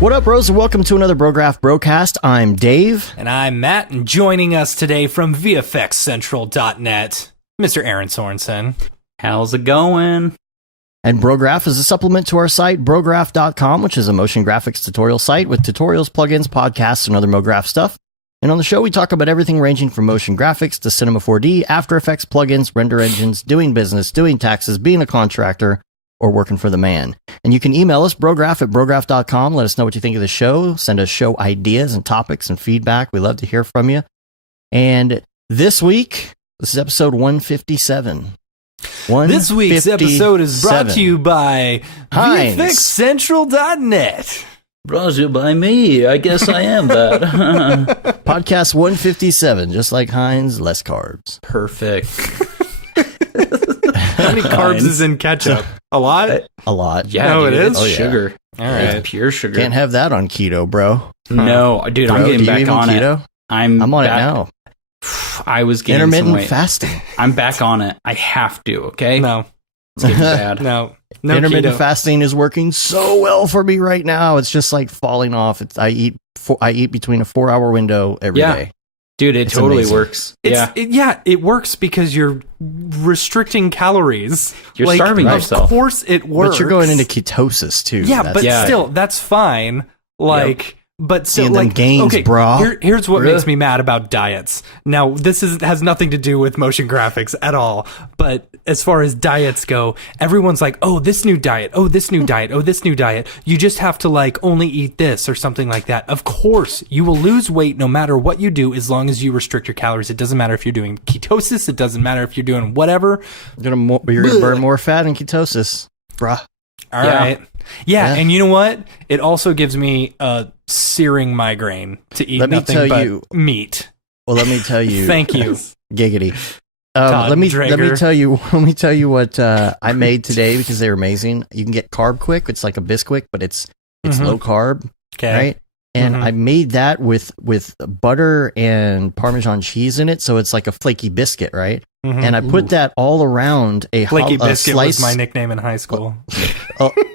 What up, bros, and welcome to another Brograph Brocast. I'm Dave. And I'm Matt, and joining us today from VFXCentral.net, Mr. Aaron Sorensen. How's it going? And Brograph is a supplement to our site, Brograph.com, which is a motion graphics tutorial site with tutorials, plugins, podcasts, and other MoGraph stuff. And on the show, we talk about everything ranging from motion graphics to Cinema 4D, After Effects, plugins, render engines, doing business, doing taxes, being a contractor, or working for the man. And you can email us, Brograph at Brograph.com. Let us know what you think of the show. Send us show ideas and topics and feedback. We love to hear from you. And this week, this is episode 157. This week's episode is brought to you by VFXCentral.net. Brought to you by me. I guess I am that. Podcast 157, just like Heinz, less carbs. Perfect. How many carbs is in ketchup? A lot? A lot. Yeah, Oh, dude, it is? It's sugar. All right. It's pure sugar. Can't have that on keto, bro. No, dude, Bro, I'm getting do you back even on keto? it. I'm on back. it now. I was getting some Intermittent weight. fasting. I'm back on it. I have to, okay? No. It's getting bad. No Intermittent keto. fasting is working so well for me right now. It's just like falling off. I eat between a 4-hour window every day. Dude, it It's totally amazing. works. It works because you're restricting calories. You're starving yourself. Of course it works. But you're going into ketosis too. Yeah, but still, that's fine. But still, Seeing them gains, okay, brah. Here's what makes me mad about diets. Now, this has nothing to do with motion graphics at all. But as far as diets go, everyone's like, "Oh, this new diet. Oh, this new diet. Oh, this new diet. You just have to only eat this or something like that." Of course, you will lose weight no matter what you do, as long as you restrict your calories. It doesn't matter if you're doing ketosis. It doesn't matter if you're doing whatever. You're gonna burn more fat in ketosis, bruh. All right. Yeah, and you know what? It also gives me a searing migraine to eat nothing but meat. Well, let me tell you. Thank you. Giggity. Todd let me Drager. tell you what I made today because they're amazing. You can get Carb Quick. It's like a Bisquick, but it's low carb, Okay. right? And I made that with butter and Parmesan cheese in it, so it's like a flaky biscuit, right? And I put that all around a Flaky biscuit slice. was my nickname in high school.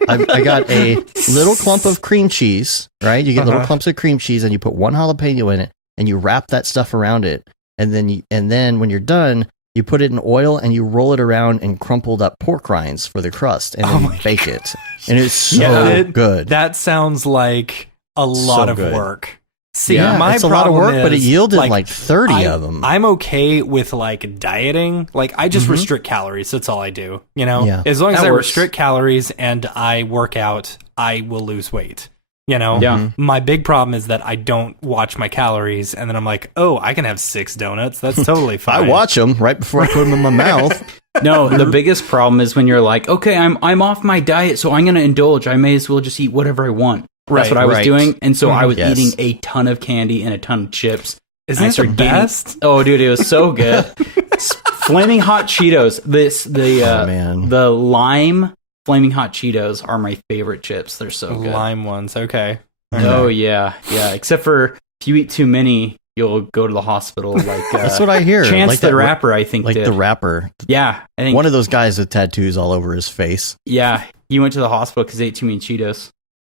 I got a little clump of cream cheese, right? You get little clumps of cream cheese, and you put one jalapeno in it, and you wrap that stuff around it, and then when you're done, you put it in oil and you roll it around in crumpled up pork rinds for the crust, and then you bake it, and it's so good. That sounds like a lot of good. work. See, it's a lot of work, but it yielded like 30 of them. I'm okay with dieting. I just restrict calories. That's all I do. You know, as long as I restrict calories and I work out, I will lose weight. You know, my big problem is that I don't watch my calories, and then I'm like, oh, I can have 6 donuts. That's totally fine. I watch them right before I put them in my mouth. No, the biggest problem is when you're like, okay, I'm off my diet, so I'm going to indulge. I may as well just eat whatever I want. That's what I was doing, and so I was eating a ton of candy and a ton of chips. Isn't that the best? Oh, dude, it was so good. Flaming hot Cheetos. The lime Flaming Hot Cheetos are my favorite chips. They're so good. Lime ones, okay. Oh yeah. Except for if you eat too many, you'll go to the hospital. That's what I hear. Chance the Rapper, I think, the rapper. Yeah, I think one of those guys with tattoos all over his face. Yeah, he went to the hospital because he ate too many Cheetos.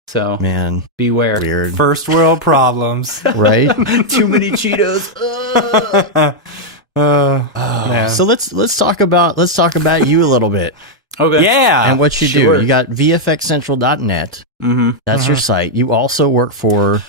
So man, beware. Weird. First world problems, right? Too many Cheetos. Man. So let's talk about you a little bit. Okay. Yeah. And what you do. You got VFXCentral.net. That's your site. You also work for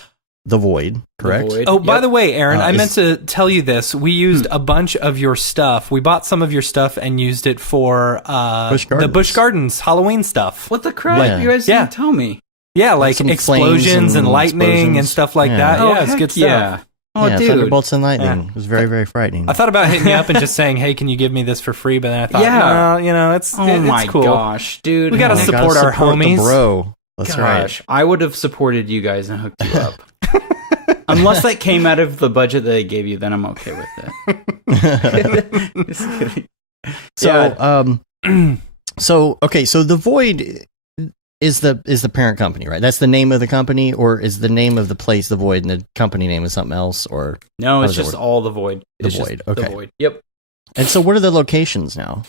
The Void, correct? Oh, by the way, Aaron, I meant to tell you this. We used a bunch of your stuff. We bought some of your stuff and used it for the Busch Gardens Halloween stuff. What the crap? You guys didn't tell me. Yeah, like explosions and lightning and stuff like that. Oh, yeah, it's good stuff. Yeah. Oh, dude. Thunderbolts and lightning. It was very, very frightening. I thought about hitting you up and just saying, "Hey, can you give me this for free?" But then I thought, well, it's cool. Gosh, dude, we gotta support our homies, bro. That's right. I would have supported you guys and hooked you up. Unless that came out of the budget that I gave you, then I'm okay with it. Just kidding. So, so The Void is the parent company, right? That's the name of the company, or is the name of the place The Void and the company name is something else? Or no, it's just all The Void. The Void. Okay. The Void. Yep. And so, what are the locations now?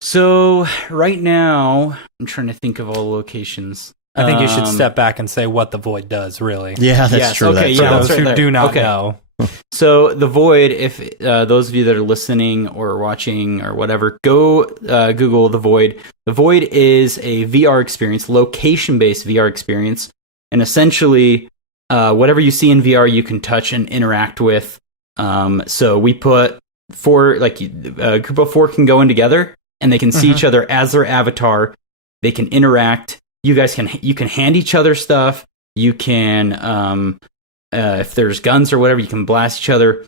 So right now, I'm trying to think of all the locations. I think you should step back and say what the Void does, really. Yeah, that's true. Okay, that's For true. those who do not know. So the Void, if those of you that are listening or watching or whatever, go Google the Void. The Void is a VR experience, location-based VR experience, and essentially whatever you see in VR, you can touch and interact with. So we put a group of 4 can go in together, and they can see each other as their avatar. They can interact. You can hand each other stuff. You can. If there's guns or whatever, you can blast each other.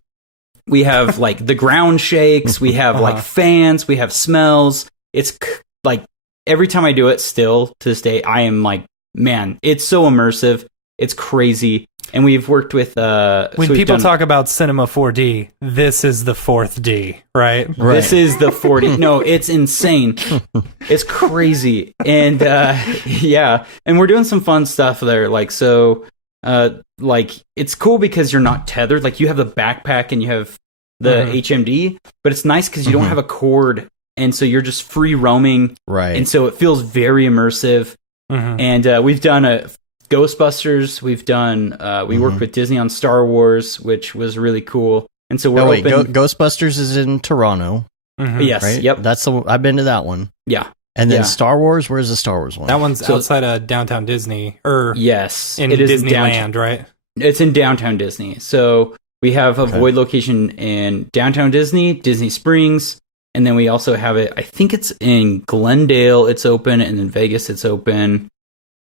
We have like the ground shakes. We have like fans. We have smells. It's like every time I do it, still to this day, I am like, man, it's so immersive. It's crazy. And we've worked with when people talk about Cinema 4D, this is the 4th D, right? This is the 4D. No, it's insane. It's crazy. And yeah, and we're doing some fun stuff there. Like like it's cool because you're not tethered. Like you have the backpack and you have the HMD, but it's nice because you don't have a cord, and so you're just free roaming. Right. And so it feels very immersive. And we've done Ghostbusters. We've done we worked with Disney on Star Wars, which was really cool. And so we're open. Ghostbusters is in Toronto. Yes. Right? Yep. I've been to that one. Yeah. And then Star Wars, where's the Star Wars one? That one's outside of downtown Disney. Yes. In Disneyland, right? It's in downtown Disney. So we have a Void location in downtown Disney Springs, and then we also have it, I think it's in Glendale, it's open, and in Vegas, it's open.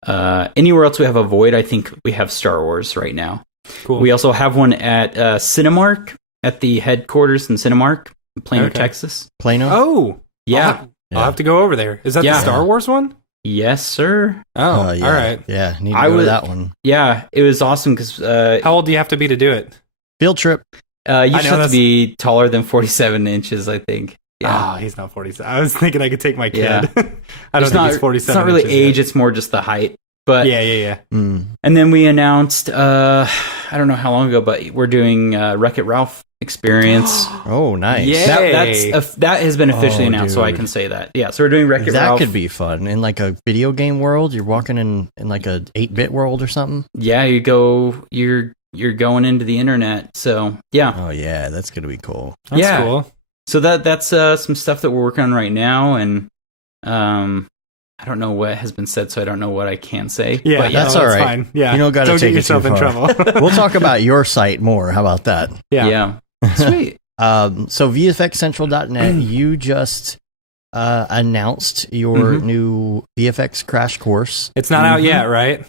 Anywhere else we have a Void, I think we have Star Wars right now. Cool. We also have one at Cinemark, at the headquarters in Cinemark, Plano, Texas. Plano? Oh! Yeah. I'll have to go over there. Is that the Star Wars one? Yes, sir. Oh, yeah. all right. Yeah, need to go to that one. Yeah, it was awesome because... how old do you have to be to do it? Field trip. You just have to be taller than 47 inches, I think. Yeah. Oh, he's not 47. I was thinking I could take my kid. Yeah. I don't think he's 47 It's not really inches age, yet. it's more just the height. But Yeah. And then we announced, I don't know how long ago, but we're doing Wreck-It Ralph experience. Oh, nice. Yeah. That has been officially announced, so I can say that. Yeah, so we're doing Wreck-It Ralph. That could be fun. In like a video game world, you're walking in like a 8-bit world or something. Yeah, you're going into the internet. So, yeah. Oh, yeah, that's going to be cool. That's cool. So that's some stuff that we're working on right now, and I don't know what has been said, so I don't know what I can say. Yeah, but that's all right. Fine. Yeah, you don't got to take yourself in trouble. We'll talk about your site more. How about that? Yeah. Sweet. So VFXCentral.net, you just announced your new VFX crash course. It's not out yet, right?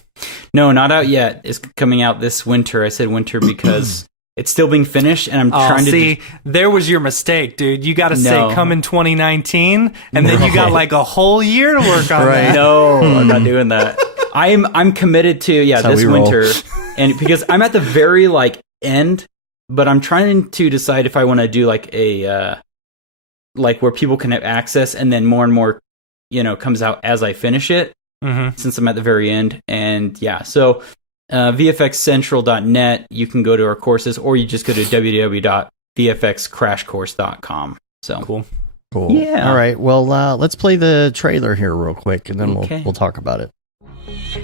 No, not out yet. It's coming out this winter. I said winter because it's still being finished, and I'm trying to see. There was your mistake, dude. You got to say come in 2019, and then you got like a whole year to work on that. No, I'm not doing that. I'm committed to this winter, and because I'm at the very end, but I'm trying to decide if I want to do like a where people can have access, and then more and more, comes out as I finish it. Since I'm at the very end, and so. VFXCentral.net, you can go to our courses, or you just go to www.vfxcrashcourse.com. So cool. Yeah. All right. Well, let's play the trailer here real quick, and then we'll talk about it.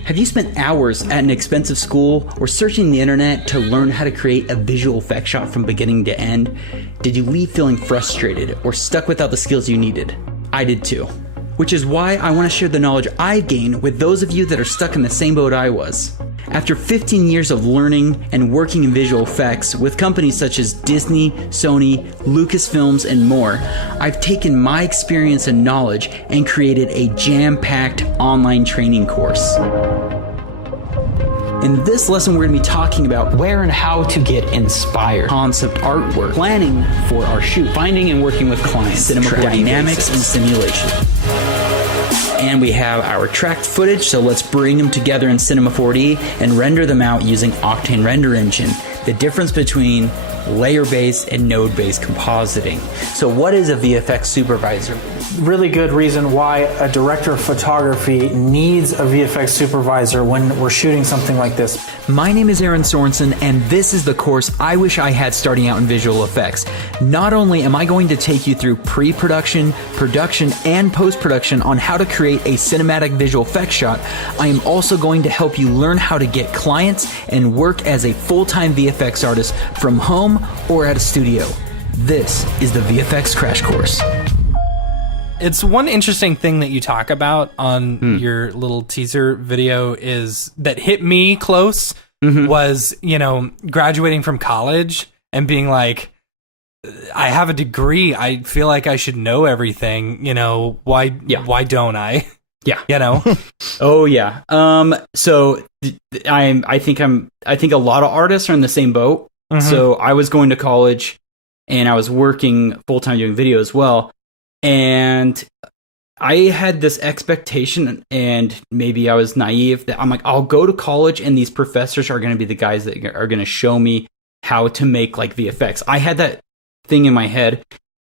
Have you spent hours at an expensive school or searching the internet to learn how to create a visual effects shot from beginning to end? Did you leave feeling frustrated or stuck without the skills you needed? I did too. Which is why I want to share the knowledge I've gained with those of you that are stuck in the same boat I was. After 15 years of learning and working in visual effects with companies such as Disney, Sony, Lucasfilms, and more, I've taken my experience and knowledge and created a jam-packed online training course. In this lesson, we're going to be talking about where and how to get inspired, concept artwork, planning for our shoot, finding and working with clients, cinema dynamics, and simulation. And we have our tracked footage, so let's bring them together in Cinema 4D and render them out using Octane Render Engine. The difference between layer-based, and node-based compositing. So what is a VFX supervisor? Really good reason why a director of photography needs a VFX supervisor when we're shooting something like this. My name is Aaron Sorensen, and this is the course I wish I had starting out in visual effects. Not only am I going to take you through pre-production, production, and post-production on how to create a cinematic visual effects shot, I am also going to help you learn how to get clients and work as a full-time VFX artist from home or at a studio. This is the VFX Crash Course. It's one interesting thing that you talk about on your little teaser video is that hit me close was, graduating from college and being like, I have a degree. I feel like I should know everything. Why don't I? Yeah. Oh yeah. So I think a lot of artists are in the same boat. So I was going to college and I was working full time doing video as well. And I had this expectation, and maybe I was naive, that I'm like, I'll go to college and these professors are going to be the guys that are going to show me how to make like VFX. I had that thing in my head,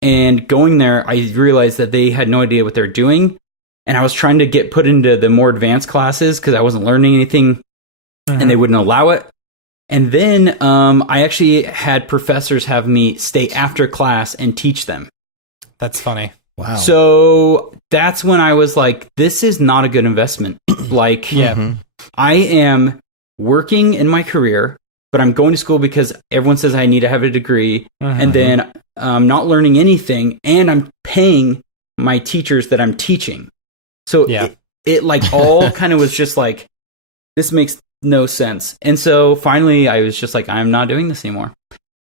and going there, I realized that they had no idea what they're doing. And I was trying to get put into the more advanced classes because I wasn't learning anything and they wouldn't allow it. And then I actually had professors have me stay after class and teach them. That's funny. Wow. So that's when I was like, this is not a good investment. Like, I am working in my career, but I'm going to school because everyone says I need to have a degree. And then I'm not learning anything, and I'm paying my teachers that I'm teaching. So it like all kind of was just like, this makes no sense. And so finally I was just like, I'm not doing this anymore.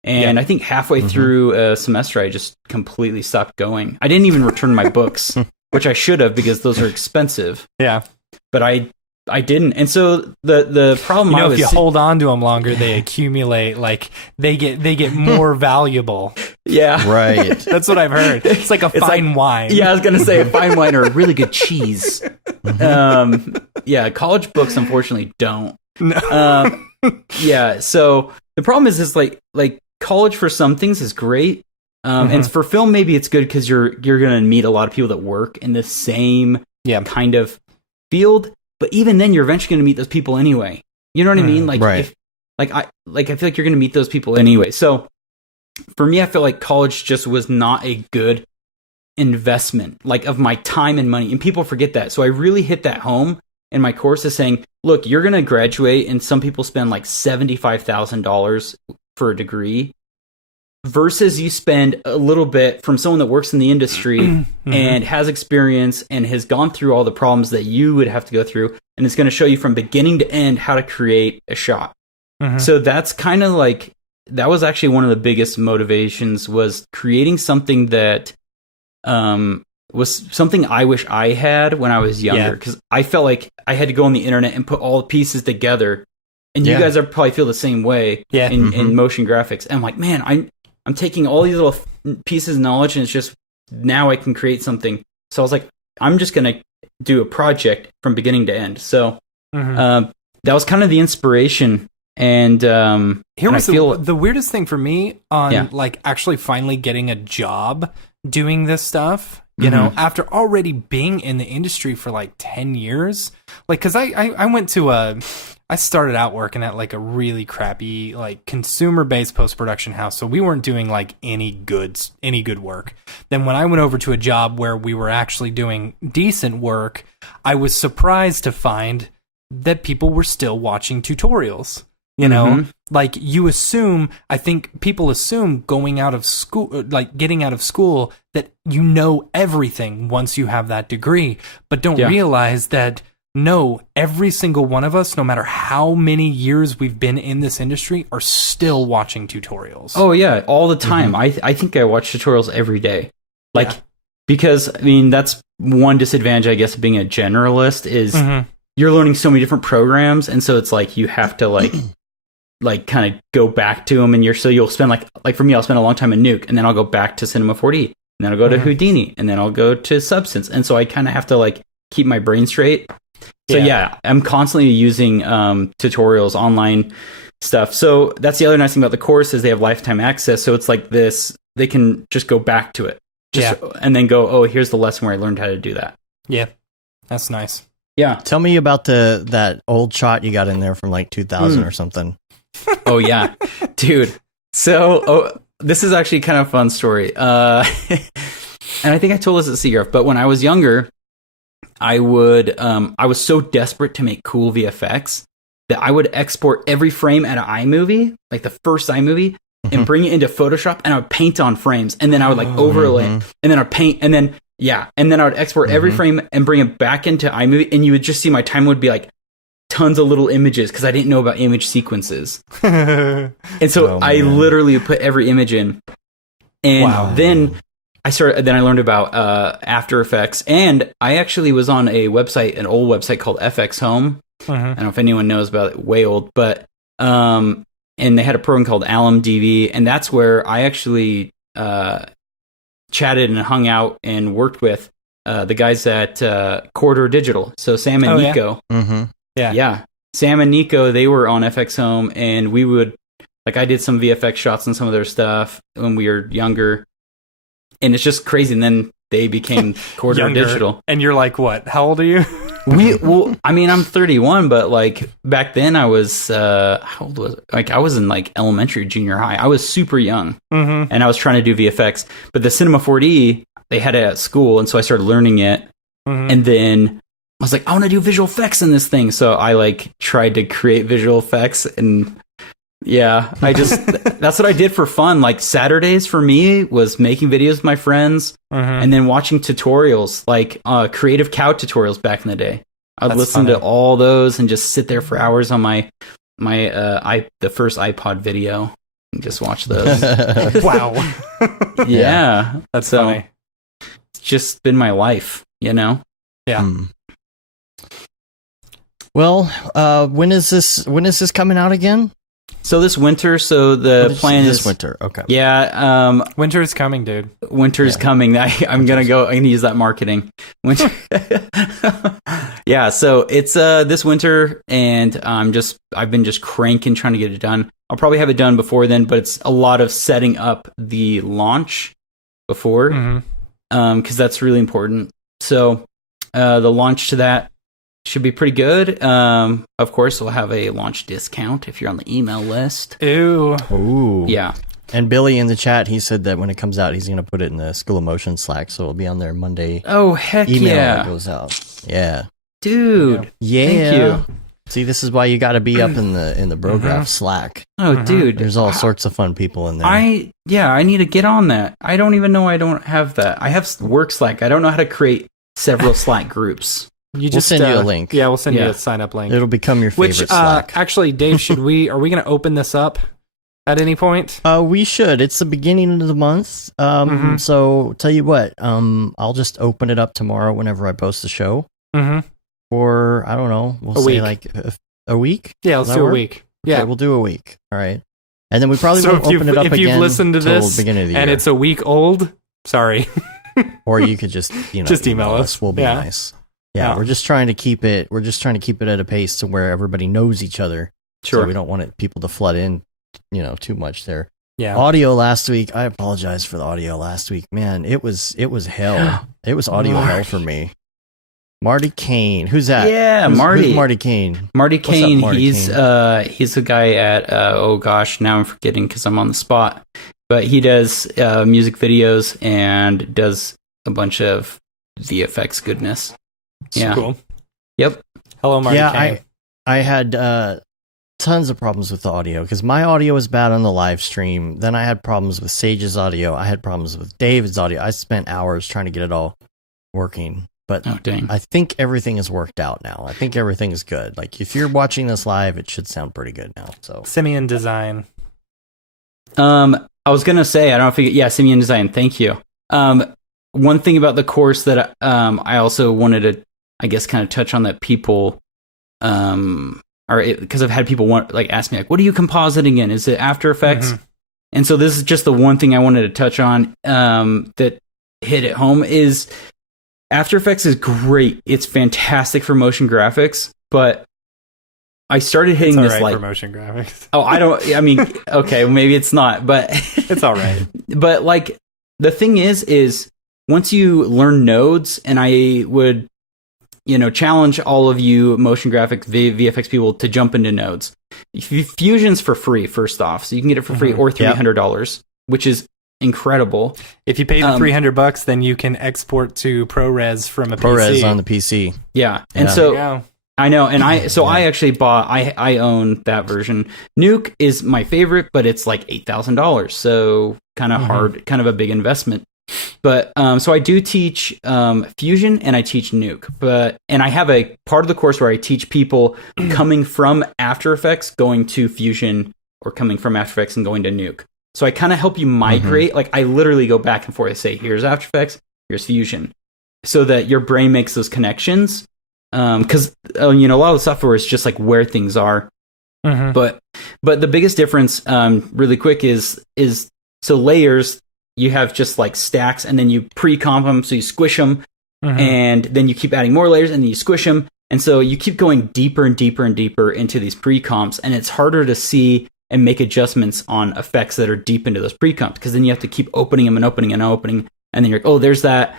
And I think halfway through a semester, I just completely stopped going. I didn't even return my books, which I should have because those are expensive. Yeah. But I didn't. And so the problem if you hold on to them longer, they accumulate, like they get more valuable. Yeah. Right. That's what I've heard. It's like a fine wine. Yeah, I was going to say a fine wine or a really good cheese. College books unfortunately don't. No. So the problem is like college for some things is great. And for film, maybe it's good because you're going to meet a lot of people that work in the same kind of field. But even then, you're eventually going to meet those people anyway. You know what I mean? Like, right. I feel like you're going to meet those people anyway. So for me, I feel like college just was not a good investment, like of my time and money. And people forget that. So I really hit that home in my course, is saying, look, you're going to graduate, and some people spend like $75,000 for a degree, versus you spend a little bit from someone that works in the industry and has experience and has gone through all the problems that you would have to go through, and it's going to show you from beginning to end how to create a shot. So that's kind of like, that was actually one of the biggest motivations, was creating something that was something I wish I had when I was younger, because I felt like I had to go on the internet and put all the pieces together. And you guys are probably feel the same way in motion graphics. And I'm like, man, I'm taking all these little pieces of knowledge, and it's just, now I can create something. So I was like, I'm just going to do a project from beginning to end. So that was kind of the inspiration. And here was the weirdest thing for me on like actually finally getting a job doing this stuff. You know, after already being in the industry for like 10 years, like, cause I went to I started out working at like a really crappy, like consumer-based post-production house. So we weren't doing like any good work. Then when I went over to a job where we were actually doing decent work, I was surprised to find that people were still watching tutorials. You know, like I think people assume going out of school, like getting out of school, that you know everything once you have that degree, but don't realize that no, every single one of us, no matter how many years we've been in this industry, are still watching tutorials. Oh yeah, all the time. I think I watch tutorials every day. Like, because I mean, that's one disadvantage, I guess, of being a generalist is you're learning so many different programs, and so it's like you have to like kind of go back to them, and you'll spend like for me, I'll spend a long time in Nuke, and then I'll go back to Cinema 4D, and then I'll go to Houdini, and then I'll go to Substance, and so I kind of have to like keep my brain straight. So yeah, I'm constantly using tutorials, online stuff. So that's the other nice thing about the course is they have lifetime access. So it's like this, they can just go back to it. And then go, oh, here's the lesson where I learned how to do that. Yeah, that's nice. Yeah. Tell me about that old shot you got in there from like 2000 or something. Oh yeah, dude. So this is actually kind of a fun story. And I think I told this at Seagraph, but when I was younger, I was so desperate to make cool VFX that I would export every frame out of iMovie, like the first iMovie, and bring it into Photoshop, and I would paint on frames, and then I would like overlay, and then I'd paint, and then I would export every frame and bring it back into iMovie, and you would just see my time would be like tons of little images because I didn't know about image sequences, and so I literally put every image in, and then I learned about After Effects, and I actually was on an old website called FX Home. I don't know if anyone knows about it, way old, but and they had a program called AlumDV, and that's where I actually chatted and hung out and worked with the guys at Corridor Digital. So Sam and Nico. Yeah. Sam and Nico, they were on FX Home, and we would, like, I did some VFX shots on some of their stuff when we were younger, and it's just crazy. And then they became Corridor Digital. And you're like, what? How old are you? I'm 31, but like back then I was, how old was it? Like I was in like elementary, junior high. I was super young, and I was trying to do VFX. But the Cinema 4D, they had it at school, and so I started learning it. And then I was like, I want to do visual effects in this thing. So I like tried to create visual effects, and I just that's what I did for fun. Like Saturdays for me was making videos with my friends, and then watching tutorials, like Creative Cow tutorials back in the day. I'd listen to all those and just sit there for hours on the first iPod video and just watch those. Wow. Yeah, that's funny. It's just been my life, you know. Yeah. Well, when is this coming out again? So this winter, the plan is this winter. Okay. Yeah. Winter is coming, dude. Winter's coming. I'm going to use that marketing. Winter. Yeah. So it's, this winter, and I've been just cranking trying to get it done. I'll probably have it done before then, but it's a lot of setting up the launch before, cause that's really important. So, the launch to that should be pretty good. Of course, we'll have a launch discount if you're on the email list. Ooh. Yeah. And Billy in the chat, he said that when it comes out, he's going to put it in the School of Motion Slack, so it'll be on their Monday. Oh, heck email yeah. when it goes out. Yeah. Dude. Yeah. Thank you. See, this is why you got to be up in the Brograph Slack. Oh, dude. There's all sorts of fun people in there. I need to get on that. I don't even know I don't have that. I have work Slack. I don't know how to create several Slack groups. We'll send you a link. Yeah, we'll send you a sign up link. It'll become your favorite Slack. Actually, Dave, are we going to open this up at any point? We should. It's the beginning of the month. So tell you what, I'll just open it up tomorrow whenever I post the show. Or I don't know, we'll say like a week. Yeah, let's do a week. Yeah, okay, we'll do a week. All right, and then we probably won't open it up again. If you've listened to this beginning of the year. And it's a week old, sorry. Or you could just just email us. We'll be nice. Yeah, we're just trying to keep it. We're just trying to keep it at a pace to where everybody knows each other. Sure. So we don't want people to flood in, too much there. Yeah. Audio last week. I apologize for the audio last week. Man, it was hell. It was audio hell for me. Marty Kane. Who's that? Yeah, Who's Marty Kane? Marty Kane. He's Kane? He's a guy at oh gosh, now I'm forgetting because I'm on the spot. But he does music videos and does a bunch of VFX goodness. Yeah. Cool. Yep. Hello, Marty Kane. I had tons of problems with the audio because my audio was bad on the live stream. Then I had problems with Sage's audio. I had problems with David's audio. I spent hours trying to get it all working. But I think everything is worked out now. I think everything is good. Like if you're watching this live, it should sound pretty good now. So Simeon Design. I was gonna say I don't know if Simeon Design. Thank you. One thing about the course that I also wanted to, I guess, kind of touch on that people, because I've had people ask me what are you compositing in? Is it After Effects? And so this is just the one thing I wanted to touch on that hit it home is After Effects is great. It's fantastic for motion graphics, but I started hitting It's all this right like for motion graphics. I mean, okay, maybe it's not, but It's all right. but like the thing is once you learn nodes, and I would, challenge all of you motion graphics VFX people to jump into nodes. Fusion's for free, first off, so you can get it for free or $300, which is incredible. If you pay the $300, then you can export to ProRes from a ProRes PC. on the PC. Yeah, and Yeah. so Yeah. I know, and I actually bought. I own that version. Nuke is my favorite, but it's like $8,000, so kind of hard, kind of a big investment. But so I do teach Fusion and I teach Nuke, and I have a part of the course where I teach people coming from After Effects going to Fusion, or coming from After Effects and going to Nuke. So I kind of help you migrate. Like I literally go back and forth. I say, here's After Effects, here's Fusion, so that your brain makes those connections. Because a lot of the software is just like where things are. But the biggest difference, really quick, is so layers. You have just like stacks, and then you pre-comp them, so you squish them, and then you keep adding more layers, and then you squish them, and so you keep going deeper and deeper and deeper into these pre-comps, and it's harder to see and make adjustments on effects that are deep into those pre-comps, because then you have to keep opening them and opening and opening, and then you're like, oh, there's that.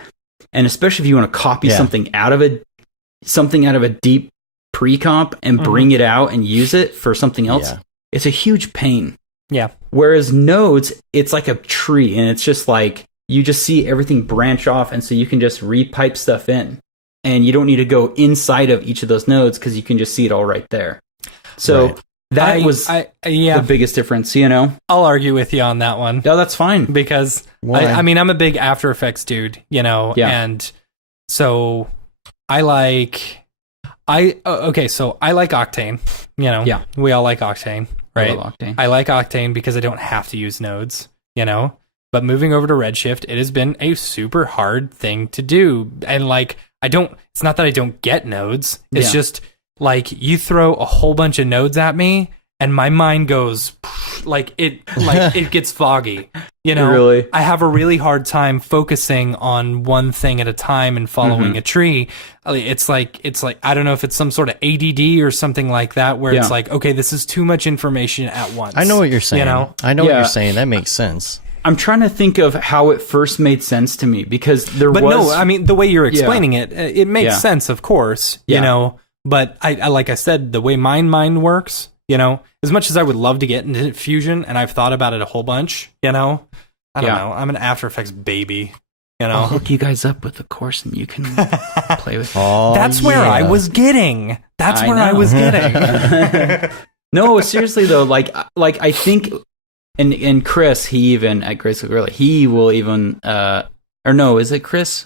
And especially if you want to copy something out of a deep pre-comp and bring it out and use it for something else, it's a huge pain. Yeah. Whereas nodes, it's like a tree, and it's just like you just see everything branch off, and so you can just repipe stuff in, and you don't need to go inside of each of those nodes because you can just see it all right there. So that was the biggest difference, I'll argue with you on that one. No, that's fine. Because I mean, I'm a big After Effects dude, and so I like Octane, we all like Octane, right? I love Octane. I like Octane because I don't have to use nodes, but moving over to Redshift, it has been a super hard thing to do. And like, it's not that I don't get nodes. It's just like you throw a whole bunch of nodes at me and my mind goes it gets foggy. Really? I have a really hard time focusing on one thing at a time and following a tree. It's like I don't know if it's some sort of ADD or something like that, where it's like, okay, this is too much information at once. I know what you're saying. I know what you're saying. That makes sense. I'm trying to think of how it first made sense to me, because no, I mean, the way you're explaining it makes sense, of course, but I like I said, the way my mind works, as much as I would love to get into Fusion, and I've thought about it a whole bunch, I don't know. I'm an After Effects baby, I'll hook you guys up with the course, and you can play with it. That's where I was getting. No, seriously though, like I think, and Chris, he even at Graceful Gorilla, he will even, or no, is it Chris?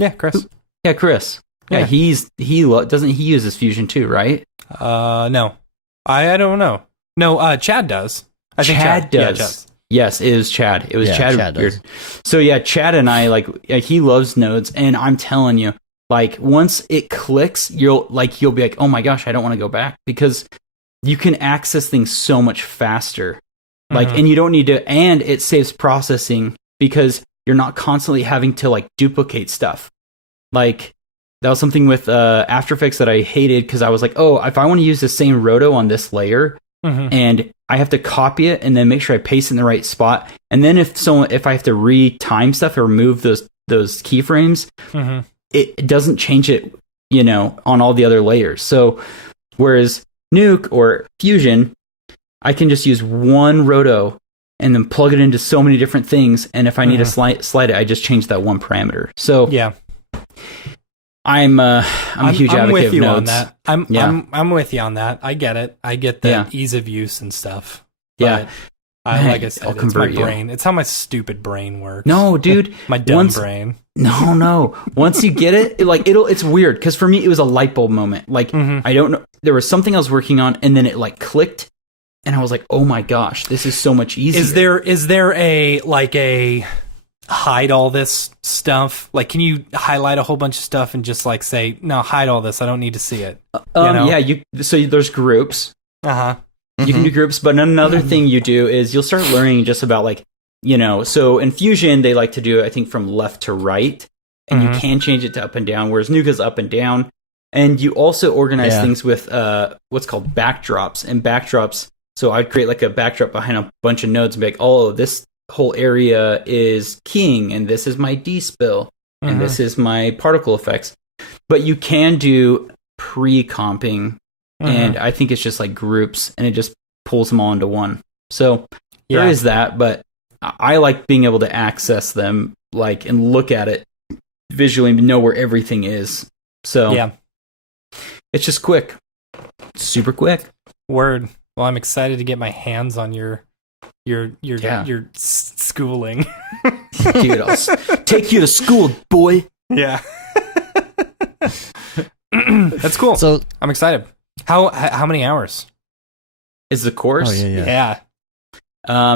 Yeah, Chris. Yeah, Chris. Yeah, doesn't he uses Fusion too, right? No. I don't know. No, Chad does. I think Chad does. Yeah, Chad. Yes, it was Chad. It was Chad. Chad So yeah, Chad and I he loves nodes, and I'm telling you, like once it clicks, you'll be like, oh my gosh, I don't want to go back, because you can access things so much faster. And you don't need to, and it saves processing because you're not constantly having to like duplicate stuff. Like that was something with After Effects that I hated, because I was like, oh, if I want to use the same roto on this layer, and I have to copy it and then make sure I paste it in the right spot, and then if I have to retime stuff or move those keyframes, it doesn't change it, on all the other layers. So whereas Nuke or Fusion, I can just use one roto and then plug it into so many different things, and if I need to slide it, I just change that one parameter. So yeah. I'm a huge advocate of nodes. On that. I'm with you on that. I get it. I get the ease of use and stuff. Yeah. Like I said, I'll it's convert my brain. It's how my stupid brain works. No, dude. My dumb brain. No. Once you get it, it's weird, because for me it was a light bulb moment. Like I don't know, there was something I was working on, and then it like clicked, and I was like, oh my gosh, this is so much easier. Is there a hide all this stuff? Like, can you highlight a whole bunch of stuff and just like say, no, hide all this, I don't need to see it? Yeah, so there's groups. You can do groups, but another thing you do is you'll start learning just about like, so in Fusion they like to do, I think, from left to right, and you can change it to up and down, whereas Nuka's up and down. And you also organize things with what's called backdrops. And backdrops, so I'd create like a backdrop behind a bunch of nodes and be like, oh, this whole area is keying, and this is my D-spill, and this is my particle effects. But you can do pre-comping, and I think it's just like groups, and it just pulls them all into one. So there is that, but I like being able to access them, like, and look at it visually and know where everything is. So it's just quick, super quick. Word. Well, I'm excited to get my hands on your schooling. Dude, I'll take you to school, boy. Yeah. That's cool. So I'm excited. How many hours? Is the course? Oh, yeah.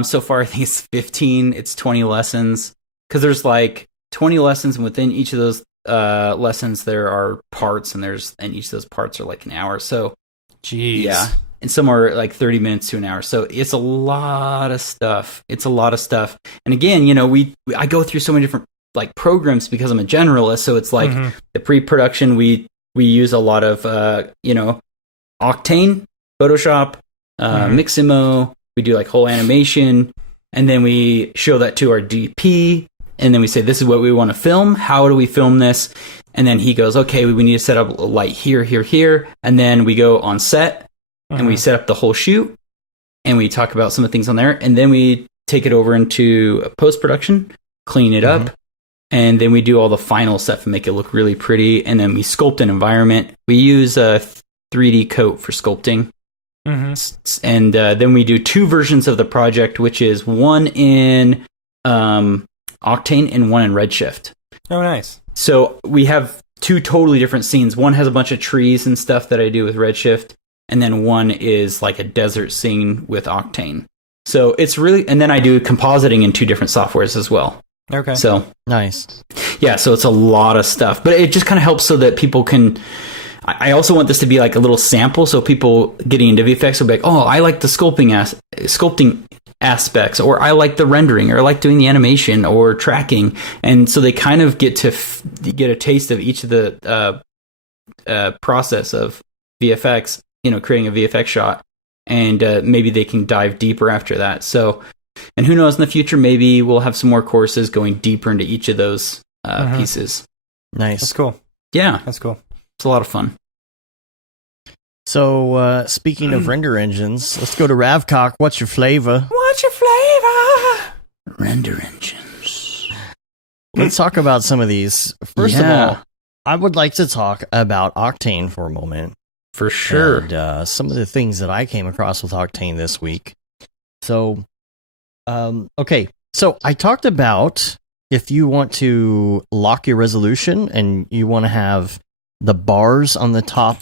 So far, I think it's 15. It's 20 lessons. Because there's like 20 lessons, and within each of those lessons, there are parts, and each of those parts are like an hour. So, jeez. Yeah. And some are like 30 minutes to an hour. So it's a lot of stuff. And again, I go through so many different like programs because I'm a generalist. So it's like the pre-production, we use a lot of, Octane, Photoshop, Miximo. We do like whole animation, and then we show that to our DP, and then we say, this is what we want to film. How do we film this? And then he goes, okay, we need to set up a light here, here, here. And then we go on set, and we set up the whole shoot, and we talk about some of the things on there. And then we take it over into post-production, clean it up, and then we do all the final stuff and make it look really pretty. And then we sculpt an environment. We use a 3D coat for sculpting. And then we do 2 versions of the project, which is one in Octane and one in Redshift. Oh, nice. So we have 2 totally different scenes. One has a bunch of trees and stuff that I do with Redshift, and then one is like a desert scene with Octane. So it's really, and then I do compositing in 2 different softwares as well. Okay. So nice. Yeah, so it's a lot of stuff, but it just kind of helps so that people can. I also want this to be like a little sample, so people getting into VFX will be like, oh, I like the sculpting aspects, or I like the rendering, or I like doing the animation or tracking, and so they kind of get to get a taste of each of the process of VFX, creating a VFX shot, and maybe they can dive deeper after that. So, and who knows, in the future, maybe we'll have some more courses going deeper into each of those pieces. Nice. That's cool. Yeah. That's cool. It's a lot of fun. So, speaking of render engines, let's go to Ravcock. What's your flavor? What's your flavor? Render engines. Let's talk about some of these. First of all, I would like to talk about Octane for a moment. For sure. And some of the things that I came across with Octane this week. So, okay. So I talked about if you want to lock your resolution and you want to have the bars on the top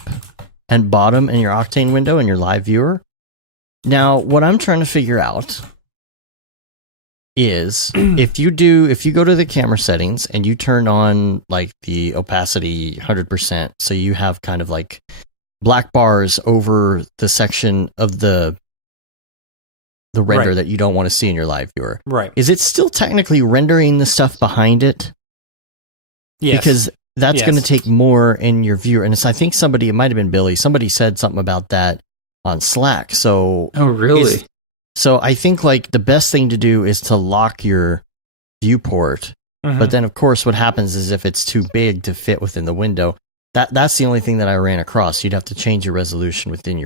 and bottom in your Octane window in your live viewer. Now, what I'm trying to figure out is if you go to the camera settings and you turn on like the opacity 100%, so you have kind of like black bars over the section of the render that you don't want to see in your live viewer. Right. Is it still technically rendering the stuff behind it? Yes. Because that's going to take more in your viewer. And I think it might have been Billy, somebody said something about that on Slack. So, oh, really? So I think like the best thing to do is to lock your viewport. But then, of course, what happens is if it's too big to fit within the window, that's the only thing that I ran across. You'd have to change your resolution within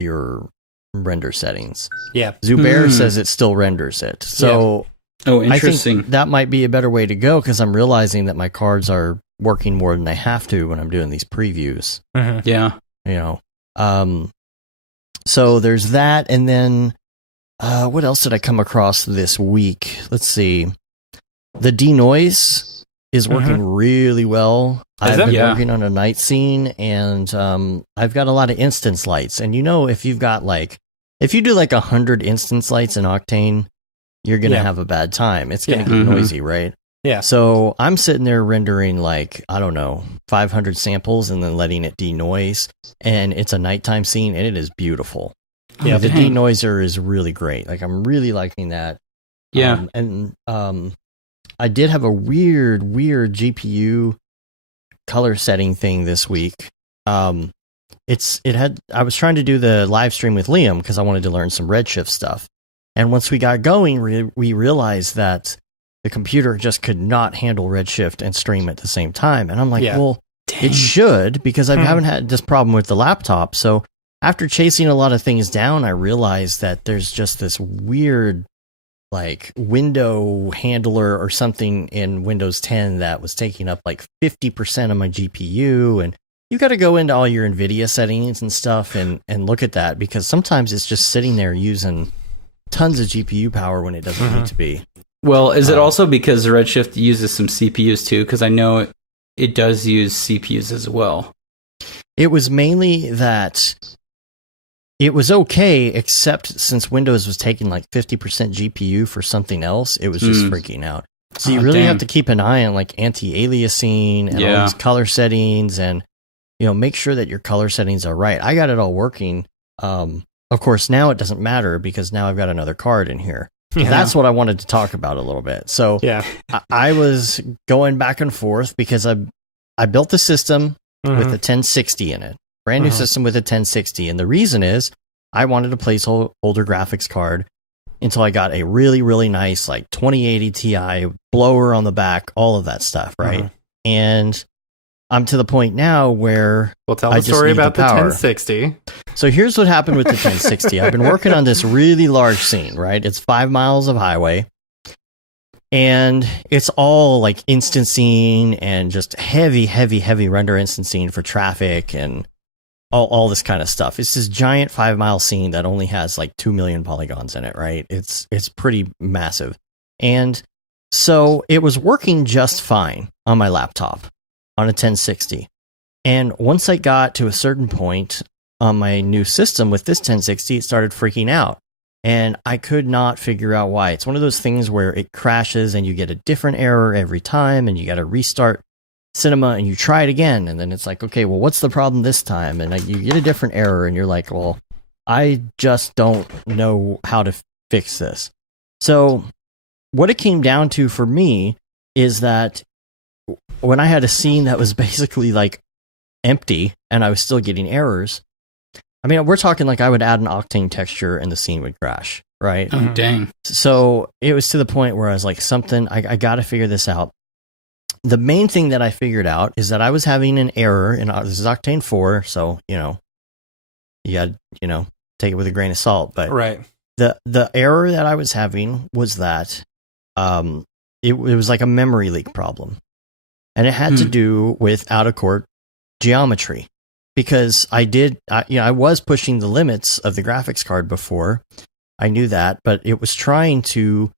your render settings. Yeah. Zubair says it still renders it. So oh, interesting. I think that might be a better way to go because I'm realizing that my cards are working more than I have to when I'm doing these previews. Yeah. So there's that. And then what else did I come across this week? Let's see. The denoise is working really well. I've been working on a night scene, and I've got a lot of instance lights. And if you do like 100 instance lights in Octane, you're going to have a bad time. It's going to get noisy, right? Yeah. So I'm sitting there rendering 500 samples and then letting it denoise, and it's a nighttime scene, and it is beautiful. Yeah, the denoiser is really great. Like I'm really liking that. Yeah. I did have a weird GPU color setting thing this week. I was trying to do the live stream with Liam because I wanted to learn some Redshift stuff. And once we got going, we realized that the computer just could not handle Redshift and stream at the same time. And I'm like, well, it should, because I haven't had this problem with the laptop. So after chasing a lot of things down, I realized that there's just this weird like window handler or something in Windows 10 that was taking up like 50% of my GPU. And you got to go into all your NVIDIA settings and stuff and look at that, because sometimes it's just sitting there using tons of GPU power when it doesn't need to be. Well, is it also because Redshift uses some CPUs too? Because I know it does use CPUs as well. It was mainly that it was okay, except since Windows was taking like 50% GPU for something else, it was just freaking out. So you really have to keep an eye on like anti-aliasing and all these color settings, and make sure that your color settings are right. I got it all working. Of course, now it doesn't matter because now I've got another card in here. Yeah. That's what I wanted to talk about a little bit. So I was going back and forth because I built the system with a 1060 in it. Brand new system with a 1060. And the reason is I wanted a placeholder graphics card until I got a really, really nice like 2080 Ti blower on the back, all of that stuff, right? And I'm to the point now where we'll tell the story about the 1060. So here's what happened with the 1060. I've been working on this really large scene, right? It's 5 miles of highway. And it's all like instancing and just heavy render instancing for traffic and all this kind of stuff. It's this giant 5 mile scene that only has like 2 million polygons in it, right? It's pretty massive. And so it was working just fine on my laptop on a 1060. And once I got to a certain point on my new system with this 1060, it started freaking out. And I could not figure out why. It's one of those things where it crashes and you get a different error every time, and you got to restart Cinema and you try it again. And then it's like, okay, well, what's the problem this time? And you get a different error and you're like, well, I just don't know how to fix this. So what it came down to for me is that when I had a scene that was basically like empty and I was still getting errors, I mean, we're talking like I would add an octane texture and the scene would crash, right? Oh, dang. So it was to the point where I was like, I got to figure this out. The main thing that I figured out is that I was having an error in this is Octane 4, so you got take it with a grain of salt. But the error that I was having was that it was like a memory leak problem, and it had to do with out of court geometry, because I was pushing the limits of the graphics card before. I knew that, but it was trying to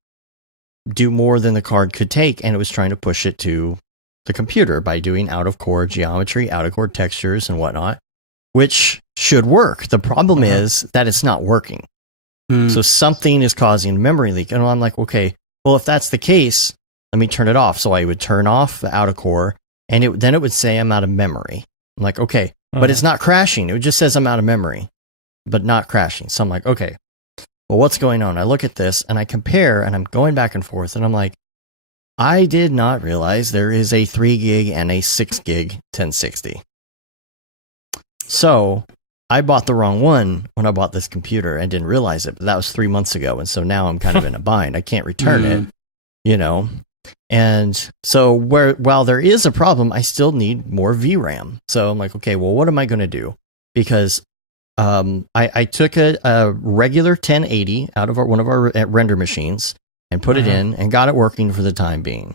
do more than the card could take, and it was trying to push it to the computer by doing out-of-core geometry, out-of-core textures, and whatnot, which should work. The problem is that it's not working. So something is causing a memory leak, and I'm like, okay, well, if that's the case, let me turn it off. So I would turn off the out-of-core, and then it would say I'm out of memory. I'm like, okay, but it's not crashing. It just says I'm out of memory, but not crashing. So I'm like, okay, well, what's going on? I look at this and I compare, and I'm going back and forth, and I'm like, I did not realize there is a 3 gig and a 6 gig 1060. So I bought the wrong one when I bought this computer and didn't realize it, but that was 3 months ago. And so now I'm kind of in a bind. I can't return it, And so while there is a problem, I still need more VRAM. So I'm like, okay, well, what am I going to do? Because I took a regular 1080 out of one of our render machines and put it in and got it working for the time being.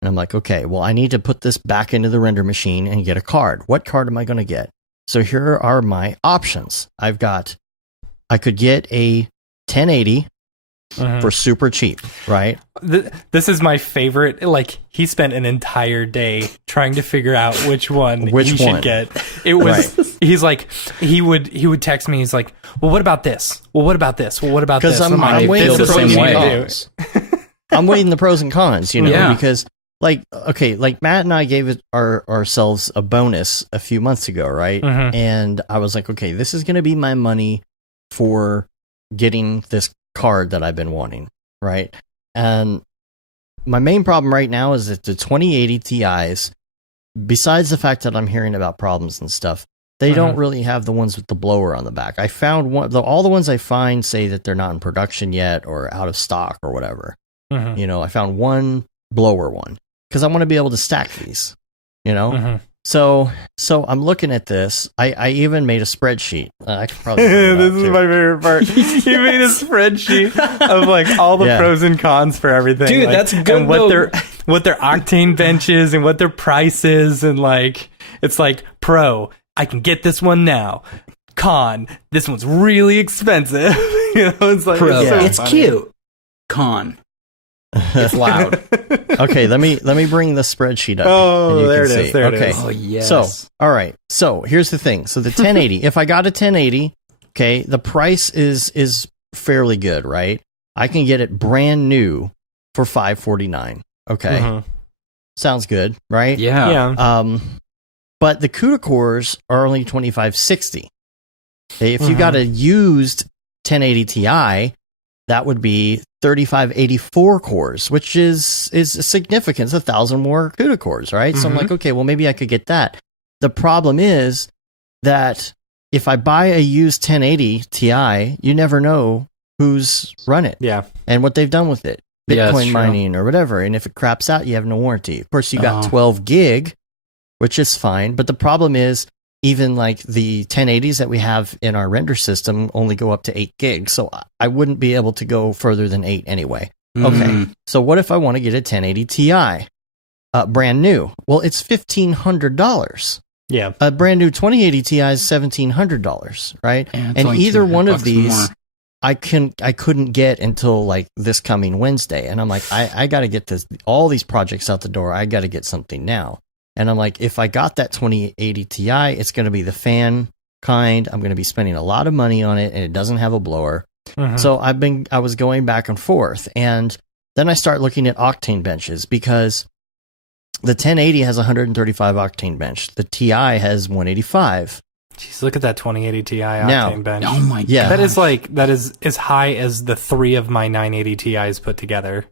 And I'm like, okay, well, I need to put this back into the render machine and get a card. What card am I going to get? So here are my options. I could get a 1080 for super cheap, right? This is my favorite. Like, he spent an entire day trying to figure out which one he should get. It was he's like he would text me. He's like, well, what about this? Well, what about this? Well, what about this? Because I'm weighing the pros and cons. I'm weighing the pros and cons, because like Matt and I gave ourselves a bonus a few months ago, right? And I was like, okay, this is going to be my money for getting this card that I've been wanting, right? And my main problem right now is that the 2080 Ti's, besides the fact that I'm hearing about problems and stuff, they don't really have the ones with the blower on the back. I found all the ones I find say that they're not in production yet or out of stock or whatever. You know, I found one blower one because I want to be able to stack these, you know? So I'm looking at this. I even made a spreadsheet. I could probably this is my favorite part. You made a spreadsheet of like all the pros and cons for everything. Dude, like, that's good. And what their octane bench is and what their price is, and like it's like pro, I can get this one now. Con, this one's really expensive. You know, it's like Pro, it's it's cute. Con, it's loud. Okay, let me bring the spreadsheet up. Oh, and you there can it is. see. There okay. it is. Oh yes. So, all right. So here's the thing. So the 1080, if I got a 1080, okay, the price is fairly good, right? I can get it brand new for $549. Okay, sounds good, right? Yeah. But the CUDA cores are only $2,560. If you got a used 1080 Ti, that would be 3584 cores, which is significant. It's 1,000 more CUDA cores, right? So I'm like, okay, well, maybe I could get that. The problem is that if I buy a used 1080 Ti, you never know who's run it and what they've done with it. Bitcoin mining or whatever. And if it craps out, you have no warranty. Of course, you got 12 gig, which is fine. But the problem is, even like the 1080s that we have in our render system only go up to 8 gigs. So I wouldn't be able to go further than 8 anyway. Okay. So what if I want to get a 1080 Ti? Brand new. Well, it's $1,500. Yeah. A brand new 2080 Ti is $1,700, right? Yeah, and either one of $200 these more. I couldn't get until like this coming Wednesday. And I'm like, I got to get all these projects out the door. I got to get something now. And I'm like, if I got that 2080 Ti, it's going to be the fan kind. I'm going to be spending a lot of money on it, and it doesn't have a blower. So I was going back and forth, and then I start looking at octane benches because the 1080 has 135 octane bench. The Ti has 185. Jeez, look at that 2080 Ti Now- octane bench. Oh my god. That is as high as the 3 of my 980 Ti's put together.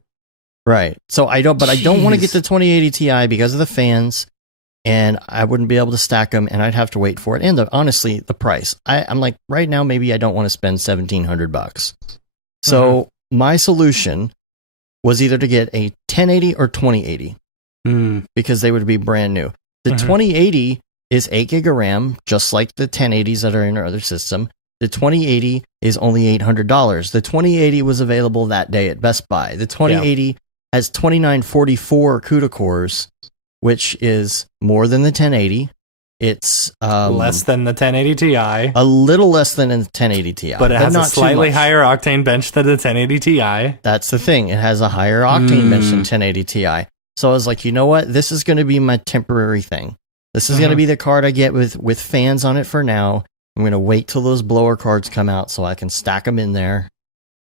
Right. So I don't want to Jeez. get the 2080 Ti because of the fans, and I wouldn't be able to stack them, and I'd have to wait for it. And honestly, the price. I'm like, right now, maybe I don't want to spend $1,700. So my solution was either to get a 1080 or 2080 because they would be brand new. The 2080 is 8 gig of RAM, just like the 1080s that are in our other system. The 2080 is only $800. The 2080 was available that day at Best Buy. The 2080 has 2944 CUDA cores, which is more than the 1080. It's Less than the 1080 Ti, a little less than the 1080 Ti, but it has a not too slightly much. higher octane bench than the 1080 Ti. That's the thing. It has a higher octane bench than 1080 Ti. So I was like, you know what? This is going to be my temporary thing. This is going to be the card I get with fans on it for now. I'm going to wait till those blower cards come out so I can stack them in there.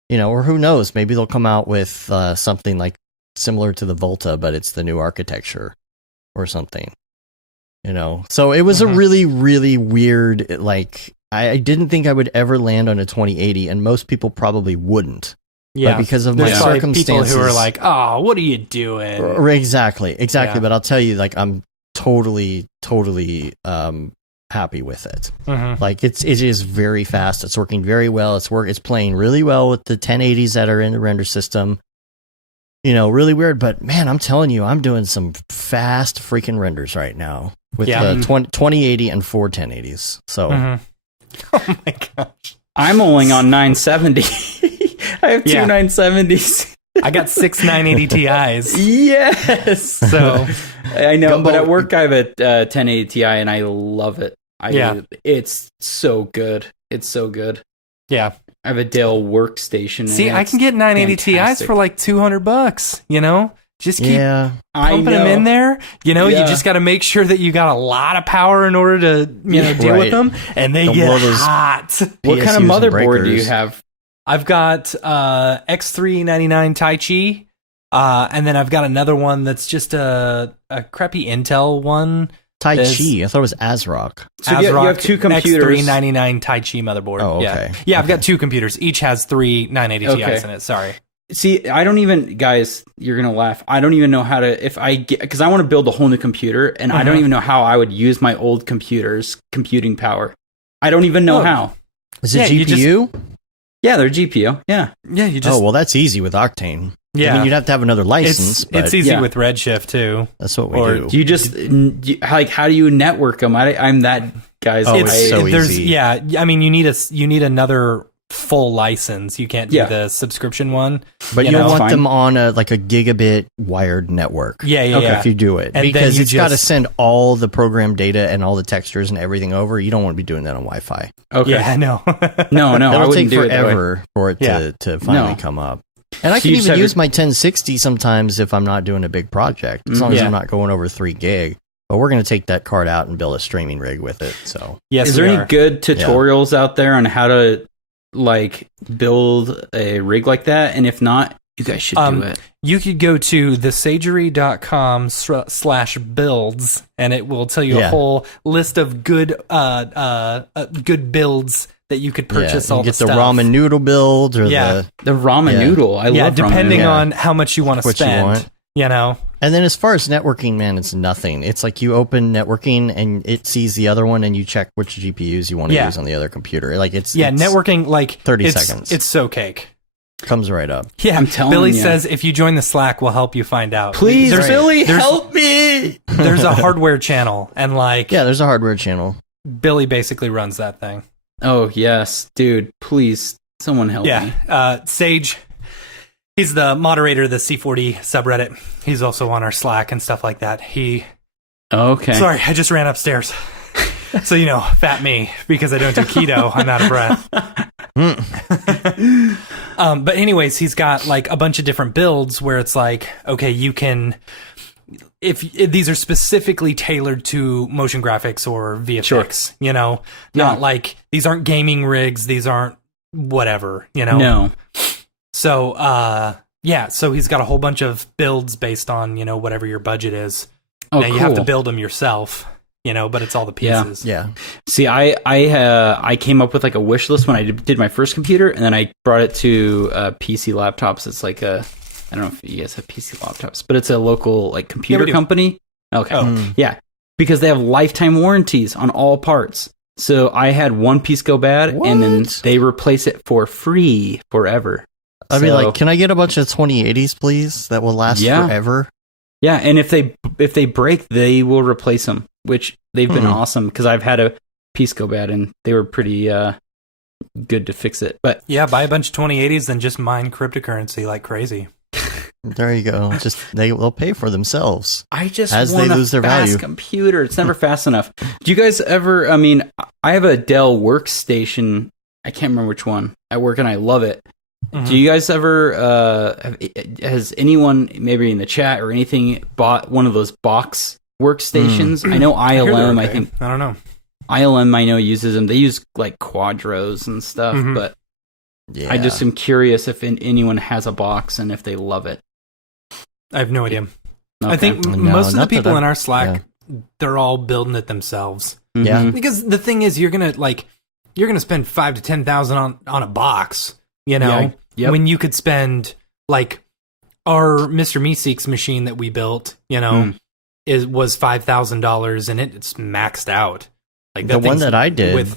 You know, or who knows? Maybe they'll come out with something like similar to the Volta, but it's the new architecture or something. You know, so it was a really, really weird, like, I didn't think I would ever land on a 2080, and most people probably wouldn't. Yeah, But because of my there's like circumstances. people who are like, "Oh, what are you doing?" Exactly. Yeah. But I'll tell you, like, I'm totally happy with it. Like, it is very fast. It's working very well. It's playing really well with the 1080s that are in the render system. You know, really weird, but man, I'm telling you, I'm doing some fast freaking renders right now with the 2080 and 4 1080s. So, Oh my gosh. I'm only on 970. I have two Yeah. 970s. I got 6 980 Ti's. Yes. So I know, Gumbo- but at work I have a 1080 Ti and I love it. It's so good. It's so good. yeah. I have a Dell workstation. See, and I it's can get 980 Ti's fantastic. for like $200, you know? Just keep yeah. pumping them in there. You know, you Yeah. just got to make sure that you got a lot of power in order to, you know, deal with Right. them. And they Don't get blow those- hot. What kind of PSUs and motherboard do you breakers. have? I've got X399 Tai Chi. And then I've got another one that's just a crappy Intel one. Tai There's- Chi. I thought it was ASRock. So you have two computers. X399 Tai Chi motherboard. Oh, Yeah, okay. yeah. I've got two computers. Each has 3 980 Ti's Okay. in it. Sorry. See, I don't even, guys, you're going to laugh. I don't even know how to, because I want to build a whole new computer, and I don't even know how I would use my old computer's computing power. I don't even know how. Is it GPU? Yeah, they're GPU. Yeah. Yeah, you just. Oh, well, that's easy with Octane. Yeah. I mean, you'd have to have another license. It's easy with Redshift, too. That's what we do. Do you just, how do you network them? I'm that guy's. It's so easy. Yeah, I mean, you need another full license. You can't do the subscription one. But you'll want them on a gigabit wired network. Yeah. If you do it. And because it's got to send all the program data and all the textures and everything over. You don't want to be doing that on Wi-Fi. Okay. Yeah, no. no, It'll I take do forever for it to finally come up. And I can even use my 1060 sometimes if I'm not doing a big project, as long as I'm not going over 3 gig. But we're going to take that card out and build a streaming rig with it. So, is there any good tutorials out there on how to build a rig like that? And if not, you guys should do it. You could go to thesagery.com/builds, and it will tell you a whole list of good builds that you could purchase. All get the stuff. The ramen noodle build or the ramen noodle. I love depending ramen. on how much you want to spend. You know. And then as far as networking, man, it's nothing. It's like you open networking and it sees the other one and you check which GPUs you want to use on the other computer. Like it's networking 30 seconds. It's so cake. Comes right up. Yeah, I'm telling Billy you. says if you join the Slack, we'll help you find out. Please, Billy, help me. There's a hardware channel, and there's a hardware channel. Billy basically runs that thing. Oh yes, dude. Please, someone help me. Yeah, Sage. He's the moderator of the C40 subreddit. He's also on our Slack and stuff like that. Okay. Sorry, I just ran upstairs. So, fat me, because I don't do keto, I'm out of breath. But anyways, he's got a bunch of different builds where it's okay, you can, if these are specifically tailored to motion graphics or VFX, not these aren't gaming rigs, these aren't whatever, No. So, so he's got a whole bunch of builds based on, whatever your budget is. Oh, now you have to build them yourself, but it's all the pieces. Yeah. See, I came up with a wish list when I did my first computer, and then I brought it to PC Laptops. It's I don't know if you guys have PC Laptops, but it's a local computer company. Okay. Oh. Yeah. Because they have lifetime warranties on all parts. So I had one piece go bad, and then they replace it for free forever. I'd be like, can I get a bunch of 2080s, please? That will last forever. Yeah, and if they break, they will replace them, which they've been awesome because I've had a piece go bad and they were pretty good to fix it. But yeah, buy a bunch of 2080s and just mine cryptocurrency like crazy. There you go. Just they'll pay for themselves. I just as want they lose their fast value. Computer. It's never fast enough. Do you guys ever? I mean, I have a Dell workstation. I can't remember which one at work, and I love it. Mm-hmm. Do you guys ever? Has anyone maybe in the chat or anything bought one of those box workstations? I know ILM. I think I don't know. ILM. I know uses them. They use Quadros and stuff, but I just am curious if anyone has a box and if they love it. I have no idea. Okay. I think No, most of the not that people in our Slack, they're all building it themselves. Yeah. Because the thing is, you're gonna spend $5,000 to $10,000 on a box, when you could spend our Mr. Meeseek's machine that we built, was $5,000 and it's maxed out. The one that I did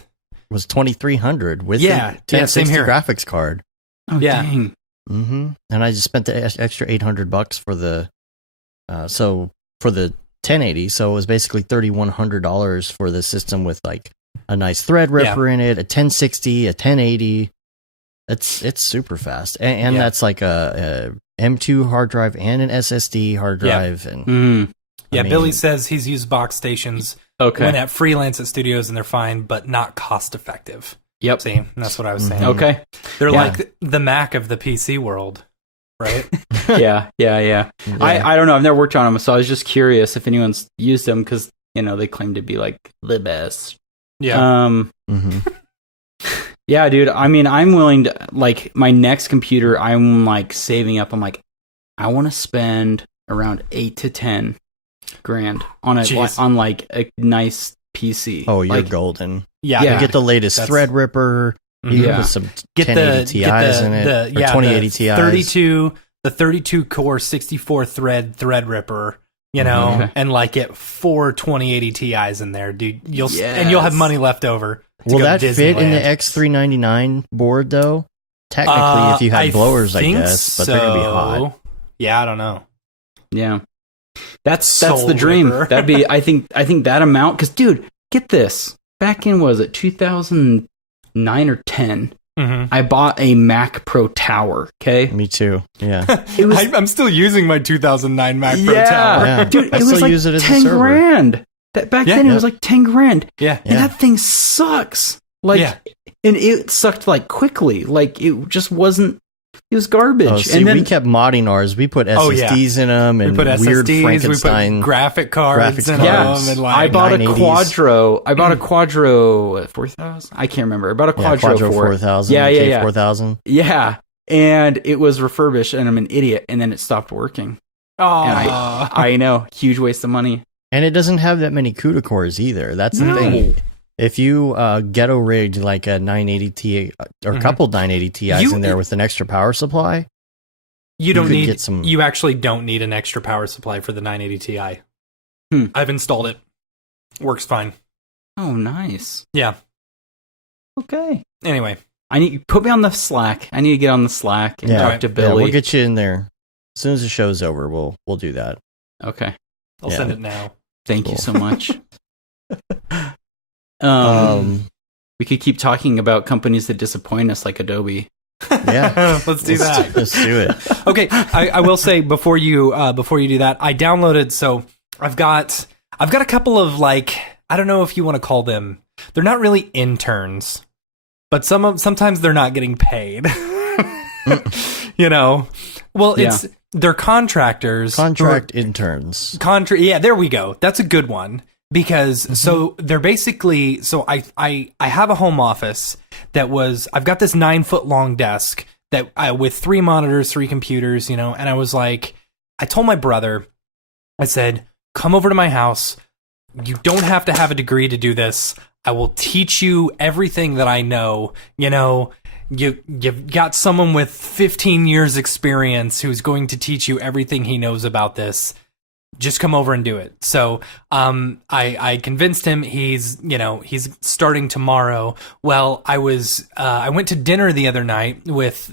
was $2,300 with the 1060 graphics card. Oh, dang. Mm-hmm. And I just spent the extra $800 for the for the 1080. So it was basically $3,100 for the system with a nice Threadripper in it, a 1060, a 1080. It's super fast, and that's a M2 hard drive and an SSD hard drive. And Billy says he's used box stations when at freelance at studios, and they're fine, but not cost effective. Yep. See, that's what I was saying. Okay. They're like the Mac of the PC world, right? Yeah. I don't know. I've never worked on them, so I was just curious if anyone's used them because, they claim to be the best. Yeah. Yeah, dude. I mean, I'm willing to, my next computer, I'm saving up. I'm I want to spend around $8,000 to $10,000 on a nice PC. Oh, you're golden. Yeah. You get the latest Threadripper. You Yeah. can put some Get 1080 Ti's in it, or 2080 Ti's. 32 core 64 thread ripper, Okay. and like get 4 2080 Ti's in there, dude. You'll Yes. have money left over. to Will go that to fit in the Disneyland. X399 board though? Technically, if you had blowers, I think guess, but they're gonna be hot. so. Yeah, I don't know. Yeah. That's Soul the dream. Ripper. That'd be I think that amount, cuz dude, get this. Back in was it 2009 or 10? Mm-hmm. I bought a Mac Pro Tower, okay? Me too. Yeah. It was I'm still using my 2009 Mac Pro yeah. Tower. Yeah. Dude, I it was still like use it as a 10 server. grand. That back then it was like 10 grand. Yeah. And that thing sucks. Like Yeah. and it sucked like quickly. Like it just wasn't it was garbage. Oh, see, and then we kept modding ours. We put Oh, yeah. SSDs in them and We put weird SSDs, Frankenstein. we put graphic cards graphics in cards. them, and like I bought a 980s. Quadro. I bought a Quadro 4000. I can't remember. I bought a Quadro, Quadro for 4000. Yeah, yeah, yeah. K4000. Yeah, and it was refurbished, and I'm an idiot, and then it stopped working. And oh, I know, huge waste of money. And it doesn't have that many CUDA cores either. That's the No. thing. If you ghetto rigged like a 980 Ti or a couple 980 Ti's You- in there with an extra power supply, you don't could need. get some- You actually don't need an extra power supply for the 980 Ti. I've installed it. Works fine. Oh, nice. Yeah. Okay. Anyway, I need put me on the Slack. I need to get on the Slack and Yeah. talk to yeah, Billy. we'll get you in there. As soon as the show's over, we'll do that. Okay. I'll Yeah. send it now. Thank you Cool. so much. We could keep talking about companies that disappoint us, like Adobe. Yeah. Let's do that. Let's do it. Okay, I will say before you do that, I downloaded. So I've got a couple of, like, I don't know if you want to call them. They're not really interns, but sometimes they're not getting paid. Well, they're contractors. Contract interns. Yeah, there we go. That's a good one. Because so they're basically, so I have a home office I've got this 9-foot long desk with 3 monitors, 3 computers, and I was like, I told my brother, I said, come over to my house. You don't have to have a degree to do this. I will teach you everything that I know. You've got someone with 15 years experience who's going to teach you everything he knows about this. Just come over and do it. So I convinced him. He's starting tomorrow. Well, I went to dinner the other night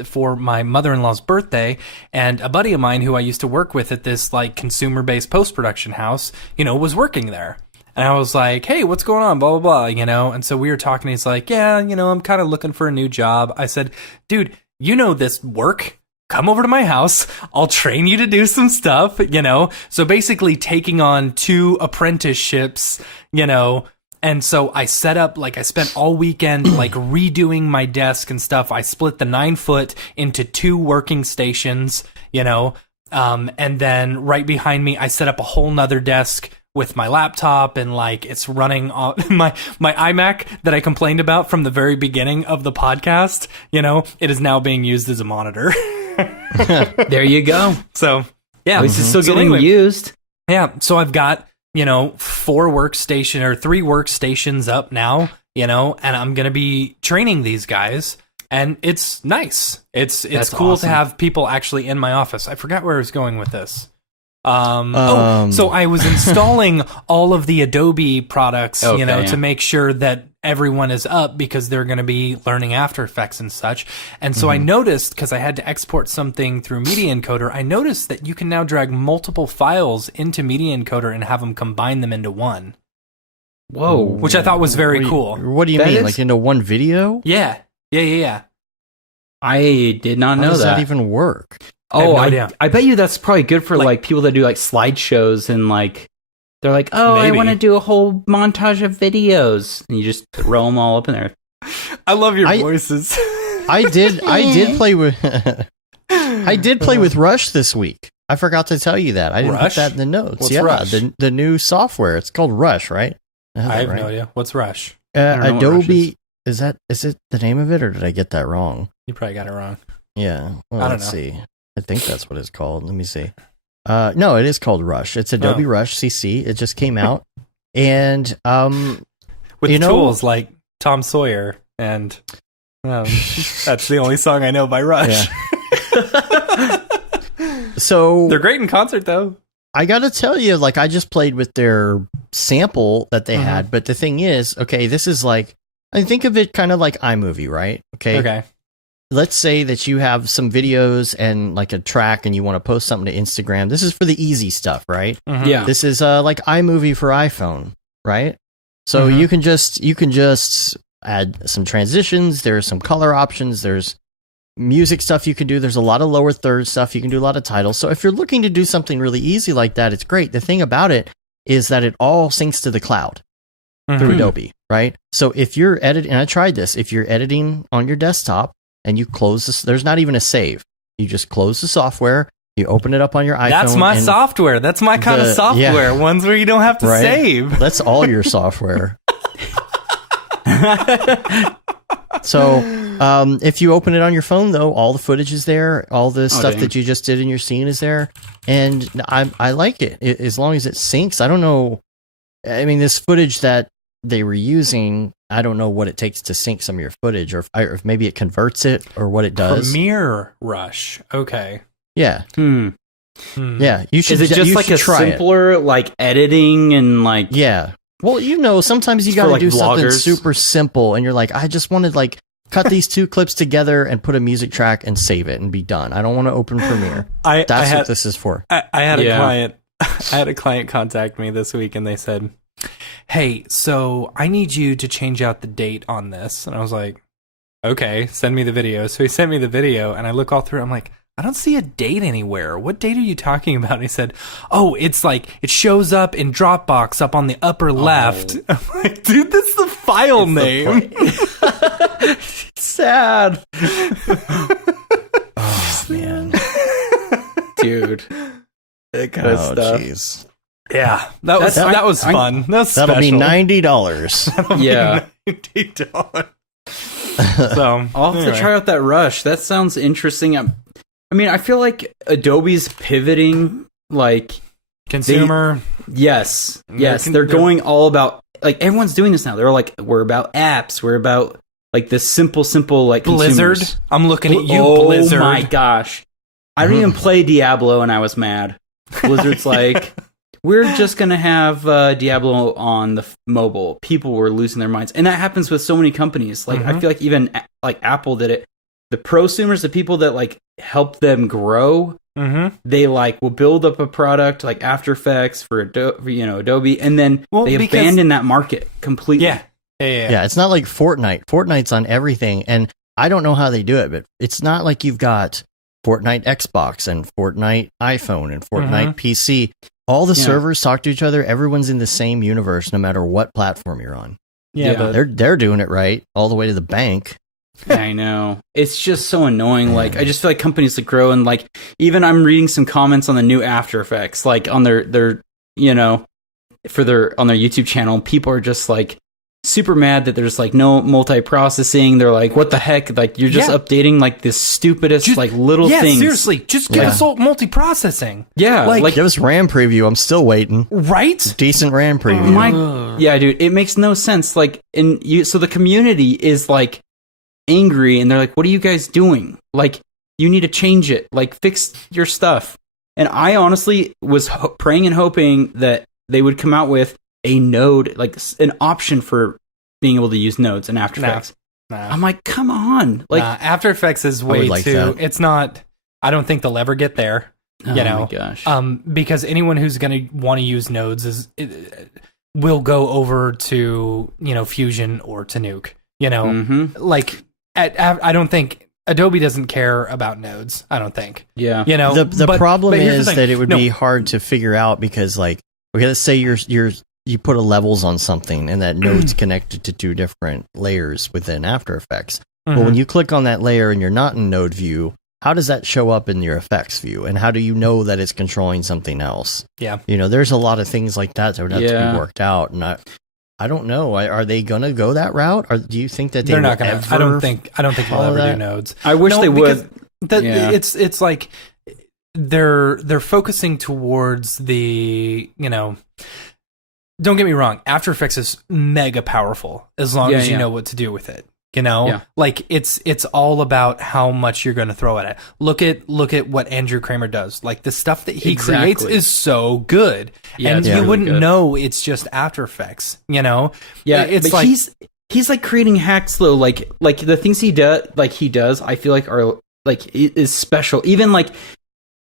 for my mother-in-law's birthday, and a buddy of mine who I used to work with at this like consumer-based post-production house, was working there. And I was like, hey, what's going on? Blah, blah, blah, And so we were talking. He's like, yeah, I'm kind of looking for a new job. I said, dude, this work? Come over to my house. I'll train you to do some stuff, So basically taking on 2 apprenticeships, And so I set up, I spent all weekend, redoing my desk and stuff. I split the 9-foot into 2 working stations, and then right behind me, I set up a whole nother desk with my laptop, and it's running on my iMac that I complained about from the very beginning of the podcast. It is now being used as a monitor. There you go. So yeah, At least it's still So getting anyway, used. Yeah, so I've got 3 workstations up now, and I'm gonna be training these guys, and it's nice. It's That's cool awesome. to have people actually in my office. I forgot where I was going with this. So I was installing all of the Adobe products, Okay, to make sure that everyone is up because they're going to be learning After Effects and such. And so I noticed, because I had to export something through Media Encoder, I noticed that you can now drag multiple files into Media Encoder and have them combine them into one, Whoa. which I thought was very cool. What do you That mean? is- Like into one video? Yeah. I did not How know does that that. even work? I have Oh, no I idea. bet you that's probably good for people that do slideshows and they're like, oh, I Maybe. want to do a whole montage of videos, and you just throw them all up in there. I love your I- voices. I did play with I did play with Rush this week. I forgot to tell you that. I didn't Rush? put that in the notes. What's yeah, Rush? the new software. It's called Rush, right? I have no idea. What's Rush? don't know what Rush Adobe is it the name of it, or did I get that wrong? You probably got it wrong. Yeah. Well, I don't let's know. see. I think that's what it's called. Let me see. No, it is called Rush. It's Adobe Oh. Rush CC. It just came out. And With You know- tools like Tom Sawyer and That's the only song I know by Rush. Yeah. So They're great in concert, though. I gotta tell you, like, I just played with their sample that they had, but the thing is, okay, this is like, I think of it kind of like iMovie, right? Okay. Let's say that you have some videos and like a track and you want to post something to Instagram. This is for the easy stuff, right? Yeah. This is like iMovie for iPhone, right? So you can just add some transitions, there's some color options, there's music stuff you can do. There's a lot of lower third stuff. You can do a lot of titles. So if you're looking to do something really easy like that, it's great. The thing about it is that it all syncs to the cloud through Adobe, right? So if you're editing, and I tried this, if you're editing on your desktop and you close this, there's not even a save. You just close the software, you open it up on your iPhone. That's my software. That's my kind of software. Ones where you don't have to save. That's all your software. So, if you open it on your phone, though, all the footage is there. All the stuff that you just did in your scene is there, and I like it as long as it syncs. I don't know. I mean, this footage that they were using, I don't know what it takes to sync some of your footage, or if maybe it converts it, or what it does. Premiere Rush. Okay. Yeah. Yeah. You should. Is it just like a simpler, like editing and like? Yeah. Well, sometimes you got to do something super simple, and you're like, I just wanted like cut these two clips together and put a music track and save it and be done. I don't want to open Premiere. That's what this is for. I had a client. I had a client contact me this week, and they said, "Hey, so I need you to change out the date on this." And I was like, "Okay, send me the video." So he sent me the video, and I look all through. I'm like, I don't see a date anywhere. What date are you talking about? And he said, oh, it's like, it shows up in Dropbox up on the upper left. I'm like, dude, that's the file name. Sad. Oh, man. Dude. That kind of stuff. Jeez. Yeah, that was fun. That'll be $90. Yeah. $90. So I'll have to try out that Rush. That sounds interesting. I mean, I feel like Adobe's pivoting, like consumer. Yes. They're going all about, like, everyone's doing this now. They're like, we're about apps. We're about like this simple, like Blizzard. consumers. I'm looking at you, oh, Blizzard. Oh my gosh! I don't even play Diablo, and I was mad. Blizzard's like, we're just gonna have Diablo on the mobile. People were losing their minds, and that happens with so many companies. Like, I feel like even like Apple did it. The prosumers, the people that like help them grow, they like will build up a product like After Effects for Adobe, and then they abandon that market completely. Yeah. It's not like Fortnite. Fortnite's on everything, and I don't know how they do it, but it's not like you've got Fortnite Xbox and Fortnite iPhone and Fortnite PC. All the servers talk to each other. Everyone's in the same universe, no matter what platform you're on. Yeah. They're doing it right all the way to the bank. I know. It's just so annoying. Like, I just feel like companies that grow, and like, even I'm reading some comments on the new After Effects, like on their on their YouTube channel. People are just like super mad that there's like no multi-processing. They're like, what the heck? Like, you're just updating like this stupidest like little things. Yeah, seriously, just give us multi-processing. Yeah, like give us RAM preview. I'm still waiting. Right? Decent RAM preview. Yeah, dude, it makes no sense. Like, so the community is like angry, and they're like, what are you guys doing? Like, you need to change it. Like, fix your stuff. And I honestly was praying and hoping that they would come out with a node, like an option for being able to use nodes in After Effects. I'm like, come on. Like, After Effects is way too, it's not, I don't think they'll ever get there. Oh my gosh. Because anyone who's going to want to use nodes will go over to, Fusion or to Nuke, like, I don't think Adobe doesn't care about nodes. I don't think. Yeah. The problem is that it would be hard to figure out because, like, okay, let's say you put a levels on something and that node's connected to two different layers within After Effects. Well, when you click on that layer and you're not in node view, how does that show up in your effects view? And how do you know that it's controlling something else? Yeah. There's a lot of things like that would have to be worked out. And I don't know. Are they gonna go that route? Or do you think that they're not gonna? I don't think they'll ever do nodes. I wish they would. It's like they're focusing towards the Don't get me wrong. After Effects is mega powerful as long as you know what to do with it. You know, Yeah. like it's all about how much you're going to throw at it. Look at what Andrew Kramer does. Like the stuff that he creates is so good, Yeah, and it's you really wouldn't good. know it's just After Effects. You know, Yeah, it's but like he's like creating hacks though. Like the things he does, I feel like are like is special. Even like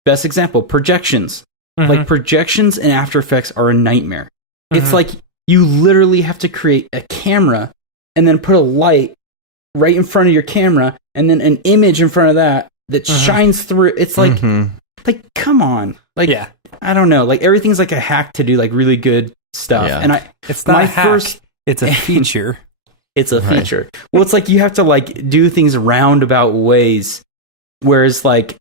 best example, projections. Mhm. Like projections in After Effects are a nightmare. It's Mhm. like you literally have to create a camera and then put a light right in front of your camera and then an image in front of that shines through. It's like like come on. Like yeah, I don't know. Like everything's like a hack to do like really good stuff. Yeah. And it's not my a hack. first It's a feature. it's a Right. feature. Well, it's like you have to like do things roundabout ways. Whereas like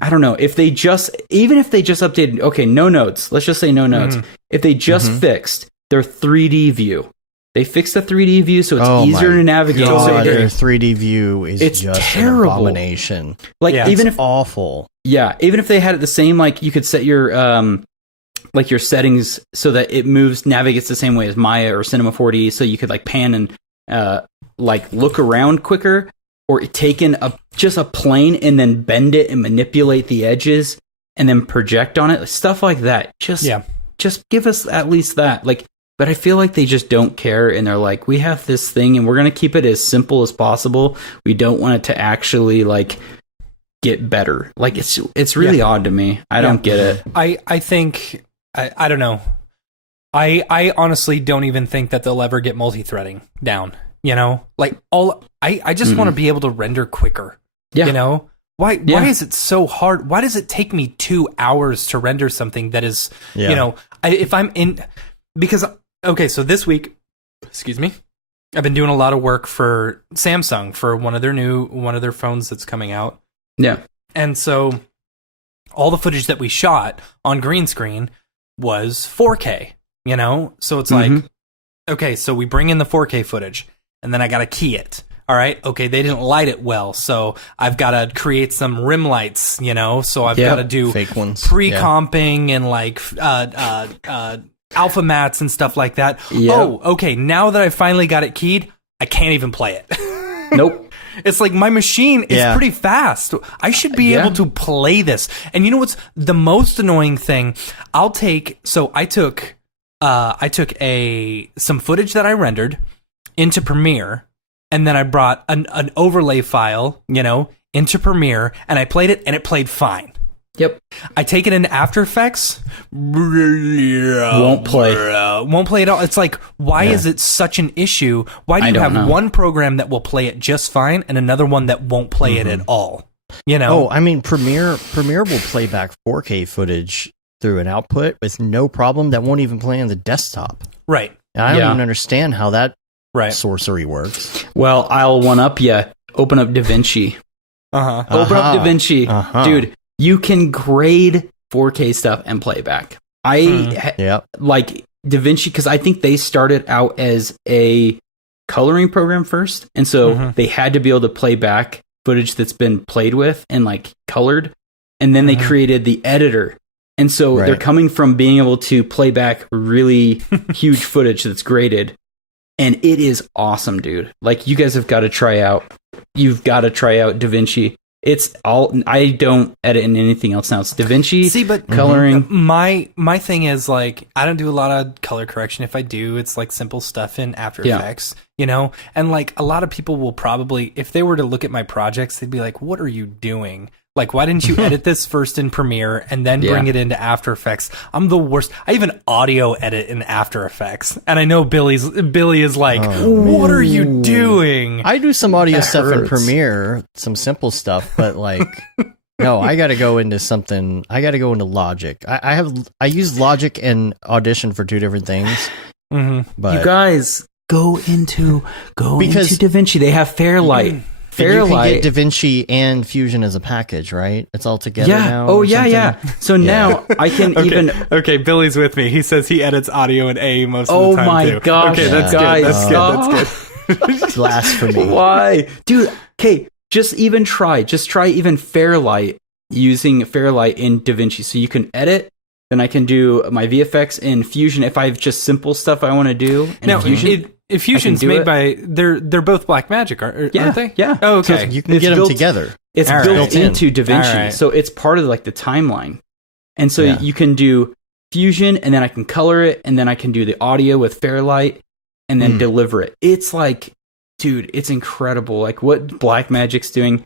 I don't know, if they just updated, okay, no nodes. Let's just say no nodes. If they just fixed their 3D view. They fixed the 3D view so it's easier to navigate. God, So their 3D view is it's just terrible. an abomination. like Yeah, even It's if awful. even if they had it the same, like you could set your like your settings so that it navigates the same way as Maya or Cinema 4D, so you could like pan and like look around quicker, or take in just a plane and then bend it and manipulate the edges and then project on it, stuff like that. Just give us at least that. Like, but I feel like they just don't care, and they're like, we have this thing and we're gonna keep it as simple as possible. We don't want it to actually like get better. Like it's really odd to me. I don't get it. I think I don't know. I honestly don't even think that they'll ever get multi-threading down. You know, like I just want to be able to render quicker. Yeah. You know, why is it so hard? Why does it take me 2 hours to render something that is, you know, because okay, so this week, excuse me, I've been doing a lot of work for Samsung for one of their phones that's coming out. Yeah. And so all the footage that we shot on green screen was 4K, you know? So it's like, okay, so we bring in the 4K footage and then I got to key it. All right. Okay. They didn't light it well. So I've got to create some rim lights, you know? So I've got to do fake ones. pre-comping and like, alpha mats and stuff like that. Yep. Oh, okay. Now that I finally got it keyed, I can't even play it. Nope. It's like my machine is Yeah. pretty fast. I should be able to play this. And you know what's the most annoying thing? I took some footage that I rendered into Premiere, and then I brought an overlay file, you know, into Premiere, and I played it, and it played fine. Yep. I take it into After Effects, Won't play. won't play at all. It's like, why is it such an issue? Why do you don't have know. one program that will play it just fine and another one that won't play it at all? You know? Oh, I mean, Premiere will play back 4K footage through an output with no problem. That won't even play on the desktop. Right. And I don't Yeah. even understand how that Right. sorcery works. Well, I'll one up you. Open up DaVinci. Uh-huh. Open up DaVinci. Dude, you can grade 4K stuff and play it back. Yep. Like DaVinci, because I think they started out as a coloring program first. And so they had to be able to play back footage that's been played with and like colored. And then they created the editor. And so they're coming from being able to play back really huge footage that's graded. And it is awesome, dude. Like, you guys have got to try out. You've got to try out DaVinci. It's all. I don't edit in anything else now. It's DaVinci. See, but coloring. My thing is, like, I don't do a lot of color correction. If I do, it's like simple stuff in After Effects, you know? And like a lot of people will probably, if they were to look at my projects, they'd be like, what are you doing? Like, why didn't you edit this first in Premiere and then bring it into After Effects? I'm the worst. I even audio edit in After Effects. And I know Billy is like, what are you doing? I do some audio That stuff in hurts. Premiere, some simple stuff, but like, no, I got to go into something. I got to go into Logic. I use Logic and Audition for two different things. But You guys go into Because- DaVinci. They have Fairlight. you can Fairlight. get DaVinci and Fusion as a package, right? It's all together now. Oh or yeah. something? So now I can even. Okay, Billy's with me. He says he edits audio in A most of Oh the time my too. gosh, Okay, that's guys. good. That's good. That's good. Blasphemy. Why, dude? Okay, just try even Fairlight, using Fairlight in DaVinci, so you can edit. Then I can do my VFX in Fusion if I have just simple stuff I want to do in Now, Fusion. Fusion's do made it. by they're both Blackmagic, aren't they? Yeah. Oh, So okay. You can It's get them built- together. It's All built right. into DaVinci, All right. so it's part of like the timeline. And so Yeah. you can do Fusion, and then I can color it, and then I can do the audio with Fairlight, and then deliver it. It's like, dude, it's incredible. Like what Blackmagic's doing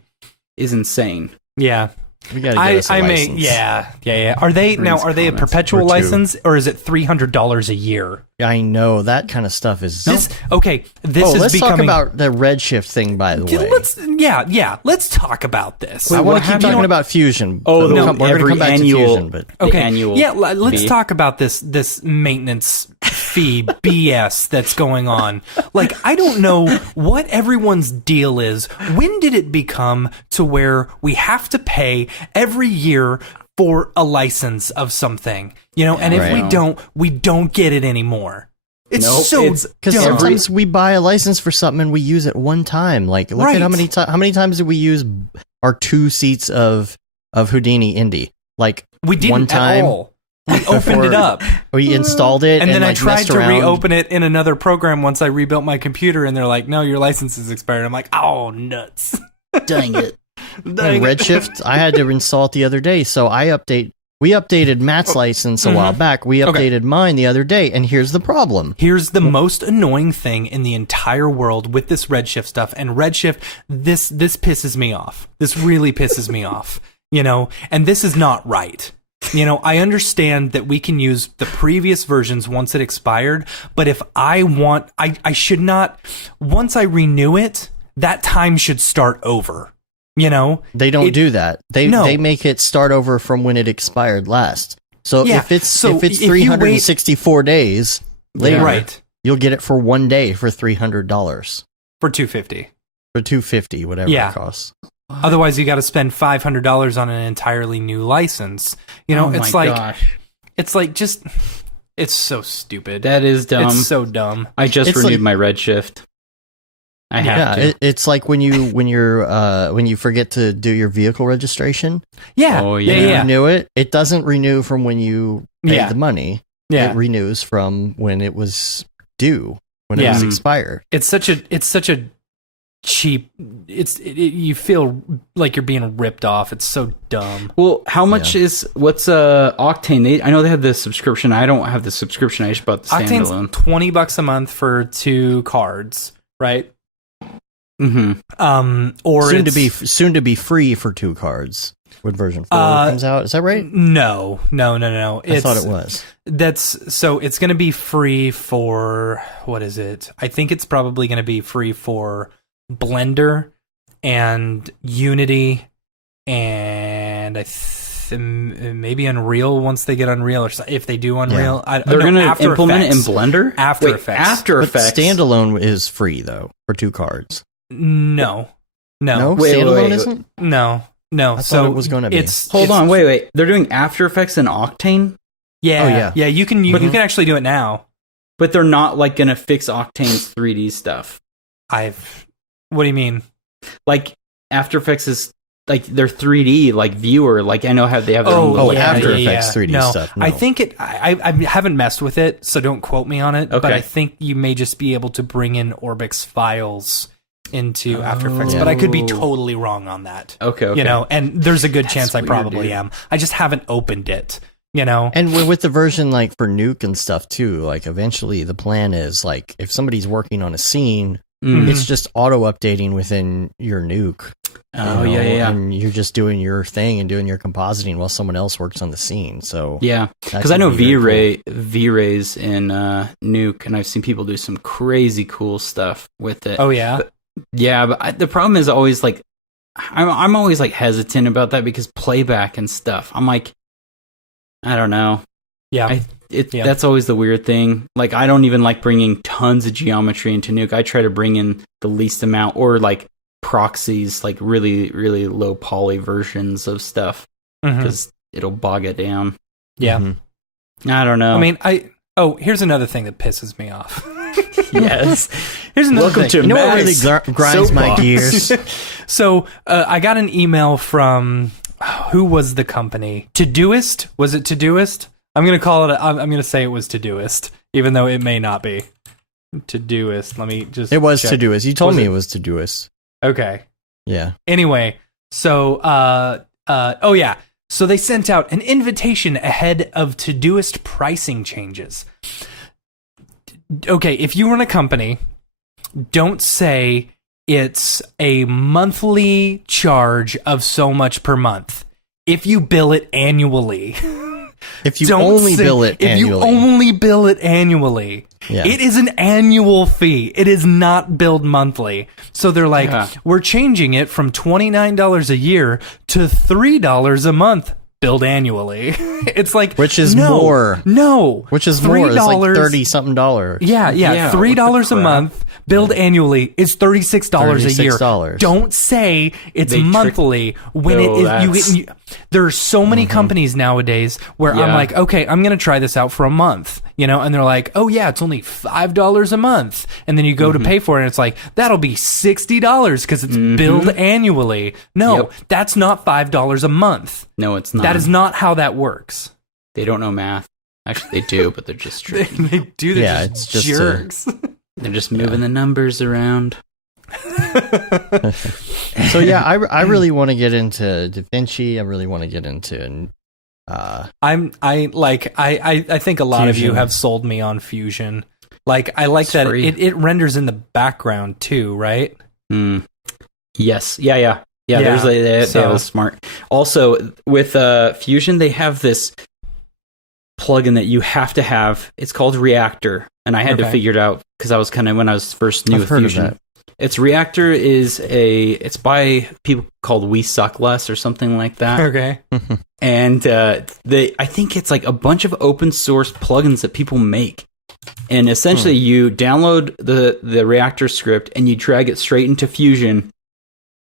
is insane. Yeah. We got to get us a license. Yeah. Are they Brings are they a comments. perpetual Or two. license, or is it $300 a year? I know that kind of stuff is. This is let's becoming. talk about the Redshift thing. By the way, Let's talk about this. I Wait, want what to keep happened? talking about Fusion. Oh, but the- we're going to every come back annual- to Fusion, but The Okay. annual Yeah, let's fee. talk about this maintenance fee BS that's going on. Like, I don't know what everyone's deal is. When did it become to where we have to pay every year for a license of something? You know, and if Right. we don't get it anymore. It's Nope, so it's- because dumb. sometimes we buy a license for something and we use it one time. Like, look at how Right. many times did we use our 2 seats of Houdini Indie? Like we didn't one time at all. We opened it up. we installed it And then I like, tried messed to around. reopen it in another program once I rebuilt my computer, and they're like, "No, your license is expired." I'm like, "Oh, nuts!" Dang it! Dang And it. Redshift, I had to install it the other day, so we updated Matt's license a while back. We updated mine the other day, and here's the problem. Here's the most annoying thing in the entire world with this Redshift stuff. And Redshift, this pisses me off. This really pisses me off. You know, and this is not right. You know, I understand that we can use the previous versions once it expired, but if I should not, once I renew it, that time should start over. You know? They don't do that. No. They make it start over from when it expired last. So Yeah, if it's so if it's if you wait- 364 days later, Right. you'll get it for one day for $300 For $250. for $250, whatever Yeah. it costs. Otherwise, you got to spend $500 on an entirely new license. You know, Oh it's my like, gosh. it's like just, it's so stupid. That is dumb. It's so dumb. I just It's renewed like- my Redshift. I have to. It's like when you forget to do your vehicle registration. Yeah. Oh, yeah. yeah. Yeah. Renew it. It doesn't renew from when you pay Yeah. the money. Yeah. It renews from when it was due, when it Yeah. was expired. It's such a cheap, you feel like you're being ripped off. It's so dumb. Well, how much what's Octane? I know they have the subscription. I don't have the subscription. I just bought the Octane's standalone. $20 a month for 2 cards, right? Mm-hmm. Or Soon to be free for 2 cards when version 4 comes out. Is that right? No. I thought it was. It's going to be free for, what is it? I think it's probably going to be free for Blender and Unity and maybe Unreal once they get Unreal, or if they do Unreal. They're going to After implement Effects. it in Blender. After Wait, Effects. After But Effects. standalone is free though for 2 cards. No. No, Wait, standalone wait. isn't. No. I thought it was gonna be. Hold on, wait. They're doing After Effects in Octane, Yeah, Oh, yeah. yeah. You can you can actually do it now. but they're not like going to fix Octane's 3D stuff. What do you mean? Like After Effects is like their 3D like viewer. Like I know how they have their own. Oh, little After editor. Effects 3D no, stuff, no. I think it. I haven't messed with it, so don't quote me on it. But Okay. I think you may just be able to bring in Orbix files into After Effects. But I could be totally wrong on that. Okay. You know, and there's a good chance I weird, probably dude. am. I just haven't opened it. You know, And with the version like for Nuke and stuff too, like eventually the plan is like if somebody's working on a scene, Mm. it's just auto updating within your Nuke. Oh you know, yeah. And you're just doing your thing and doing your compositing while someone else works on the scene. So Yeah, that because I could know be very cool. V-Rays in Nuke, and I've seen people do some crazy cool stuff with it. oh yeah, Yeah, but the problem is always like, I'm always like hesitant about that because playback and stuff. I'm like, I don't know. yeah. Yeah. That's always the weird thing. Like, I don't even like bringing tons of geometry into Nuke. I try to bring in the least amount, or like proxies, like really, really low poly versions of stuff, Mhm. because it'll bog it down. Yeah. Mhm. I don't know. I mean, here's another thing that pisses me off. yes. Here's another Welcome thing. to You know what really Matt's grinds my soapbox. gears? So I got an email from who was the company? Todoist? Was it Todoist? I'm gonna call it. I'm gonna say it was Todoist, even though it may not be. Todoist. Let me just. It was check. Todoist. You told Was me it? it was Todoist. Okay. Yeah. Anyway, so oh yeah. So they sent out an invitation ahead of Todoist pricing changes. Okay, if you run a company, don't say it's a monthly charge of so much per month. If you bill it annually. If you only bill it annually. If you only bill it annually. Yeah. It is an annual fee. It is not billed monthly. So they're like, we're changing it from $29 a year to $3 a month billed annually. It's like, which is more. No. Which is more. It's like 30 something dollars. Yeah. $3 a month billed annually is $36 a year. $36. Don't say it's monthly when it is. There are so many companies nowadays where I'm like, okay, I'm going to try this out for a month, and they're like, oh yeah, it's only $5 a month. And then you go to pay for it and it's like, that'll be $60 because it's billed annually. No, that's not $5 a month. No, it's not. That is not how that works. They don't know math. Actually, they do, but they're just tricky. They do. They're Yeah, just it's just jerks. They're just moving the numbers around. So yeah, I really want to get into DaVinci. I really want to get into. I think a lot of you Fusion. have sold me on Fusion. Like I like It's that free. it renders in the background too, right? Yes. Yeah. Yeah, There's they so- was smart. Also, with Fusion, they have this plugin that you have to have. It's called Reactor, and I had to Okay. figure it out because I was kind of when I was first new I've with heard of Fusion. that. It's Reactor it's by people called We Suck Less or something like that. Okay. And I think it's like a bunch of open source plugins that people make. And essentially you download the Reactor script and you drag it straight into Fusion,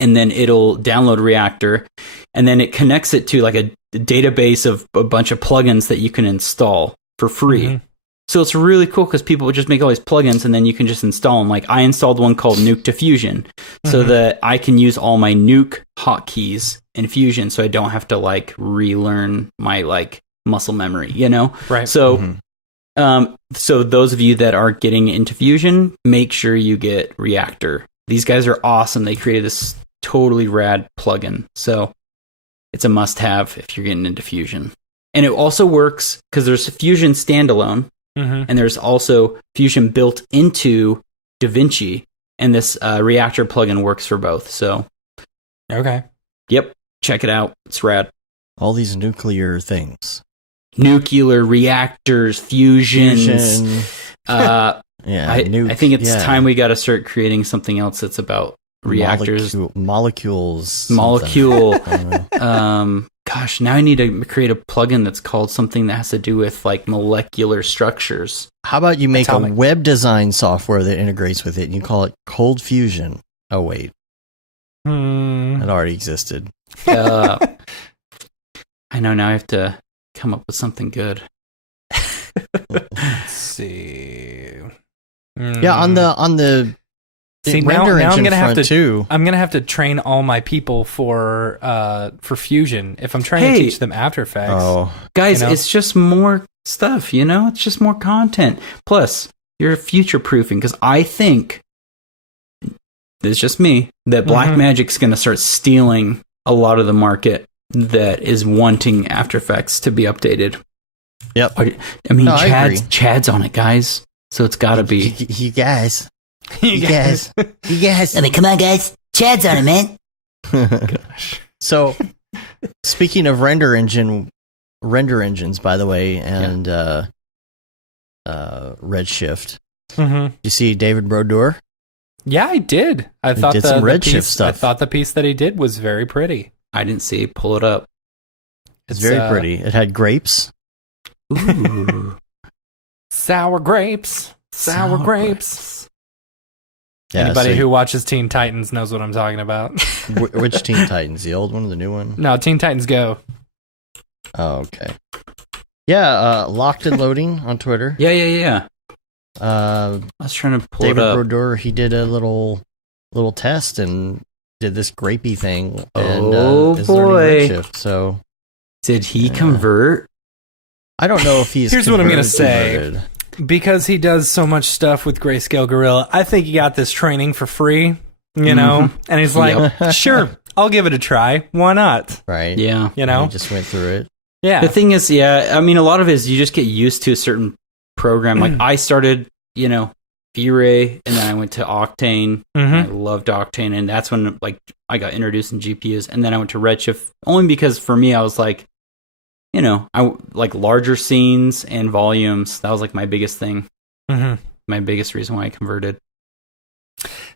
and then it'll download Reactor, and then it connects it to like a database of a bunch of plugins that you can install for free. Mhm. So it's really cool because people would just make all these plugins and then you can just install them. Like I installed one called Nuke to Fusion so that I can use all my Nuke hotkeys in Fusion, so I don't have to like relearn my like muscle memory, Right. So, so those of you that are getting into Fusion, make sure you get Reactor. These guys are awesome. They created this totally rad plugin, so it's a must-have if you're getting into Fusion. And it also works because there's Fusion standalone. And there's also Fusion built into DaVinci, and this Reactor plugin works for both. So, Okay. yep, check it out. It's rad. All these nuclear things. Nuclear reactors, fusions. Fusion. Yeah, I nuke, think it's yeah. time we got to start creating something else that's about reactors, molecules. something. molecule. I don't know. Gosh, now I need to create a plugin that's called something that has to do with like molecular structures. How about you make Atomic. a web design software that integrates with it, and you call it Cold Fusion? Oh wait, it already existed. I know, now I have to come up with something good. Let's see. Yeah, on the See, render now I'm engine gonna have front to too. I'm gonna have to train all my people for Fusion if I'm trying to Hey. teach them After Effects. Oh, Guys, You know? it's just more stuff, It's just more content. Plus, you're future proofing because I think it's just me that Blackmagic's going to start stealing a lot of the market that is wanting After Effects to be updated. Yep. I mean, No, I agree. Chad's on it, guys. So it's got to be. You guys. You guys. You guys. I mean, come on, guys. Chad's on it, man. So, speaking of render engines, by the way, and Redshift. You see David Brodeur? Yeah, I did. I thought did the, some the Redshift piece, stuff. I thought the piece that he did was very pretty. I didn't see. Pull it up. It's very pretty. It had grapes. Ooh. Sour grapes. Sour Sour grapes. Yeah, Anybody so who watches Teen Titans knows what I'm talking about. which Teen Titans? The old one or the new one? No, Teen Titans Go. Oh, okay. Yeah, Locked and Loading on Twitter. Yeah. Uh, I was trying to pull David it up. Brodeur, he did a little test and did this grapey thing. And, Oh, is learning boy. Redshift, so Did he convert? I don't know if he's Here's what I'm gonna converted. say. because he does so much stuff with Grayscale Gorilla, I think he got this training for free, you know? And he's like, sure, I'll give it a try. Why not? Right. Yeah. You know? He just went through it. Yeah. The thing is, I mean, a lot of it is you just get used to a certain program. Like I started, V-Ray, and then I went to Octane. And I loved Octane, and that's when I got introduced in GPUs. And then I went to Redshift only because for me, I was like, I like larger scenes and volumes. That was like my biggest thing. My biggest reason why I converted.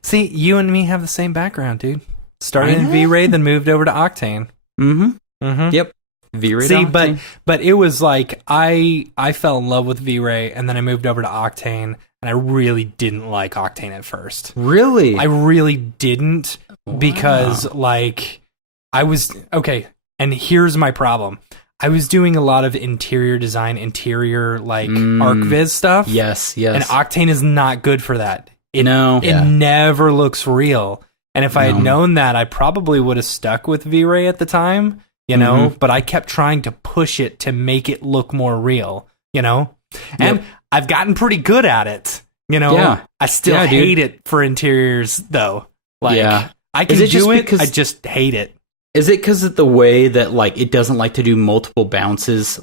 See, you and me have the same background, dude. Started in V-Ray, then moved over to Octane. Yep. V-Ray. See, but it was like I fell in love with V-Ray, and then I moved over to Octane, and I really didn't like Octane at first. Really? I really didn't because I was okay. And here's my problem. I was doing a lot of interior design, ArcViz stuff. Yes. And Octane is not good for that. It Yeah. never looks real. And if I had known that, I probably would have stuck with V-Ray at the time, but I kept trying to push it to make it look more real, and I've gotten pretty good at it, Yeah. I still hate it for interiors though. I can do it, I just hate it. Is it because of the way that it doesn't like to do multiple bounces?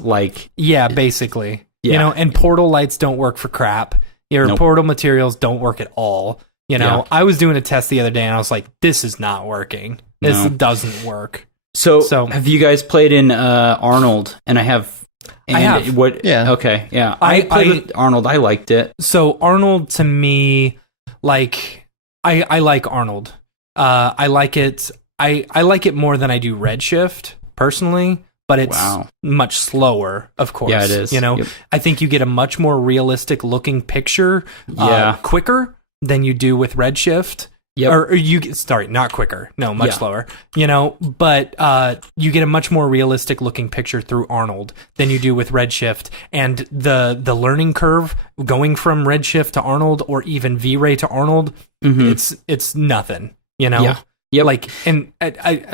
Yeah, basically. Yeah. And portal lights don't work for crap. Your portal materials don't work at all. I was doing a test the other day and I was like, this is not working. This doesn't work. So have you guys played in Arnold? And I have. What? Yeah. Okay. Yeah. I played with Arnold. I liked it. So Arnold to me, I like Arnold. I like it. I like it more than I do Redshift personally, but it's much slower, of course. Yeah, it is. I think you get a much more realistic looking picture quicker than you do with Redshift. Yep. Or not quicker. No, much slower. But you get a much more realistic looking picture through Arnold than you do with Redshift. And the learning curve going from Redshift to Arnold or even V-Ray to Arnold, it's nothing, Yeah. Yep.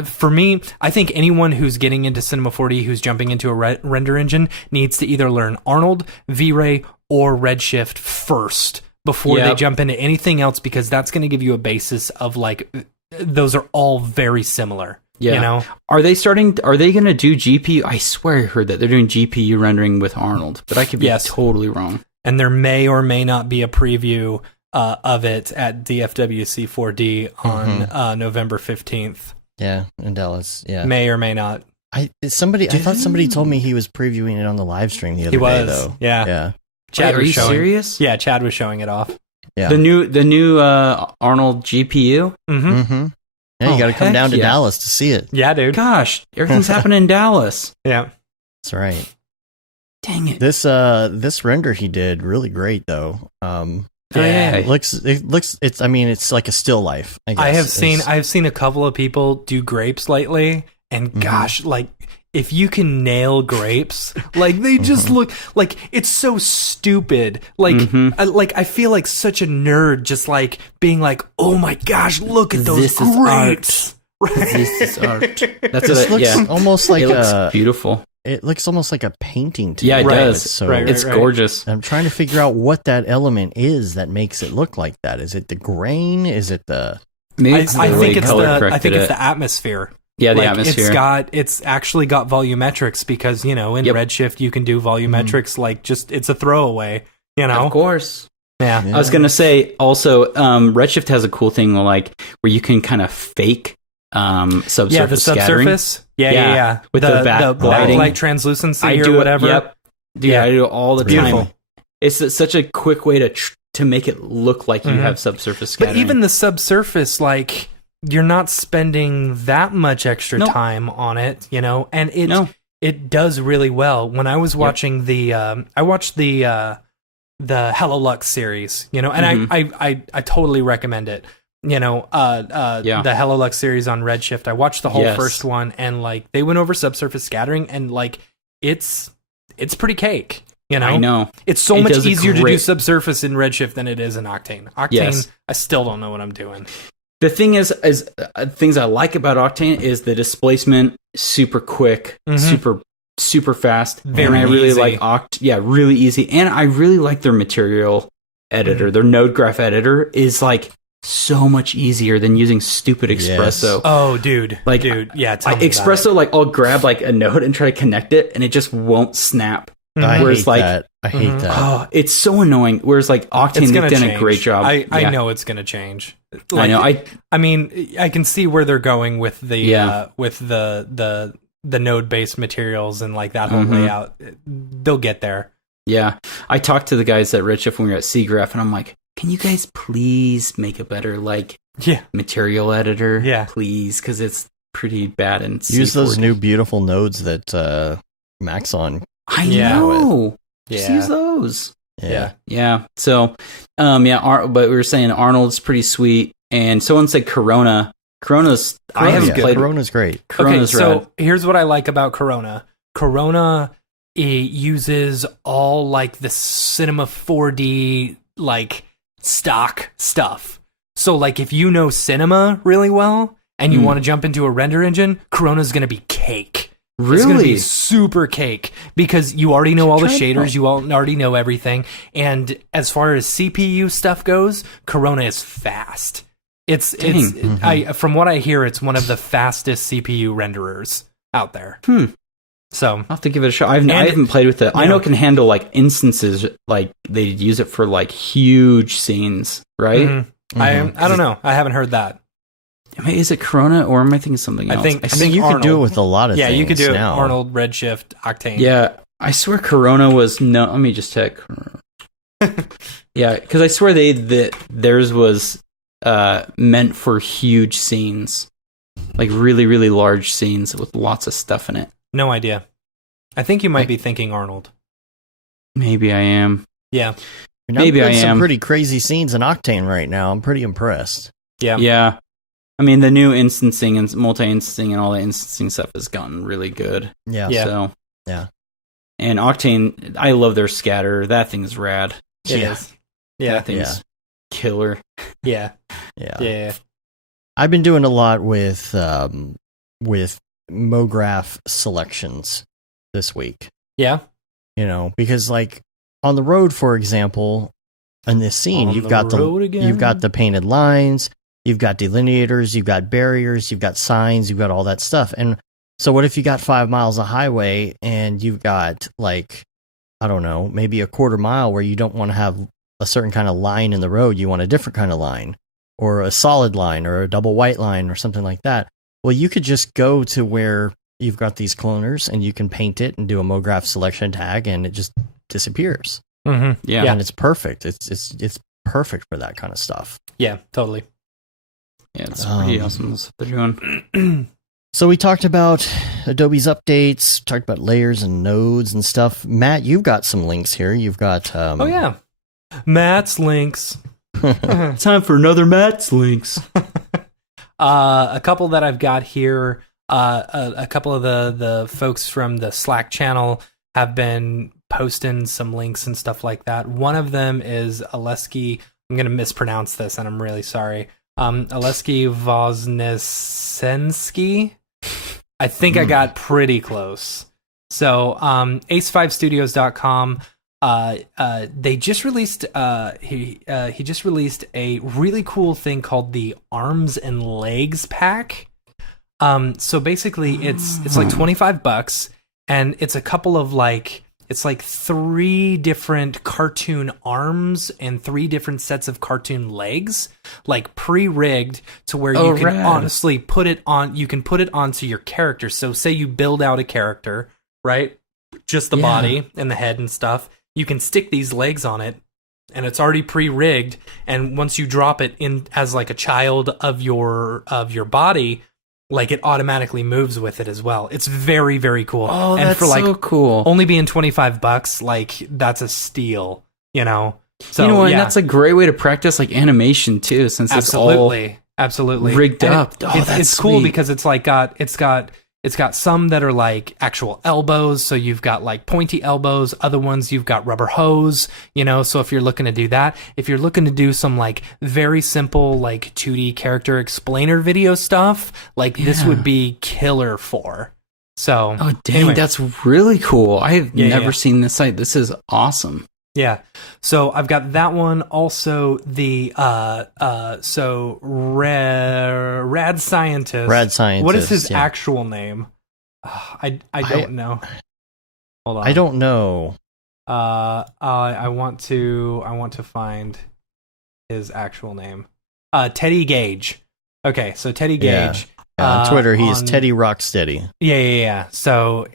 For me, I think anyone who's getting into Cinema 4D, who's jumping into a render engine, needs to either learn Arnold, V-Ray, or Redshift first before they jump into anything else, because that's going to give you a basis of those are all very similar. Yeah. Are they going to do GPU? I swear I heard that they're doing GPU rendering with Arnold, but I could be totally wrong. And there may or may not be a preview of it at DFWC 4D on November 15th. Yeah, in Dallas. Yeah. May or may not. I thought somebody told me he was previewing it on the live stream the other day, though. Yeah. Yeah. Chad Wait, are you serious? Yeah, Chad was showing it off. Yeah. The new Arnold GPU? Mm-hmm. Yeah, you got to come down to Dallas to see it. Yeah, dude. Gosh, everything's happening in Dallas. Yeah. That's right. Dang it. This render he did really great though. It looks it's like a still life, I guess. I have seen a couple of people do grapes lately, and gosh, if you can nail grapes, they just look it's so stupid. I feel like such a nerd, just being oh my gosh, look at those grapes. This is art. That's it looks almost like it looks beautiful. It looks almost like a painting to me. Yeah, it does. So it's gorgeous. I'm trying to figure out what that element is that makes it look like that. Is it the grain? Is it the? Maybe I think it's the atmosphere. Yeah, the atmosphere. It's actually got volumetrics because in Redshift you can do volumetrics it's a throwaway. Of course. Yeah. I was gonna say also, Redshift has a cool thing where you can kind of fake subsurface scattering. Yeah. With the backlight translucency or whatever. Yep. Dude, I do it all the Beautiful. time. It's such a quick way to make it look like you have subsurface scattering. But even the subsurface, you're not spending that much extra time on it, and it does really well. When I was watching I watched the HelloLux series, and I totally recommend it. The HelloLux series on Redshift. I watched the whole first one, and they went over subsurface scattering, and it's pretty cake. I know. It's so much easier to do subsurface in Redshift than it is in Octane. Octane, I still don't know what I'm doing. The thing is things I like about Octane is the displacement, super quick, super super fast. Very and I really easy. like really easy. And I really like their material editor. Their node graph editor is like so much easier than using stupid Espresso. Oh, dude. Like, yeah, tell me about Espresso, like I'll grab like a node and try to connect it, and it just won't snap. I Whereas, hate like, that. I hate that. Oh, it's so annoying. Whereas like Octane, It's they've gonna done change. a great job. I know it's gonna change. I know. I mean, I can see where they're going with the Yeah. with the node based materials and like that whole Mm-hmm. layout. They'll get there. Yeah, I talked to the guys at Redshift when we were at SIGGRAPH, and I'm like, can you guys please make a better like Yeah. material editor? Yeah. Please, because it's pretty bad and Use those new beautiful nodes that Maxon. I Yeah. know. Yeah. Just use those. Yeah. Yeah. So, but we were saying Arnold's pretty sweet, and someone said Corona. Corona's I haven't Yeah, played. Corona's great. Corona's okay, so rad. here's what I like about Corona. Corona, it uses all like the Cinema 4D like stock stuff. So like if you know Cinema really well and you want to jump into a render engine, Corona's going to be cake. It's going to be Really? super cake because you already know all the Try it shaders, out. you already know everything. And as far as CPU stuff goes, Corona is fast. From what I hear, it's one of the fastest CPU renderers out there. So I'll have to give it a shot. I haven't played with it. I know it can handle like instances, like they use it for like huge scenes, right? mhm. I don't know. I haven't heard that. I mean, is it Corona or am I thinking something else? I think You could do it Arnold. with a lot of Yeah, things you could do it. now. Arnold, Redshift, Octane. Yeah, I swear Corona was no. Let me just check. Yeah, because I swear theirs was meant for huge scenes, like really really large scenes with lots of stuff in it. No idea. I think you might be thinking Arnold. Maybe I am. Yeah. You're not Maybe doing I some am. pretty crazy scenes in Octane right now. I'm pretty impressed. Yeah. Yeah. I mean, the new instancing and multi-instancing and all the instancing stuff has gotten really good. Yeah. Yeah. So, Yeah. And Octane, I love their scatter. That thing's rad. It Yeah. is. Yeah. That thing's killer. Yeah. Yeah. Yeah. I've been doing a lot with MoGraph selections this week. Yeah. You know, because like on the road, for example, in this scene, On you've the got road again. you've got the painted lines, you've got delineators, you've got barriers, you've got signs, you've got all that stuff. And so what if you got 5 miles of highway and you've got like, I don't know, maybe a quarter mile where you don't want to have a certain kind of line in the road, you want a different kind of line or a solid line or a double white line or something like that. Well, you could just go to where you've got these cloners and you can paint it and do a MoGraph selection tag and it just disappears. Mm-hmm. Yeah. And it's perfect. It's perfect for that kind of stuff. Yeah. Totally. Yeah, it's pretty awesome the stuff they're doing. So we talked about Adobe's updates, talked about layers and nodes and stuff. Matt, you've got some links here. You've got Oh yeah. Matt's links. Time for another Matt's links. A couple that I've got here. A couple of the folks from the Slack channel have been posting some links and stuff like that. One of them is Oleski. I'm going to mispronounce this, and I'm really sorry. Oleski Voznesensky. I think I got pretty close. So, ace5studios.com. They just released. He just released a really cool thing called the Arms and Legs pack. So basically, it's like $25, and it's a couple of it's like 3 different cartoon arms and 3 different sets of cartoon legs, like pre-rigged to where you can rad. honestly put it on. You can put it onto your character. So say you build out a character, right? Just the body and the head and stuff. You can stick these legs on it, and it's already pre-rigged. And once you drop it in as like a child of your body, like it automatically moves with it as well. It's very, very cool. Oh, and that's for like so cool. only being $25, like that's a steal, you know. So you know what? yeah, And that's a great way to practice like animation too, since absolutely it's all rigged rigged And up. Oh, that's it's cool sweet. because it's got some that are like actual elbows, so you've got like pointy elbows. Other ones you've got rubber hose, you know. So if you're looking to do that, if you're looking to do some like very simple like 2D character explainer video stuff, like this would be killer for. So, Oh, dang, anyway. that's really cool. I have Yeah, never yeah. seen this site. This is awesome. Yeah. So I've got that one. Also the so Rad Scientist. Rad Scientist. What is his yeah. actual name? I don't know. Hold on. I don't know. I want to find his actual name. Teddy Gage. Okay, so Teddy Yeah. Gage. On Twitter, he's on- Teddy Rocksteady. Yeah. So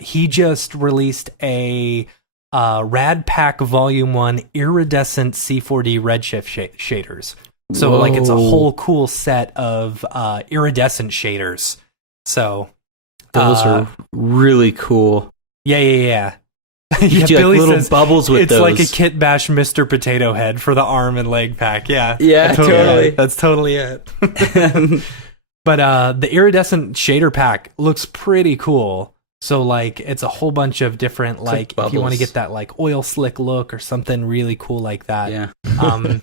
he just released a Rad Pack Volume 1 iridescent C4D redshift shaders. So like it's a Whoa. whole cool set of iridescent shaders. So Those are really cool. yeah. You Yeah, do like Billy little says bubbles with it's those. like a Kit Bash Mr. Potato Head for the arm and leg pack. Yeah. Yeah, totally. That's totally it. But the iridescent shader pack looks pretty cool. So like it's a whole bunch of different like if you want to bubbles. get that like oil slick look or something really cool like that. Yeah.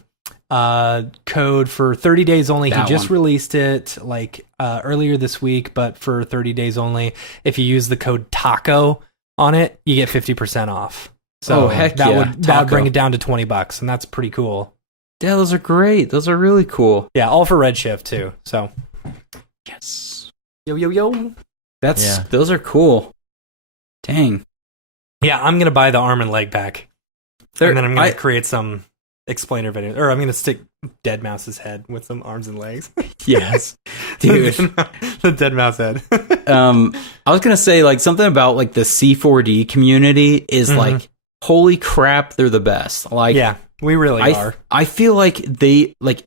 Code for 30 days only. That He just one. released it like earlier this week, but for 30 days only. If you use the code TACO on it, you get 50% off. So Oh, heck that yeah, would Taco. bring it down to $20, and that's pretty cool. Yeah, those are great. Those are really cool. Yeah, all for Redshift too. So Yes. yo. Yeah. Those are cool. Dang. Yeah, I'm gonna buy the arm and leg pack, They're- and then I'm gonna I- create some explainer video, or I'm gonna stick Dead Mouse's head with some arms and legs. Yes. Dude. The Dead Mouse head. I was gonna say like something about like the C4D community is Mhm. like holy crap, they're the best. Like Yeah, we really are. I feel like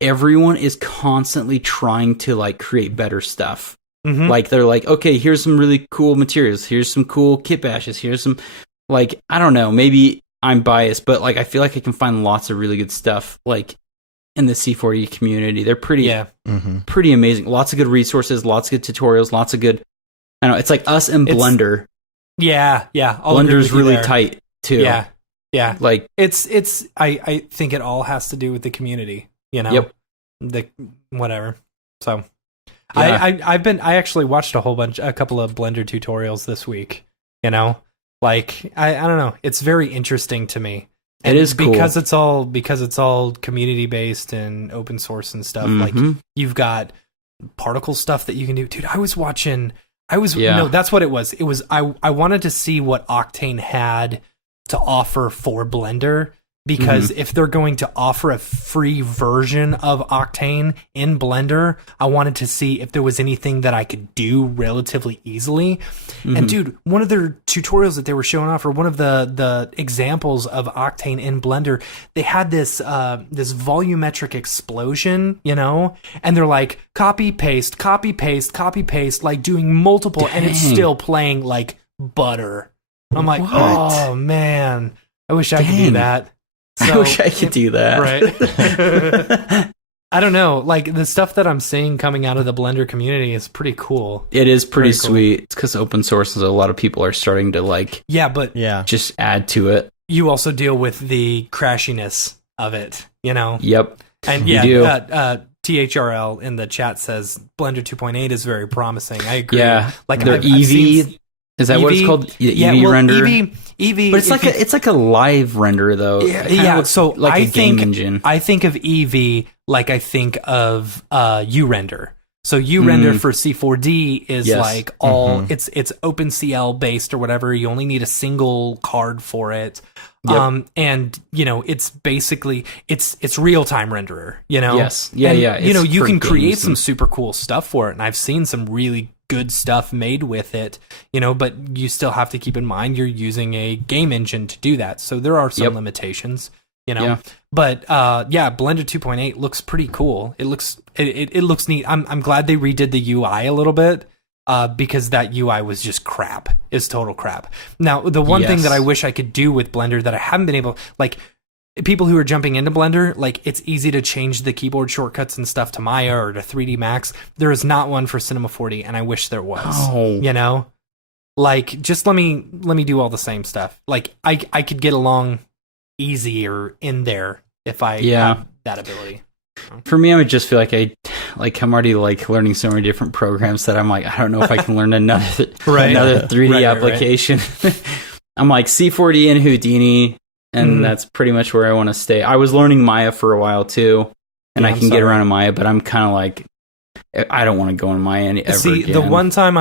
everyone is constantly trying to like create better stuff. Mhm. Like they're like, okay, here's some really cool materials. Here's some cool kit bashes. Here's some like I don't know, maybe I'm biased, but like I feel like I can find lots of really good stuff like in the C4D community. They're pretty Yeah. Mm-hmm. pretty amazing. Lots of good resources, lots of good tutorials, lots of good. I don't know it's like us and It's- Blender. Yeah. I'll agree Blender's with you really there. tight too. Yeah. Like It's I think it all has to do with the community, you know. Yep. The whatever. So Yeah. I actually watched a couple of Blender tutorials this week, you know. Like I don't know, it's very interesting to me. It is cool. because it's all community based and open source and stuff. Like Mhm. you've got particle stuff that you can do. Dude, Yeah. no, that's what it was. It was I wanted to see what Octane had to offer for Blender, because if they're going to offer a free version of Octane in Blender, I wanted to see if there was anything that I could do relatively easily. And dude, one of their tutorials that they were showing off, or one of the examples of Octane in Blender, they had this this volumetric explosion, you know, and they're like copy paste, like doing multiple, and it's Dang. still playing like butter. I'm like, What? oh man, I wish I could do Dang. that. I So- wish I could do that. Right. I don't know. Like the stuff that I'm seeing coming out of the Blender community is pretty cool. It is pretty Very cool. sweet. It's because open source is a lot of people are starting to like Yeah, but Yeah. just add to it. you also deal with the crashiness of it, you know? Yep. And You yeah, do. THRL in the chat says Blender 2.8 is very promising. I agree. Yeah. Like Their I've seen Eevee. Is that what it's Eevee? called? The yeah, Eevee well, render. Eevee, But it's like a live render though. Yeah, It kinda yeah, looks so like I a game think- engine. I think of Eevee like I think of URender. So URender for C4D is Yes. like all Mhm. it's OpenCL based or whatever. You only need a single card for it. Yep. And you know, it's basically it's real-time renderer, you know. Yes. Yeah, And, yeah, You know, it's you for can create games some and- super cool stuff for it, and I've seen some really good stuff made with it, you know, but you still have to keep in mind you're using a game engine to do that. So there are some Yep. limitations, you know. Yeah. But yeah, Blender 2.8 looks pretty cool. It looks neat. I'm glad they redid the UI a little bit. Because that UI was just crap. It's total crap. Now, the one thing Yes. that I wish I could do with Blender that I haven't been able, like, people who are jumping into Blender, like, it's easy to change the keyboard shortcuts and stuff to Maya or to 3D Max. There is not one for Cinema 4D, and I wish there was. Oh. You know, like, just let me do all the same stuff. Like, I could get along easier in there if I Yeah. had that ability. For me, I would just feel like like I'm already like learning so many different programs that I'm like, I don't know if I can learn another Right. another 3D Right, right. application. I'm like C4D and Houdini, and that's pretty much where I want to stay. I was learning Maya for a while too, and Yeah, I I'm can get sorry. around in Maya, but I'm kind of like, I don't want to go in Maya ever See, again. the one time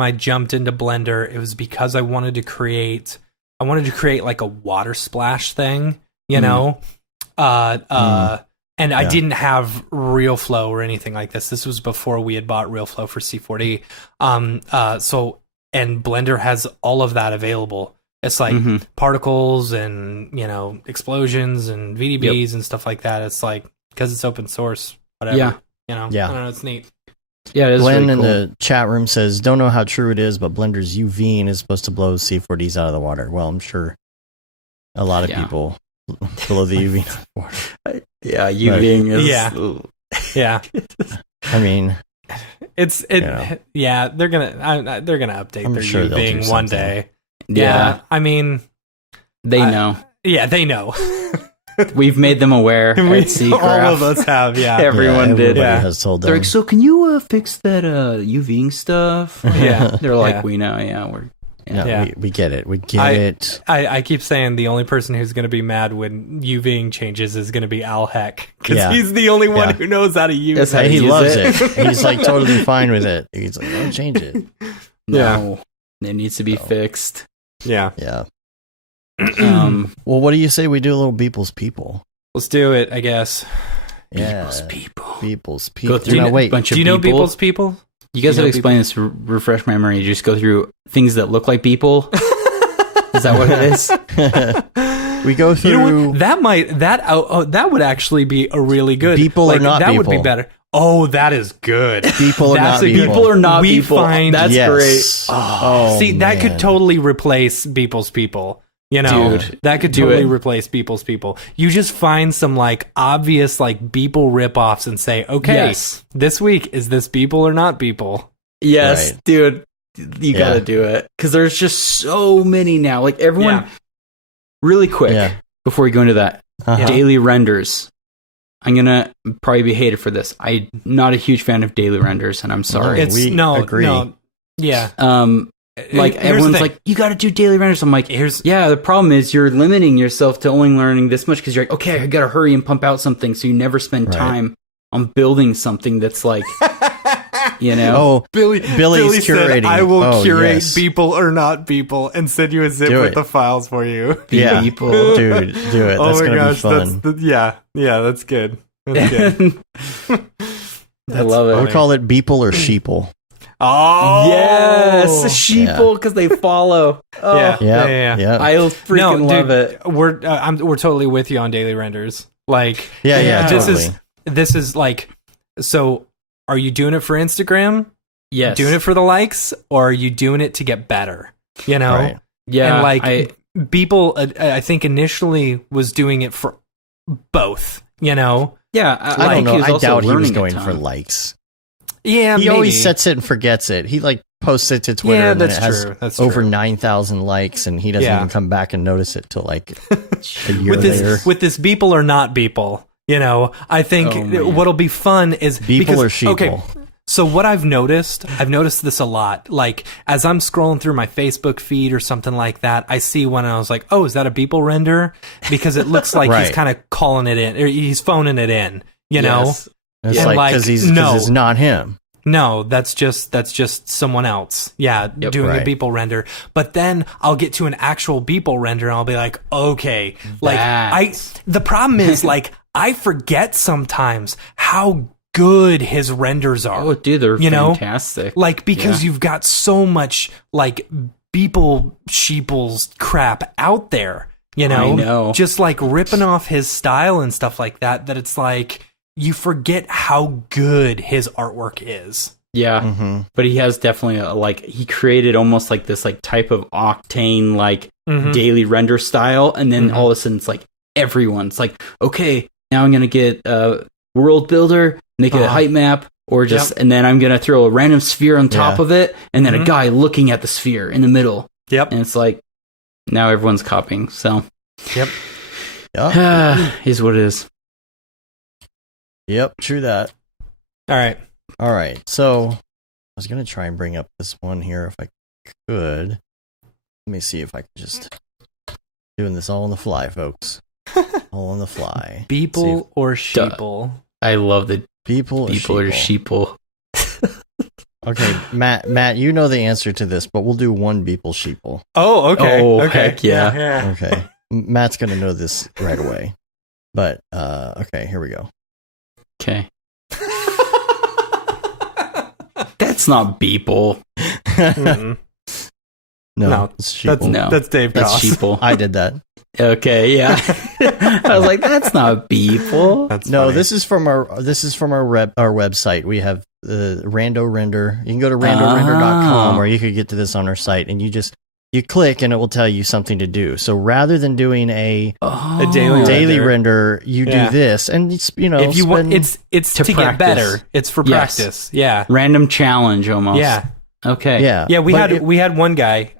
I jumped into Blender, it was because I wanted to create like a water splash thing, you know? And I didn't have RealFlow or anything like this. This was before we had bought RealFlow for C4D. And Blender has all of that available. It's like particles and, you know, explosions and VDBs and stuff like that. It's like, because it's open source, whatever. Yeah. You know? Yeah. I don't know, it's neat. Yeah, it is Glenn really in cool. the chat room says, don't know how true it is, but Blender's UVing is supposed to blow C4Ds out of the water. Well, I'm sure a lot of people blow the UV out of the water. Yeah, UVing is. Yeah. Yeah. I mean, yeah, they're gonna update I'm their sure they'll do UVing one something. day. Yeah, I mean, they know. yeah, they know. We've made them aware. We- at Seagraph. all of us have, yeah. Everyone did. everybody has told them. They're like, so can you fix that UVing stuff? Yeah. They're like, Yeah. we know. Yeah, we're. Yeah, we get it. We get it. I keep saying the only person who's going to be mad when UVing changes is going to be Al Heck, because Yeah. he's the only one Yeah. who knows how to use That's it. how He use loves it. it. He's like totally fine with it. He's like, don't change it. No, it needs to be So. fixed. Yeah, Yeah. Um, Well, what do you say we do a little Beeple's People? let's do it. I guess. Yeah. people. Beeple's People. Go through Now, a wait. bunch of Do you know people. people's people? You guys you have know to explain this. Refresh my memory. You just go through things that look like people. Is that what it is? We go through. You know what? That would actually be a really good. People or not that would be people. better. Oh, that is good. People or That's not a good- people. People or not We people. find- That's Yes. great. Oh, See, that man. could totally replace Beeple's People. You know, Dude, that could do totally it. replace Beeple's People. You just find some like obvious like Beeple ripoffs and say, okay, Yes. this week is this Beeple or not Beeple? Yes, Right. dude. You gotta do it because there's just so many now. Like everyone, Yeah. really quick Yeah. before we go into that, Uh-huh. daily renders. I'm gonna probably be hated for this. I'm not a huge fan of daily renders, and I'm sorry. It's we agree. Yeah. Like Here's the everyone's thing. like, you got to do daily renders. I'm like, Here's yeah. The problem is you're limiting yourself to only learning this much because you're like, okay, I got to hurry and pump out something, so you never spend Right. time on building something that's like, you know. Oh, Billy's curating. said, I will Oh, curate yes. Beeple or not Beeple and send you a zip Do with it. the files for you. yeah. People. Dude, do it. Oh That's my going to be gosh, fun. yeah, that's good. That's good. I love it. I would call it Beeple or Sheeple. Oh Yes, sheeple because they follow. Oh, Yeah. Yeah. I freaking love it. We're totally with you on daily renders. Like, Yeah, this is like, so are you doing it for Instagram? Yes, Doing it for the likes, or are you doing it to get better? You know, Right. Yeah, and like people, I think initially was doing it for both. You know, yeah. I don't know. I doubt he was going for likes. yeah, He maybe. always sets it and forgets it. He like posts it to Twitter Yeah, and then that's it has true. That's over true. 9,000 likes and he doesn't Yeah. even come back and notice it till like a year with later. this Beeple or not Beeple. You know, I think Oh, man. what'll be fun is Beeple or Sheeple. Okay, so what I've noticed this a lot. Like as I'm scrolling through my Facebook feed or something like that, I see one and I was like, oh, is that a Beeple render? Because it looks like he's Right. kind of calling it in, or he's phoning it in. You know, Yes. It's and like like, because no. it's not him. no, that's just someone else. Yeah, doing right. a Beeple render. But then I'll get to an actual Beeple render and I'll be like, okay, like the problem is like I forget sometimes how good his renders are. Oh, dude, they're You know? fantastic. Like because Yeah. you've got so much like Beeple sheeples crap out there, you know? I know. Just like ripping off his style and stuff like that it's like you forget how good his artwork is. Yeah, Mm-hmm. but he has definitely he created almost like this like type of octane like Mhm. daily render style, and then Mhm. all of a sudden it's like everyone's like, okay, now I'm gonna get a world builder, make a height map, or just and then I'm gonna throw a random sphere on top Yeah. of it, and then Mhm. a guy looking at the sphere in the middle, Yep. and it's like now everyone's copying. So Yep. Yeah. is what it is. Yep, true that. All right. All right, so I was going to try and bring up this one here if I could. Let me see if I can just... Doing this all on the fly, folks. All on the fly. Beeple or sheeple? I love the People or sheeple. Okay, Matt, you know the answer to this, but we'll do one beeple sheeple. Oh, okay. Oh, okay. heck yeah. Okay. Matt's going to know this right away. But, okay, here we go. Okay. That's not Beeple. Mm-mm. No, it's sheeple. That's Dave That's Goss. sheeple. I did that. Okay, yeah. I was like, that's not Beeple. That's No, funny. this is from our website. We have Rando Render. You can go to randorender.com, or you could get to this on our site, and you click and it will tell you something to do. So rather than doing a daily render, you do this, and it's if you want, it's to get practice. better. It's for Yes. practice. Yeah. Random challenge almost. Yeah. Okay. yeah, Yeah, we But had one guy,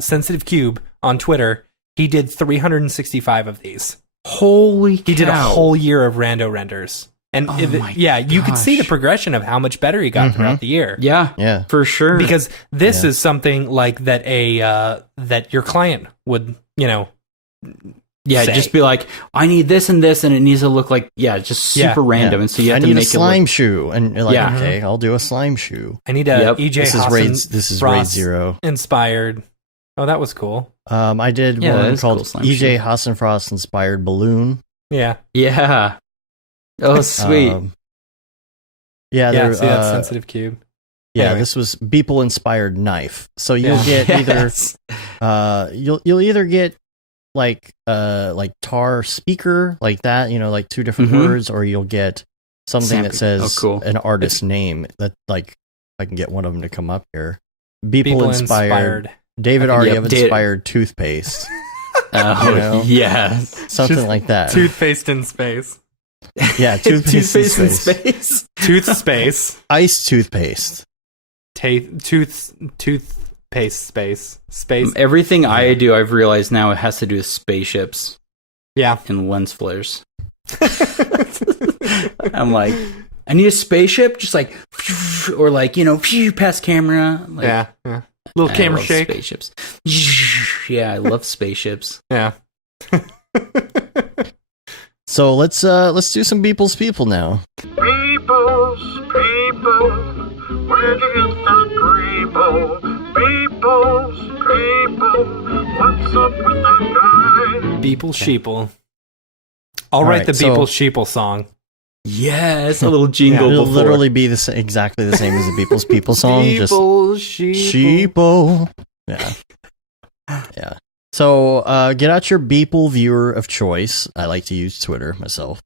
Sensitive Cube on Twitter. He did 365 of these. Holy cow. He did a whole year of rando renders. And Oh my you could see the gosh. progression of how much better he got throughout the year. Yeah, for sure. Because this is something like that that your client would, yeah, say. just be like, I need this, and it needs to look like, just super random. And so you I have to need make a slime it look, shoe, and you're like, Yeah. okay, I'll do a slime shoe. I need a Yep. EJ This is Hassan Raid Raid Frost 0. inspired. Oh, that was cool. I did Yeah, that one is called cool, slime EJ shoe. Hassenfrost inspired balloon. Yeah. Yeah. Oh, sweet. Yeah, Yeah, there, see that Sensitive Cube. yeah, Anyway. this was Beeple inspired knife. So you'll Yeah. get either Yes. you'll either get like tar speaker like that, like two different Mhm. words, or you'll get something that Sample. says Oh, cool. an artist's name. That like if I can get one of them to come up here. Beeple People inspired. David already Yep, have did- inspired toothpaste. Oh, you know? yes. Something Just like that. Toothpaste in space. Yeah, toothpaste, Toothpaste in in space. space. Tooth space. Ice toothpaste. Toothpaste space. Space. Everything I do, I've realized now it has to do with spaceships Yeah. and lens flares. I'm like, I need a spaceship, just like, or like, past camera. Like, Yeah. Little I camera love shake. Spaceships. Yeah, I love spaceships. Yeah. So let's do some Beeple's people now. People's people, where'd you get that Grebo? People's people, what's up with that guy? Beeple Sheeple. I'll All write right, the so- Beeple Sheeple song. Yes, a little jingle It'll before. literally be exactly the same as the Beeple's people song. Just Sheeple. Sheeple. Yeah. Yeah. So get out your Beeple viewer of choice. I like to use Twitter myself.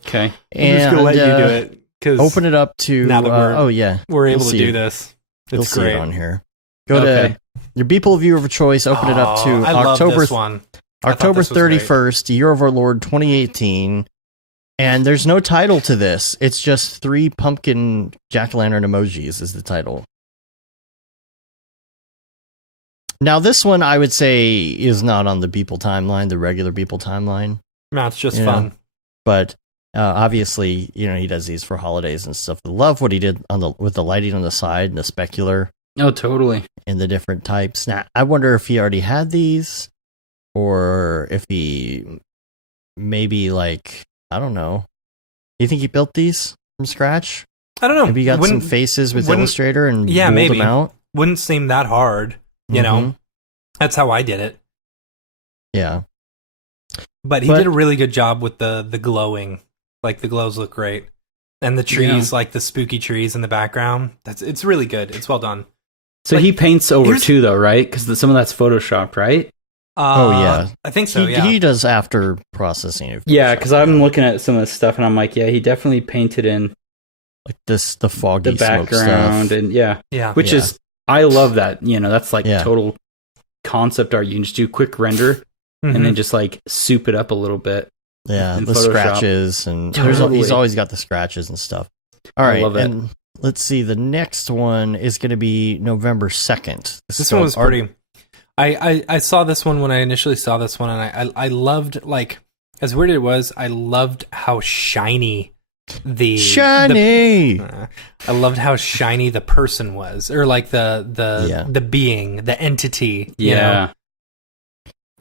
Okay. I'm just gonna let you do it because Open it up to Now that we're- we're able You'll to see do it. this. You'll It's see great. it on here. Go Okay. to your Beeple viewer of choice. Open it up to I love October this one. I thought October this was great. 31st, Year of Our Lord 2018. And there's no title to this. It's just 3 pumpkin jack-o'-lantern emojis is the title. Now, this one I would say is not on the Beeple timeline, the regular Beeple timeline. No, it's just You know, fun. But obviously, he does these for holidays and stuff. I love what he did with the lighting on the side and the specular Oh, totally. and the different types. Now, I wonder if he already had these or if he maybe I don't know. Do you think he built these from scratch? I don't know. Maybe he got some Wouldn't- faces with wouldn't- Illustrator and Yeah, ruled maybe. them out. Wouldn't seem that hard. You know, Mhm. that's how I did it. Yeah. But he But- did a really good job with the glowing. Like the glows look great, and the trees, like the spooky trees in the background. It's really good. It's well done. So Like, he paints over here's- too, though, right? Because some of that's photoshopped, right? Oh, yeah. I think so. he, Yeah, he does after processing of Yeah, because I'm looking at some of the stuff and I'm like, yeah, he definitely painted in like the foggy the smoke background stuff. and yeah, yeah. which Yeah. is I love that. That's like Yeah. total concept art. You can just do quick render Mhm. and then just like soup it up a little bit. Yeah, in the Photoshop. scratches and Totally. he's always got the scratches and stuff. All I right, love it. and let's see. The next one is going to be November 2nd. This one was pretty. I saw this one when I initially saw this one, and I loved, like, as weird as it was, I loved how shiny the Shiny. I loved how shiny the person was, or like the being, the entity. You know?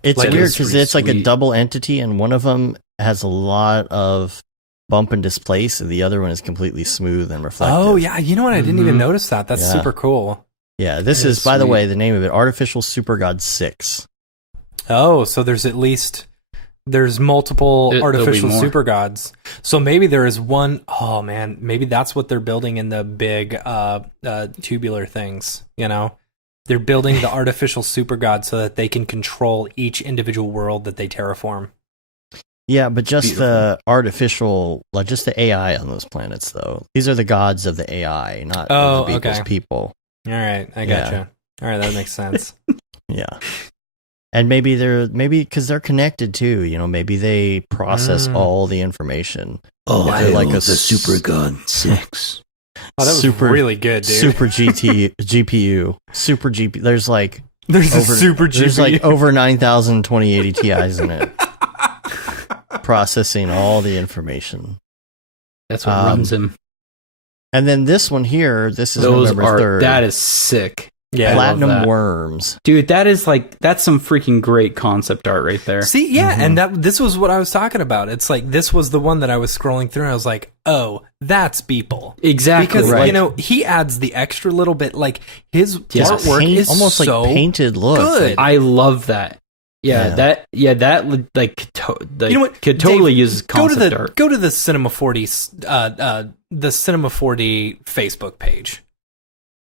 It's Like, weird it's because pretty it's like a sweet. double entity, and one of them has a lot of bump and displace, and the other one is completely smooth and reflective. Oh yeah, you know what? I didn't even Mhm. notice that. That's Yeah. super cool. Yeah, this It is, is by the sweet. way, the name of it, Artificial Super God 6. Oh, so there's multiple There'll be artificial more. super gods. So maybe there is one, oh man, maybe that's what they're building in the big tubular things, you know? They're building the artificial super god so that they can control each individual world that they terraform. Yeah, but just Beautiful. the artificial, like just the AI on those planets, though. These are the gods of the AI, not Oh, the people's okay. people. All right, I Yeah. gotcha. All right, that makes sense. Yeah. And maybe because they're connected too, you know, maybe they process all the information. Oh, If I they're like love a the Super God 6. Oh, that was Super- really good, dude. Super GPU. Super GPU. There's like There's over, a super GPU. there's like over 9,000 2080 Ti's in it. Processing all the information. That's what Um, runs him. And then this one here, this is Those November are 3rd. that is sick. yeah. I love Platinum that. Worms. Dude, that's some freaking great concept art right there. See, yeah, and this was what I was talking about. It's like this was the one that I was scrolling through and I was like, "Oh, that's Beeple." Exactly. Because Right. you know, he adds the extra little bit, like his Yes. artwork Paint- is almost so like painted look. good. I love that. Yeah. That You know what? could totally Dave, use go to concept the art. go to the Cinema 40 the Cinema 40 Facebook page.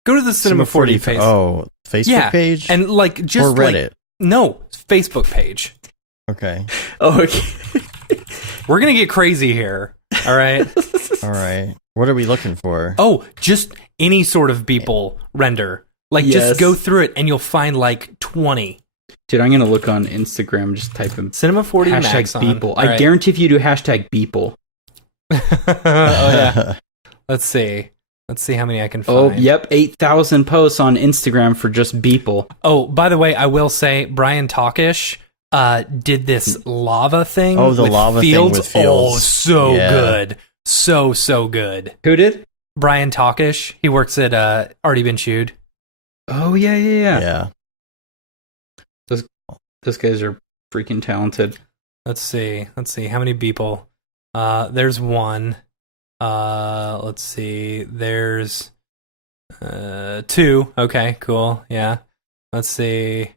Go to the Cinema 40 face. Oh, Facebook page? and like just or like- Reddit? no, Facebook page. Okay. Oh, okay. We're gonna get crazy here. All right. All right. What are we looking for? Oh, just any sort of Beeple render. Like, Yes. just go through it and you'll find like 20. Dude, I'm gonna look on Instagram. Just type in Cinema 40 hashtag Max on. Beeple. All I right. guarantee if you do hashtag Beeple. Oh, yeah. Let's see. Let's see how many I can find. Oh, yep, 8,000 posts on Instagram for just Beeple. Oh, by the way, I will say Brian Talkish did this lava thing. Oh, the with lava thing fields. with fields. Oh, so Yeah. good. So good. Who did? Brian Talkish. He works at Already Been Chewed. Oh, yeah. Yeah. Those guys are freaking talented. Let's see. How many people? There's one. Let's see. There's 2. Okay, cool. Yeah. Let's see.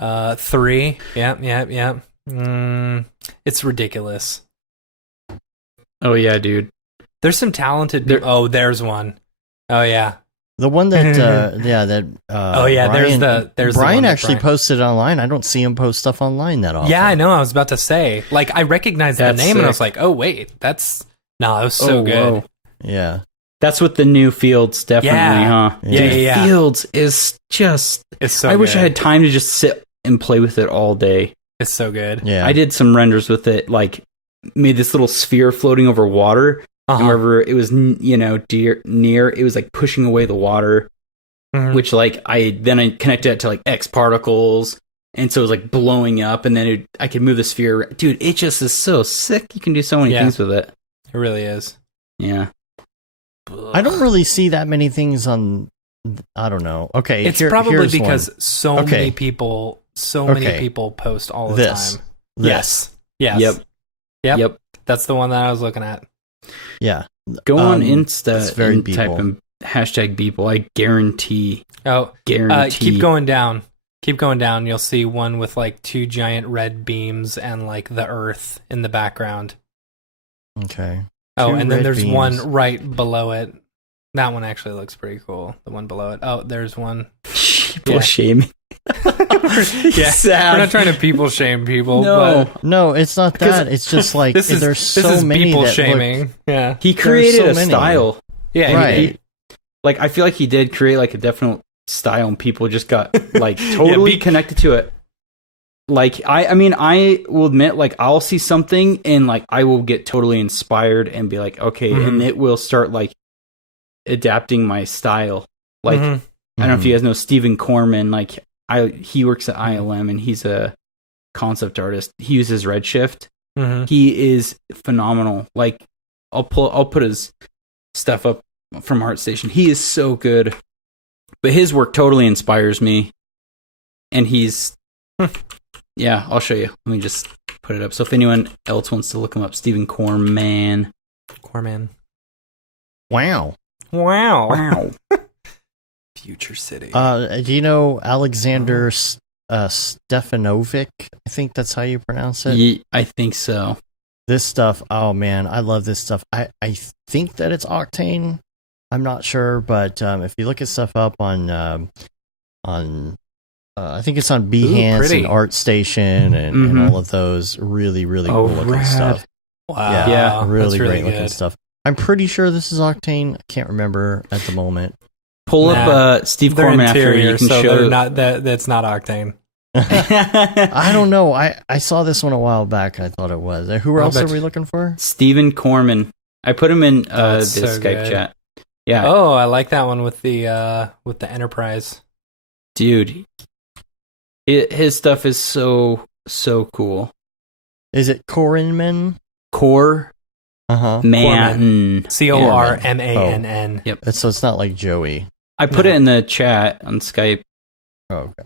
3. Yep. It's ridiculous. Oh, yeah, dude. There's some talented. There- Oh, there's one. Oh yeah. The one that, Oh, yeah, there's the Brian one that actually Brian- posted online. I don't see him post stuff online that often. Yeah, I know. I was about to say. Like, I recognized the That's name and I was sick. like, oh wait, that's no, it was so Oh, good. whoa. Yeah. That's what the new Fields definitely, Yeah. huh? Yeah, Dude, yeah. Fields is just. It's so. I wish I good. had time to just sit and play with it all day. It's so good. Yeah. I did some renders with it, like made this little sphere floating over water. And Uh-huh. wherever it was, near, it was like pushing away the water, Mhm. which like I connected it to like X particles, and so it was like blowing up, and then I could move the sphere. Dude, it just is so sick. You can do so many Yeah. things with it. It really is. Yeah. I don't really see that many things on. I don't know. Okay. It's probably here's because one. so Okay. many people post all the This. time. This. Yes. Yep. Yep. That's the one that I was looking at. Yeah. Go on it's Insta very and type Beeple. in hashtag Beeple. I guarantee. Oh, Guarantee. keep going down. Keep going down. You'll see one with like 2 giant red beams and like the earth in the background. Okay. Oh, 2 and then red there's beams. one right below it. That one actually looks pretty cool. The one below it. Oh, there's one. People Yeah. shaming. Yeah, Sad. we're not trying to people shame people. No. but No, it's not that. It's just like this is there's so many people that shaming. look, Yeah, He created so a many. style. yeah, he Right. did. Like I feel like he did create like a definite style, and people just got like totally be- connected to it. Like I mean, I will admit, like I'll see something and like I will get totally inspired and be like, okay, Mhm. and it will start like adapting my style. Like Mhm. I don't know if you guys know Stephen Corman. Like he works at ILM and he's a concept artist. He uses Redshift. Mhm. He is phenomenal. Like I'll put his stuff up from ArtStation. He is so good, but his work totally inspires me. And he's, yeah, I'll show you. Let me just put it up. So if anyone else wants to look him up, Stephen Corman. Wow. Wow. Future City. Do you know Alexander Stefanovic? I think that's how you pronounce it. Yeah, I think so. This stuff, oh man, I love this stuff. I think that it's Octane. I'm not sure, but if you look at stuff up on I think it's on Behance pretty. and ArtStation and all of those really, really cool looking rad. stuff. Wow. Yeah, really that's really great looking good. stuff. I'm pretty sure this is Octane. I can't remember at the moment. Pull up Steve They're Corman after interior, you can so show. they're not that's not Octane. I don't know. I saw this one a while back. I thought it was. Who else are we looking for? Stephen Corman. I put him in the that's so Skype good. chat. Yeah, Oh, I like that one with the Enterprise. dude. His stuff is so cool. Is it Corinman? Core Uh-huh. Man. Cormann. Yep. So it's not like Joey. I put it in the chat on Skype Oh, okay.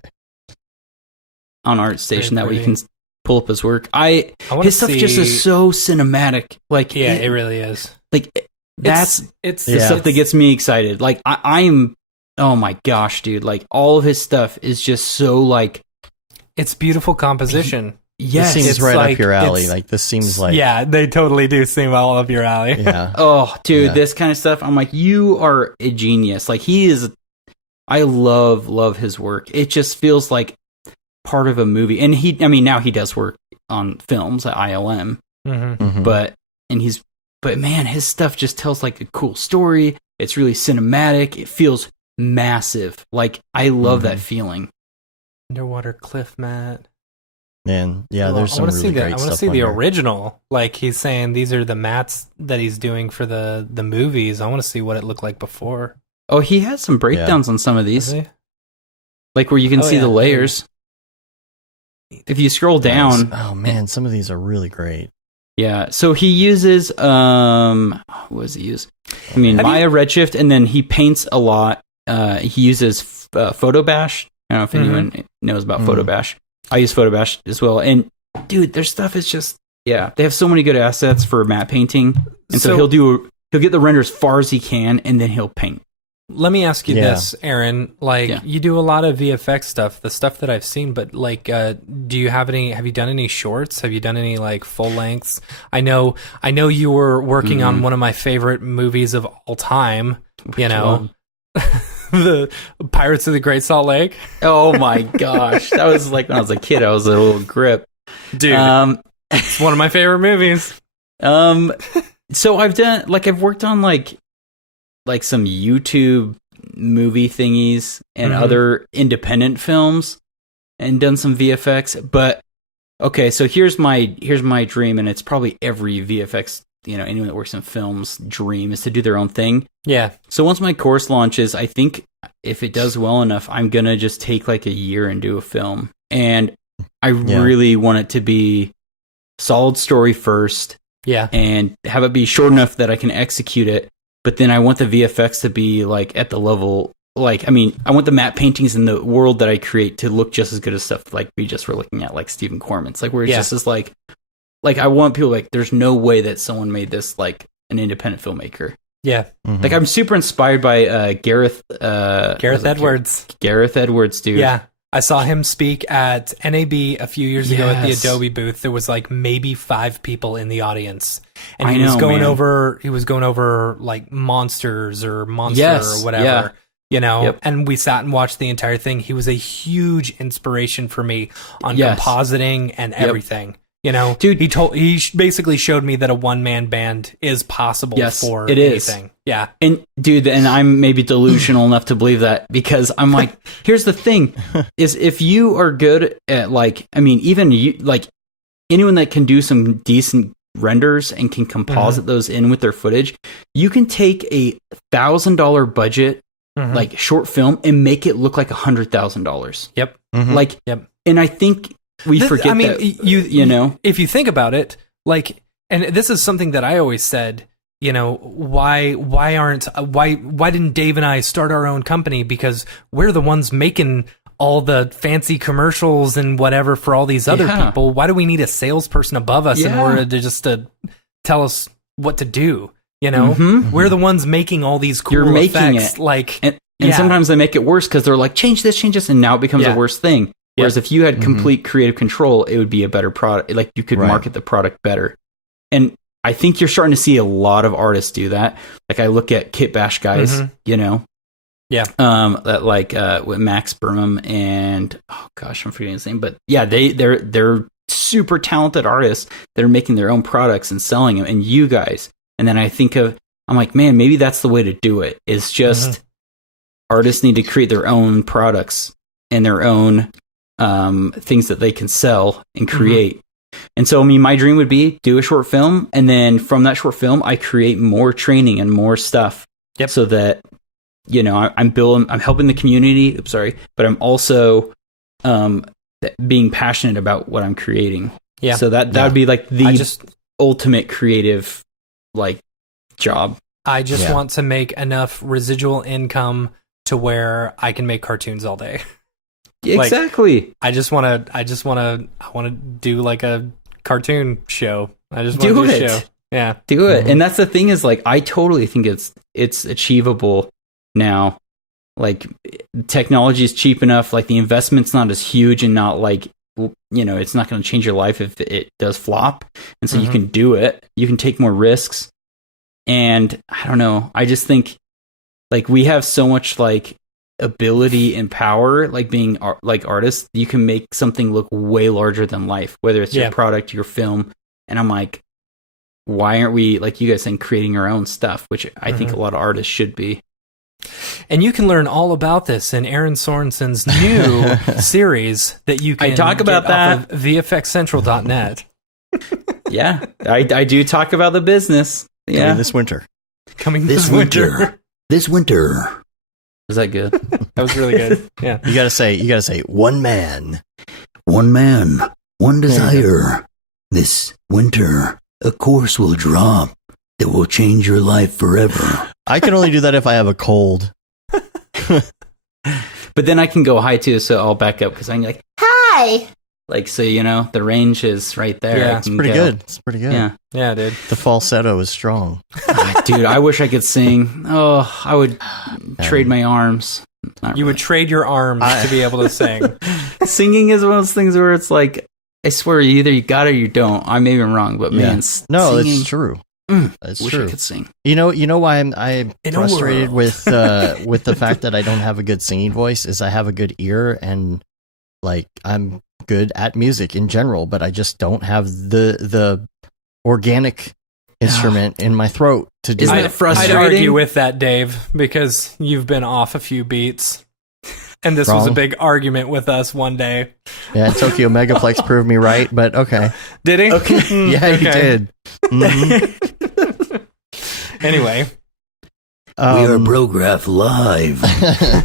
on ArtStation. That way you pretty. can pull up his work. I wanna His stuff just is see- so cinematic. Like Yeah, it really is. like that's It's the stuff that gets me excited. Like I'm, oh my gosh, dude! Like all of his stuff is just so like, it's beautiful composition. yes, This seems it's right like- up your alley. it's- Like this seems like Yeah, they totally do seem all up your alley. yeah. oh, dude, Yeah. this kind of stuff. I'm like, you are a genius. Like he is. I love his work. It just feels like part of a movie. And now he does work on films at ILM, Mm-hmm. Mhm. but man, his stuff just tells like a cool story. It's really cinematic. It feels massive. Like I love that feeling. Underwater cliff mat. Man, yeah, there's some I wanna really great I want stuff. to see on the there. original. Like he's saying, these are the mats that he's doing for the movies. I want to see what it looked like before. Oh, he has some breakdowns on some of these, Is he? like where you can Oh, see yeah. the layers. If you scroll down, Oh man, some of these are really great. yeah. So he uses what does he use? I mean, Have Maya Redshift, and then he paints a lot. He uses Photobash. I don't know if anyone knows about Photobash. I use Photobash as well. And dude, their stuff is just they have so many good assets for matte painting. And so he'll get the render as far as he can, and then he'll paint. Let me ask you Yeah. this, Aaron. Like, Yeah. you do a lot of VFX stuff, the stuff that I've seen, but like, do you have you done any shorts? Have you done any like full lengths? I know you were working on one of my favorite movies of all time, you know, the Pirates of the Great Salt Lake. Oh my gosh, that was like when I was a kid. I was a little grip, Dude, it's one of my favorite movies. So I've worked on like some YouTube movie thingies and other independent films and done some VFX. But okay, so here's my dream, and it's probably every VFX, anyone that works in films dream is to do their own thing. Yeah. So once my course launches, I think if it does well enough, I'm gonna just take like a year and do a film. And I really want it to be solid story first. Yeah. And have it be short enough that I can execute it. But then I want the VFX to be like at the level, I want the matte paintings in the world that I create to look just as good as stuff like we just were looking at, like Stephen Corman's, like where it's just as like I want people like, there's no way that someone made this like an independent filmmaker. Yeah. Like I'm super inspired by Gareth Edwards. Gareth Edwards, dude. Yeah. I saw him speak at NAB a few years ago at the Yes. Adobe booth. There was like maybe 5 people in the audience, and I he was know, going man. over. He was going over like monsters or monster Yes, or whatever, yeah. Yep. And we sat and watched the entire thing. He was a huge inspiration for me on Yes. compositing and everything. Dude. He basically showed me that a one-man band is possible Yes, for it is. anything. Yeah. And dude, and I'm maybe delusional enough to believe that, because I'm like, here's the thing, is if you are good at even you, like anyone that can do some decent renders and can composite those in with their footage, you can take a $1,000 budget like short film and make it look like $100,000. Yep. And I think we forget that. you know, if you think about it, like, and this is something that I always said, why didn't Dave and I start our own company? Because we're the ones making all the fancy commercials and whatever for all these other people. Why do we need a salesperson above us in order to tell us what to do? We're the ones making all these cool You're making effects. it. And sometimes they make it worse because they're like, change this, and now it becomes a worse thing. Whereas if you had complete creative control, it would be a better product. Like you could market the product better. And I think you're starting to see a lot of artists do that. Like I look at Kit Bash guys, that like with Max Burnham and I'm forgetting his name, but they're super talented artists that are making their own products and selling them. And you guys, and then I'm like, man, maybe that's the way to do it. Is just artists need to create their own products and their own things that they can sell and create. And so, I mean, my dream would be do a short film, and then from that short film, I create more training and more stuff. Yep. So that I'm helping the community. But I'm also being passionate about what I'm creating. Yeah. So that would be like the ultimate creative job. I just want to make enough residual income to where I can make cartoons all day. Exactly. I want to do like a cartoon show. I just want to do a show. Yeah. Do it. And that's the thing is I totally think it's achievable now. Like technology is cheap enough, like the investment's not as huge and not it's not going to change your life if it does flop. And so you can do it. You can take more risks. And I don't know. I just think we have so much ability and power, being artists. You can make something look way larger than life, whether it's your product, your film. And I'm like, why aren't we, like you guys saying, creating our own stuff, which I think a lot of artists should be. And you can learn all about this in Aaron Sorensen's new series that you can talk about that off of VFXCentral.net. Yeah, I do talk about the business. Coming this winter. This winter. This winter. Was that good? That was really good. Yeah. You gotta say one man. One man, one desire. This winter, a course will drop that will change your life forever. I can only do that if I have a cold. But then I can go high too, so I'll back up because I'm like, hi. So the range is right there. Yeah, it's pretty good. It's pretty good. Yeah, dude. The falsetto is strong. Dude, I wish I could sing. Oh, I would trade my arms. You would trade your arms to be able to sing. Singing is one of those things where it's like, I swear, either you got it or you don't. I may be wrong, but man, no, singing, it's true. That's wish true. I could sing. You know why I'm frustrated with the fact that I don't have a good singing voice is I have a good ear and I'm good at music in general, but I just don't have the organic instrument in my throat to do. Isn't it frustrating? I'd argue with that, Dave, because you've been off a few beats. And this was a big argument with us one day. Yeah, Tokyo Megaplex proved me right, but okay. Did he? Okay. Yeah, he did. Anyway. We are Brograph Live.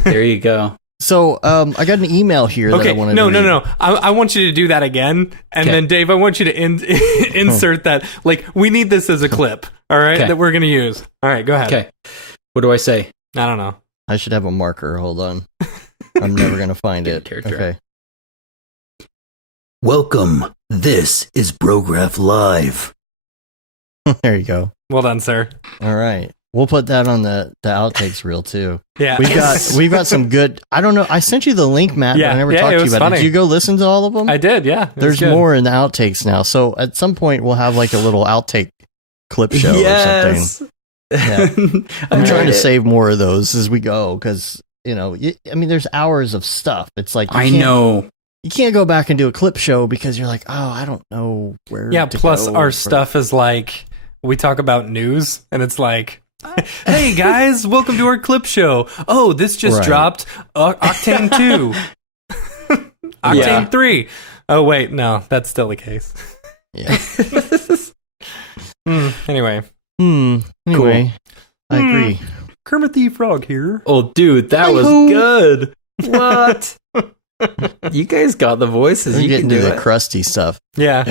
There you go. So, I got an email here that I wanted to read. No. I want you to do that again. And then, Dave, I want you to insert that. We need this as a clip, all right, that we're going to use. All right, go ahead. Okay. What do I say? I don't know. I should have a marker. Hold on. I'm never going to find it. Okay. Welcome. This is Brograph Live. There you go. Well done, sir. All right. We'll put that on the outtakes reel too. Yeah. We've got some good. I don't know. I sent you the link, Matt, but I never talked to you about it. Did you go listen to all of them? I did, yeah. There's more in the outtakes now. So at some point we'll have a little outtake clip show or something. Yeah. I'm trying to save more of those as we go because there's hours of stuff. It's like I know you can't go back and do a clip show because you're like, oh, I don't know where. Yeah. Plus, our stuff is we talk about news, and it's like, hey guys, welcome to our clip show. Oh, this just dropped Octane 2, Octane 3. Oh wait, no, that's still the case. Yeah. Anyway. Anyway, I agree. Kermit the Frog here. Oh, dude, that was good. What? You guys got the voices. You can do the crusty stuff. Yeah.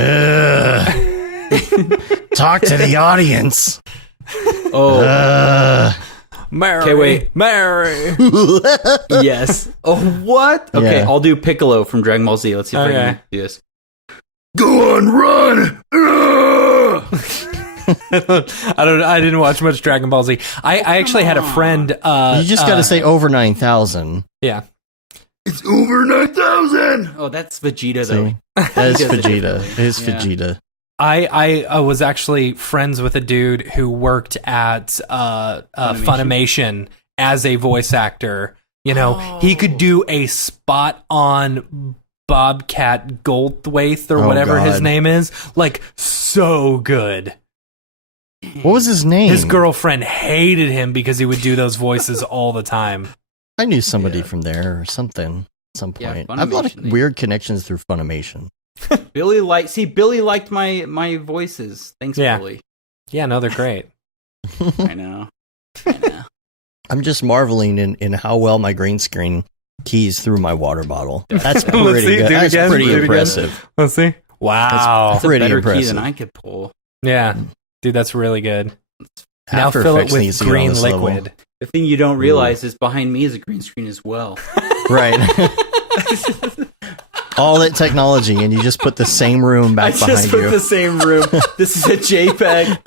Talk to the audience. Oh, Mary. Okay, wait. Mary. yes. Oh, what? Okay, Yeah. I'll do Piccolo from Dragon Ball Z. Let's see if I Okay. can do this. Go on, run! I didn't watch much Dragon Ball Z. I actually had a friend. You just got to say over 9,000. Yeah. It's over 9,000! Oh, that's Vegeta, though. See? That is He does it Vegeta. differently. It is Yeah. Vegeta. I was actually friends with a dude who worked at Funimation as a voice actor. You know, he could do a spot on Bobcat Goldthwait or Oh, whatever his God. name is. Like, so good. What was his name? His girlfriend hated him because he would do those voices all the time. I knew somebody from there or something at some Yeah, point. I have a lot of Funimation, they- weird connections through Funimation. Billy liked my voices. Thanks, Yeah. Billy. Yeah, no, they're great. I know. I know. I'm just marveling in how well my green screen keys through my water bottle. That's pretty see, good. do it That's again, pretty do it again. impressive. Let's see. Wow. That's a Pretty better impressive. key than I could pull. Yeah. Dude, that's really good. Now After fill it Effects needs with to get on green this level. liquid. The thing you don't realize is behind me is a green screen as well. Right. All that technology, and you just put the same room back I behind just put you. the same room. This is a JPEG.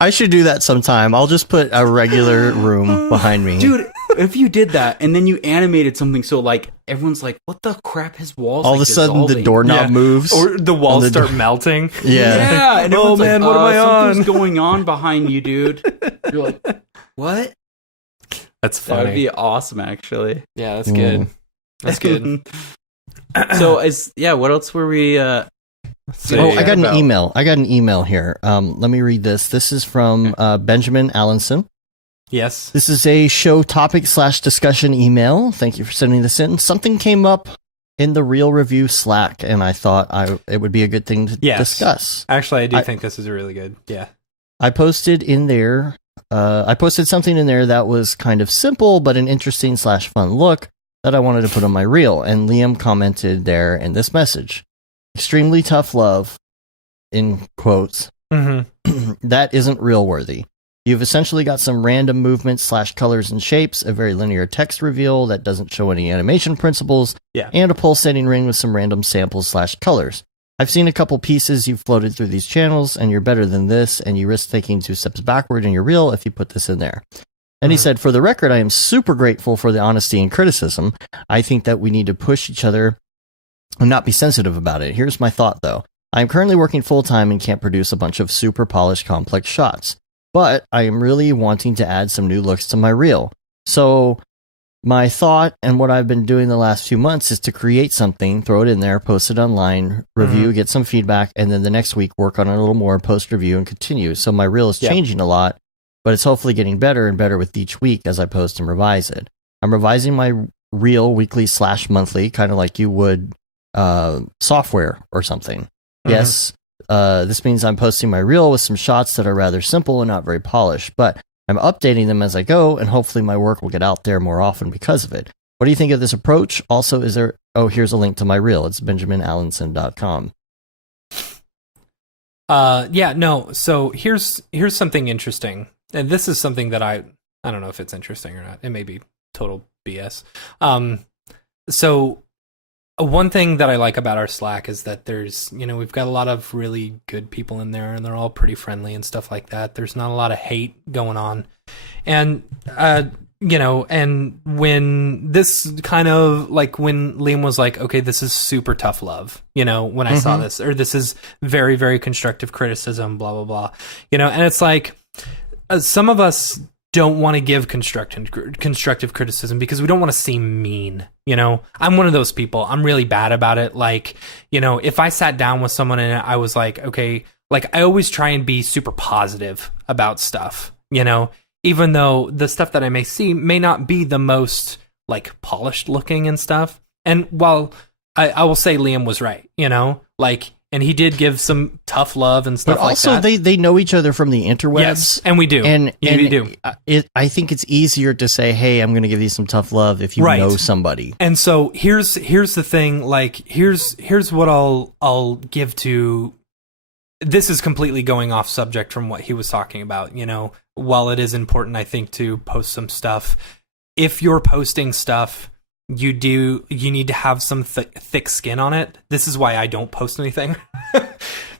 I should do that sometime. I'll just put a regular room behind me. Dude, if you did that and then you animated something so like everyone's like, what the crap, his walls all like, of a sudden the dissolving. doorknob Yeah. moves. Or the walls the start door- melting. yeah. Yeah, and Oh, everyone's man, like, what am I something's on? going on behind you, dude. You're like, what? That's That would funny. be awesome, actually. Yeah, that's good. That's good. So what else were we Oh, I got about? an email. I got an email here. Let me read this. This is from Benjamin Allenson. Yes. This is a show topic / discussion email. Thank you for sending this in. Something came up in the Real Review Slack, and I thought it would be a good thing to Yes. discuss. Actually, I do I- think this is really good. Yeah. I posted in there. I posted something in there that was kind of simple, but an interesting / fun look that I wanted to put on my reel. And Liam commented there in this message: "Extremely tough love," in quotes. Mm-hmm. That isn't real worthy. You've essentially got some random movements / colors and shapes, a very linear text reveal that doesn't show any animation principles, Yeah. and a pulsating ring with some random samples / colors. I've seen a couple pieces you've floated through these channels, and you're better than this, and you risk taking 2 steps backward in your reel if you put this in there. And he said, "For the record, I am super grateful for the honesty and criticism. I think that we need to push each other and not be sensitive about it. Here's my thought, though. I am currently working full-time and can't produce a bunch of super polished, complex shots. But I am really wanting to add some new looks to my reel. So my thought and what I've been doing the last few months is to create something, throw it in there, post it online, review, get some feedback, and then the next week work on it a little more, post-review, and continue. So my reel is changing a lot, but it's hopefully getting better and better with each week as I post and revise it. I'm revising my reel weekly / monthly, kind of like you would software or something. Yes, this means I'm posting my reel with some shots that are rather simple and not very polished, but I'm updating them as I go, and hopefully my work will get out there more often because of it. What do you think of this approach? Also, is there... Oh, here's a link to my reel. It's benjaminallenson.com. Yeah, no. So here's something interesting. And this is something that I don't know if it's interesting or not. It may be total BS. So one thing that I like about our Slack is that there's, we've got a lot of really good people in there, and they're all pretty friendly and stuff like that. There's not a lot of hate going on. And, and when this kind of like when Liam was like, okay, this is super tough love, when I saw this, or this is very, very constructive criticism, blah, blah, blah, and it's like, some of us don't want to give constructive criticism because we don't want to seem mean. I'm one of those people. I'm really bad about it. Like, if I sat down with someone and I was like, okay, like I always try and be super positive about stuff, even though the stuff that I may see may not be the most like polished looking and stuff. And while I will say Liam was right, and he did give some tough love and stuff But also, like that. they know each other from the interwebs. Yes, and we do. We do. I think it's easier to say, hey, I'm going to give you some tough love if you know somebody. And so here's the thing, like here's what I'll give to this is completely going off subject from what he was talking about. You know, while it is important, I think, to post some stuff, if you're posting stuff, you need to have some thick skin on it. This is why I don't post anything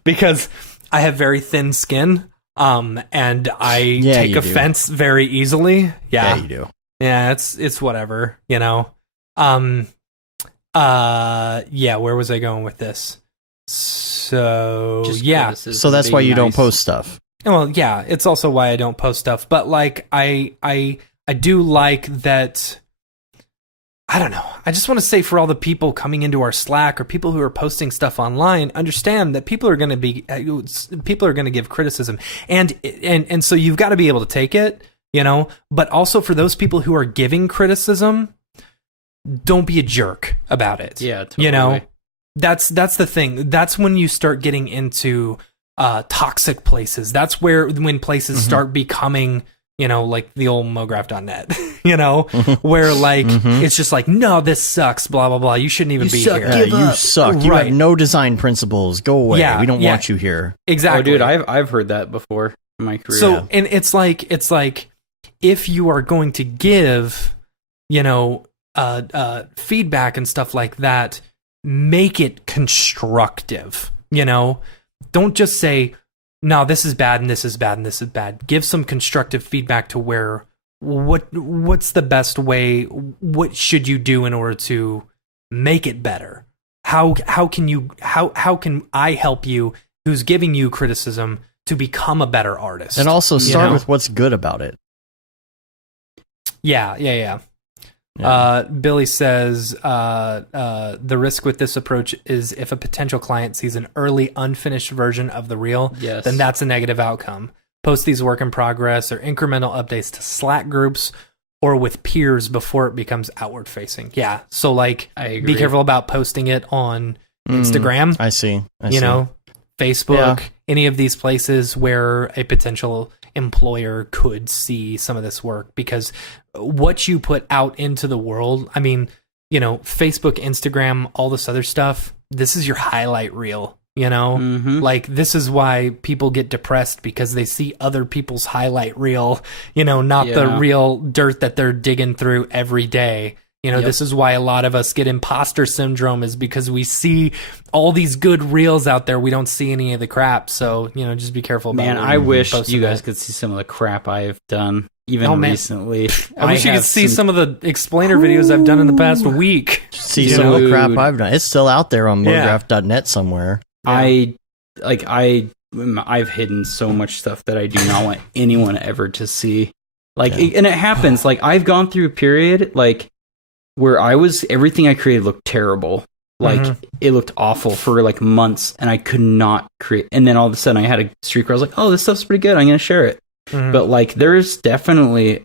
because I have very thin skin. And I take offense very easily. Yeah, you do. Yeah, it's whatever, you know. Yeah, where was I going with this? So so that's why you don't post stuff. Well, yeah, it's also why I don't post stuff. But like, I do like that. I don't know. I just want to say for all the people coming into our Slack or people who are posting stuff online, understand that people are going to give criticism, and so you've got to be able to take it, you know. But also for those people who are giving criticism, don't be a jerk about it. Yeah, totally. You know, that's the thing. That's when you start getting into toxic places. That's when places start becoming, you know, like the old mograph.net, you know, where like, it's just like, no, this sucks, blah, blah, blah. You shouldn't even be here. You suck. You have no design principles. Go away. Yeah, we don't want you here. Exactly. Oh, dude, I've heard that before in my career. So, and it's like, if you are going to give, you know, feedback and stuff like that, make it constructive, you know? Don't just say, no, this is bad and this is bad and this is bad. Give some constructive feedback to where what's the best way? What should you do in order to make it better? How can I help you who's giving you criticism to become a better artist? And also start with what's good about it. Yeah. Billy says the risk with this approach is if a potential client sees an early unfinished version of the reel, then that's a negative outcome. Post these work in progress or incremental updates to Slack groups or with peers before it becomes outward facing. Yeah, so like be careful about posting it on Instagram. I see. You know, Facebook, any of these places where a potential employer could see some of this work, because what you put out into the world, I mean, you know, Facebook, Instagram, all this other stuff, this is your highlight reel, you know? Like, this is why people get depressed, because they see other people's highlight reel, you know, not the real dirt that they're digging through every day. You know, this is why a lot of us get imposter syndrome, is because we see all these good reels out there. We don't see any of the crap. So, you know, just be careful about it. Man, I wish you guys could see some of the crap I've done, even recently. I wish you could see some of the explainer videos I've done in the past week. See some of the crap I've done. It's still out there on mograph.net somewhere. I've hidden so much stuff that I do not want anyone ever to see. Like, and it happens. Like, I've gone through a period, like, where everything I created looked terrible. Like, it looked awful for like months, and I could not create. And then all of a sudden I had a streak where I was like, oh, this stuff's pretty good, I'm going to share it. But like, there's definitely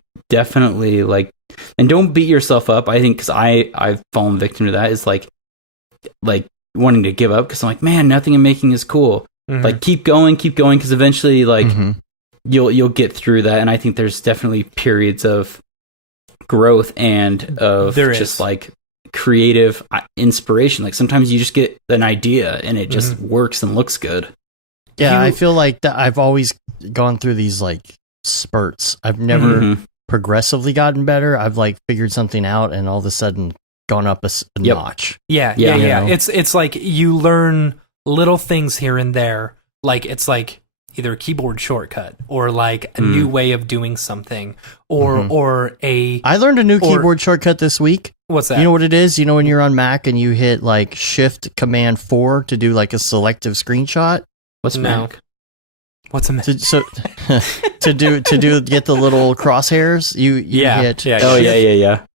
like, and don't beat yourself up. I think, because I've fallen victim to that, is like wanting to give up, because I'm like, man, nothing I'm making is cool. Like, keep going, because eventually, like, you'll get through that. And I think there's definitely periods of growth and of just like creative inspiration. Like, sometimes you just get an idea and it just works and looks good. Yeah, I feel like that I've always gone through these like spurts. I've never progressively gotten better. I've like figured something out and all of a sudden gone up a notch. Yeah. It's like you learn little things here and there. Like, it's like either a keyboard shortcut or like a new way of doing something, or I learned a new keyboard shortcut this week. What's that? You know what it is? You know, when you're on Mac and you hit like Shift Command 4 to do like a selective screenshot. What's Mac? What's a Mac? Get the little crosshairs. You hit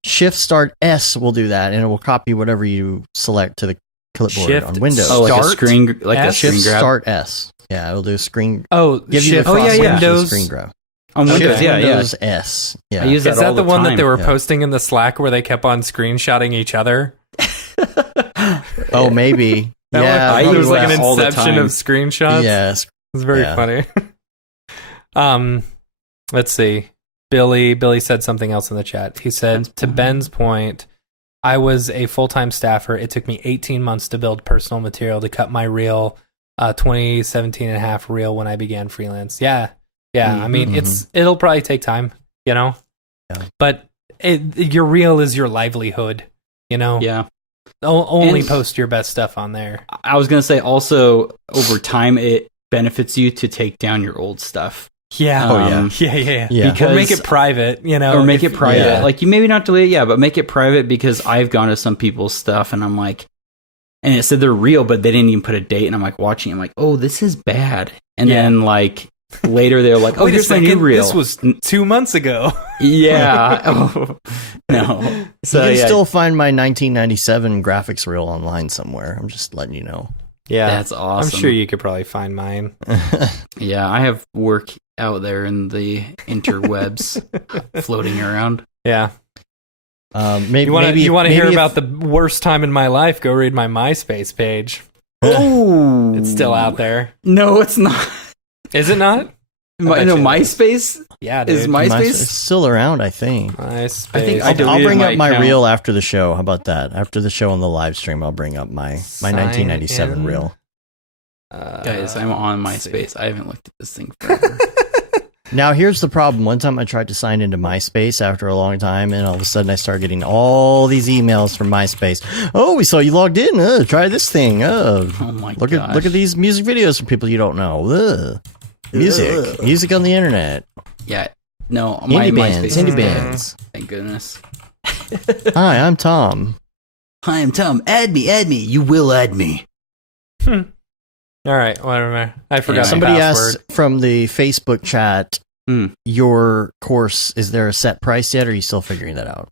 Shift Start S will do that, and it will copy whatever you select to the clipboard on Windows. Oh, like a screen, like a screen grab. Start S. Yeah, it'll do screen. Give you the Windows screen grab. On Windows, Windows S. Yeah. I use that Is that all the one time. that they were posting in the Slack where they kept on screenshotting each other? Oh, maybe. I use it was like that an all the inception time. of screenshots. Yes. It was very funny. Let's see. Billy said something else in the chat. He said, to Ben's point, I was a full-time staffer. It took me 18 months to build personal material to cut my reel a 2017 and a half reel when I began freelance. Yeah. I mean, it'll probably take time, you know. Yeah. But your reel is your livelihood, you know. Yeah. Only And- post your best stuff on there. I was gonna say also over time it benefits you to take down your old stuff. Yeah. Yeah. Yeah. Or make it private, you know. Or make it private. yeah. Like you maybe not delete it, but make it private, because I've gone to some people's stuff and I'm like, and it said they're real, but they didn't even put a date, and I'm like watching, I'm like, oh, this is bad. And then like later they're like, oh, Wait a here's my new second, reel. this was 2 months ago. Yeah. Oh, no. So you can yeah, still find my 1997 graphics reel online somewhere. I'm just letting you know. Yeah. that's awesome. I'm sure you could probably find mine. Yeah, I have work out there in the interwebs floating around. Yeah. Maybe You want to hear if- about the worst time in my life? Go read my MySpace page. Oh, It's still out there. No, it's not. Is it not? bet you it is. MySpace Yeah, dude. is It's MySpace. still around, I think. MySpace. I think I I'll deleted bring my up my account. reel after the show. How about that? After the show on the live stream, I'll bring up my Sign 1997 in. reel. Guys, I'm on let's see. MySpace. I haven't looked at this thing forever. Now, here's the problem. One time I tried to sign into MySpace after a long time, and all of a sudden I started getting all these emails from MySpace. Oh, we saw you logged in. Try this thing. Oh my Look gosh. at these music videos from people you don't know. Music on the internet. Yeah. No, my Indie bands. MySpace. Indie is dead. bands. Thank goodness. Hi, I'm Tom. Hi, I'm Tom. Add me. You will add me. All right, whatever. I forgot my Somebody password. asked from the Facebook chat, your course, is there a set price yet, or are you still figuring that out?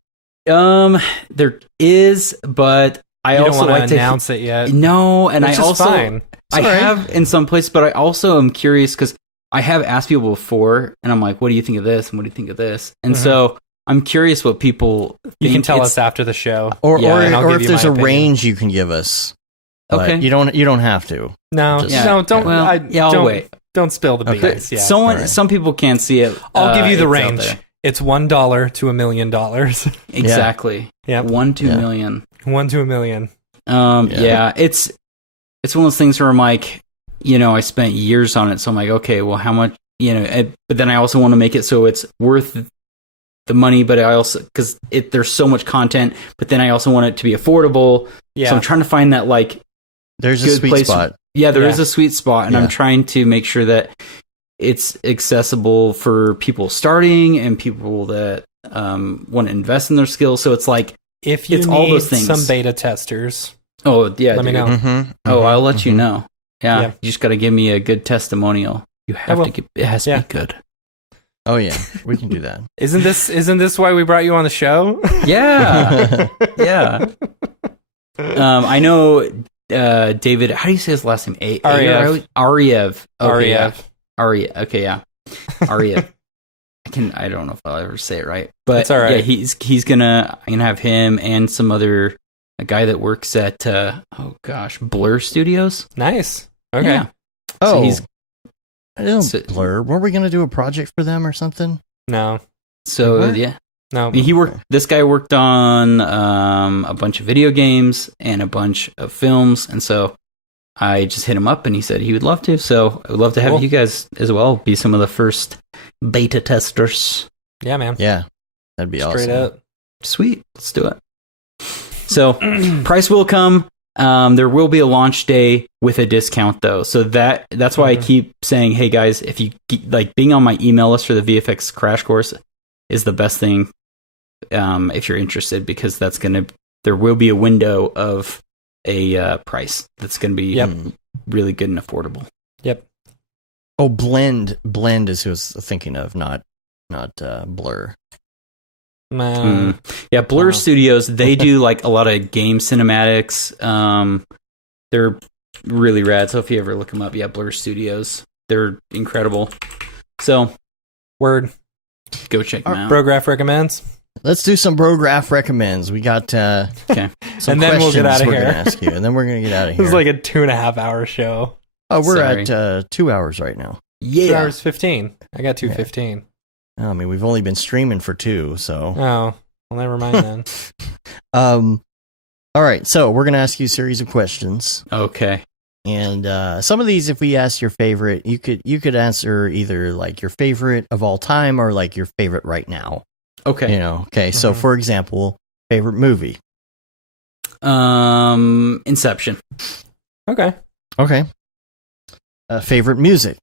There is, but I You don't also want like to announce it yet. No, and Which I is also fine. I have in some places, but I also am curious because I have asked people before, and I'm like, "What do you think of this? And what do you think of this?" And so I'm curious what people You think. can tell It's- us after the show. Or Yeah, and I'll or give if you there's my a opinion. range you can give us. But Okay. you don't have to. No, Just- no, don't. Well, I, I'll don't, wait. Don't spill the Okay. beans. Yeah. Some people can't see it. I'll give you the it's out range. there. It's $1 to $1 million. Exactly. Yep. 1 to Yeah. million. 1 to $1 million. Yeah. It's one of those things where I'm like, I spent years on it, so I'm like, okay, well, how much, but then I also want to make it so it's worth the money, but I also, because there's so much content, but then I also want it to be affordable. Yeah. So I'm trying to find that There's a good sweet place. spot. Yeah, there Yeah. is a sweet spot, and Yeah. I'm trying to make sure that it's accessible for people starting and people that want to invest in their skills. So it's like, If you it's need all those things. some beta testers, oh yeah, let me dude. know. Mm-hmm. Oh, I'll let you know. Yeah, Yeah. you just got to give me a good testimonial. You have will. to give. It has to Yeah. be good. Oh yeah, we can do that. Isn't this why we brought you on the show? Yeah, yeah. I know David. How do you say his last name? Ariev. Ariev. Okay, yeah. Ariev. Ariev. Okay, yeah. Ariev. I don't know if I'll ever say it right, but That's all right. Yeah, I'm gonna have him and some other a guy that works at Blur Studios. Nice. Okay. Yeah. Oh, So he's I don't so- Blur. Were we gonna do a project for them or something? No. so What? yeah. No. This guy worked on a bunch of video games and a bunch of films, and so I just hit him up, and he said he would love to. So I would love to have Cool. you guys as well be some of the first beta testers. Yeah, man. Yeah, that'd be Straight awesome. up. Sweet, let's do it. So price will come. There will be a launch day with a discount though, so that's why I keep saying, hey guys, if you being on my email list for the VFX crash course is the best thing. If you're interested, because there will be a window of a price that's going to be really good and affordable. Yep. Oh, Blend is who I was thinking of, not Blur. Yeah, Blur Wow. Studios, they do like a lot of game cinematics. They're really rad. So if you ever look them up, yeah, Blur Studios, they're incredible. So Word. go check them out. Brograph recommends. Let's do some Brograph recommends. We got Okay. some And then we'll get questions outta we're here. gonna ask you, and then we're gonna get out of This is here. like a 2.5 hour show. Oh, we're Sorry. at 2 hours right now. 2 Yeah. hours 15. I got 2:15. I mean, we've only been streaming for 2, so. Oh, well, never mind then. All right, so we're gonna ask you a series of questions, Okay. And some of these, if we ask your favorite, you could answer either like your favorite of all time or like your favorite right now. Okay. Okay. So for example, favorite movie. Inception. Okay. Okay. Favorite music.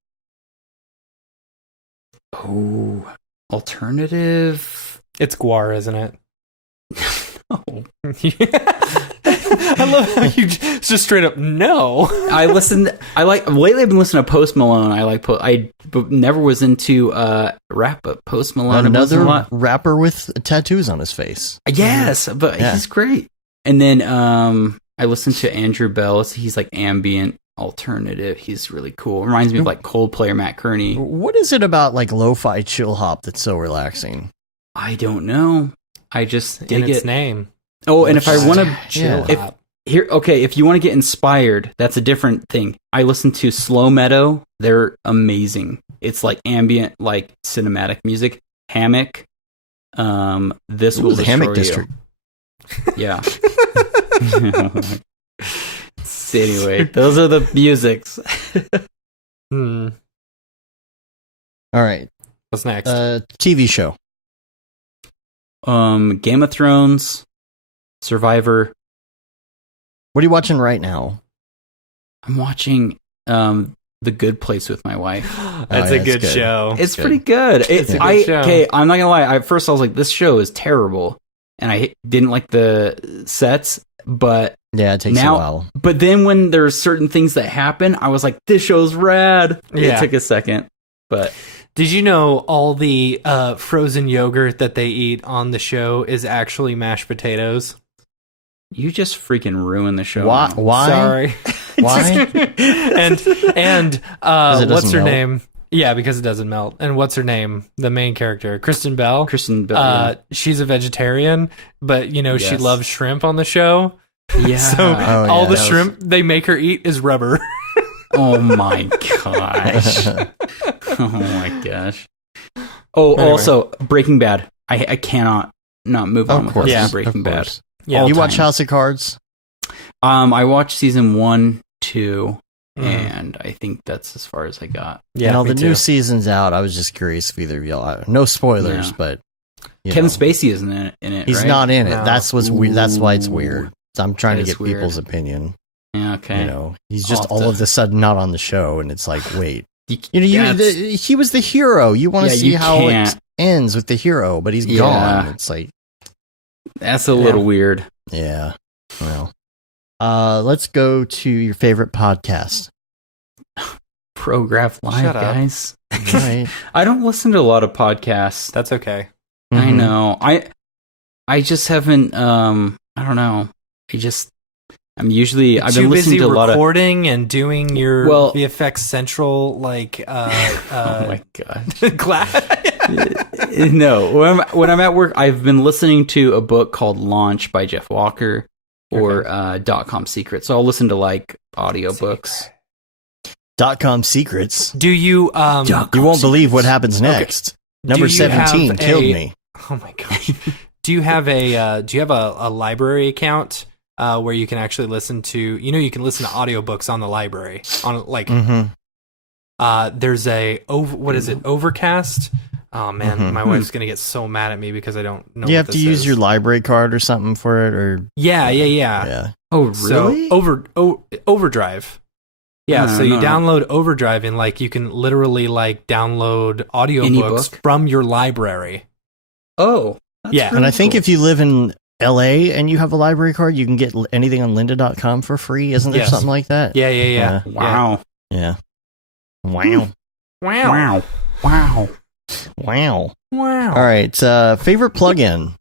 Oh, alternative. It's Guar, isn't it? Oh. I love how you just straight up no. Lately I've been listening to Post Malone. I never was into rap, but Post Malone. Another rapper with tattoos on his face. Yes, but he's great. And then I listened to Andrew Bell. He's like ambient alternative. He's really cool. Reminds me of like Coldplay or Matt Kearney. What is it about like lo-fi chill hop that's so relaxing? I don't know. I just In dig its it. name. Oh, and if I want to Chill hop. if you want to get inspired, that's a different thing. I listen to Slow Meadow. They're amazing. It's like ambient, like cinematic music. Hammock. This will the destroy Hammock you. District. Yeah. Anyway, those are the musics. Hmm. All right. What's next? TV show. Game of Thrones, Survivor. What are you watching right now? I'm watching The Good Place with my wife. That's yeah, a good good. show. It's pretty good. It's a good show. Okay, I'm not gonna lie. At first, I was like, "This show is terrible," and I didn't like the sets. But Yeah, it takes a while. But then when there's certain things that happen, I was like, "This show's rad." Yeah. It took a second, but Did you know all the frozen yogurt that they eat on the show is actually mashed potatoes? you just freaking ruined the show. Why? now. Why? Sorry. Why? and it what's doesn't her melt? name? Yeah, because it doesn't melt. And what's her name? The main character, Kristen Bell. Kristen Bell. She's a vegetarian, but she Yes. loves shrimp on the show. Yeah. So Oh, all yeah. the That shrimp they make her eat is rubber. Oh my gosh. Oh my gosh. Oh, Anyway. also Breaking Bad. I cannot not move on Of with course. watching Yeah, Breaking of Bad. course. Yeah. All You watch time. House of Cards? I watched season 1, 2, Mm. and I think that's as far as I got. Yeah, and all me the too. new season's out. I was just curious if either of y'all. No spoilers, Yeah. but Kevin Spacey isn't in it. He's right? not in it. No. That's what's weird. That's why it's Ooh. weird. So I'm trying to That is get people's weird. opinion. Yeah, okay. He's just I'll have all to- of a sudden not on the show, and it's like, wait, That's- he was the hero. You want to Yeah, see you how it can't. ends with the hero, but he's Yeah. gone. It's like, That's a little weird. yeah. Well, let's go to your favorite podcast. Brograph Live, Shut up. guys. Right. I don't listen to a lot of podcasts. That's okay. I Mhm. know. I just haven't. I don't know. I've Too been listening busy to a lot of. recording and doing your Well- VFX Central Oh my god. class. No, when I'm at work, I've been listening to a book called Launch by Jeff Walker or .com Secret. So I'll listen to like audiobooks. .com secrets. Do you You won't believe what happens next. Number Do you have 17 killed a- me. Oh my gosh. Do you have a library account where you can actually listen to you can listen to audiobooks on the library on like Mm-hmm. there's what is it, Overcast? Oh man, Mhm. my wife's gonna get so mad at me because I don't know. You what have to this use is. your library card or something for it, or yeah. yeah. Oh, really? So Overdrive. Yeah, No, so you no. download Overdrive and like you can literally like download Any audiobooks book? from your library. Oh, that's Yeah. really And I think cool. if you live in LA and you have a library card, you can get anything on lynda.com for free. Isn't there Yes. something like that? Yeah. Wow. Yeah. Wow. Wow. Wow. Wow. Wow. All right. Favorite plugin?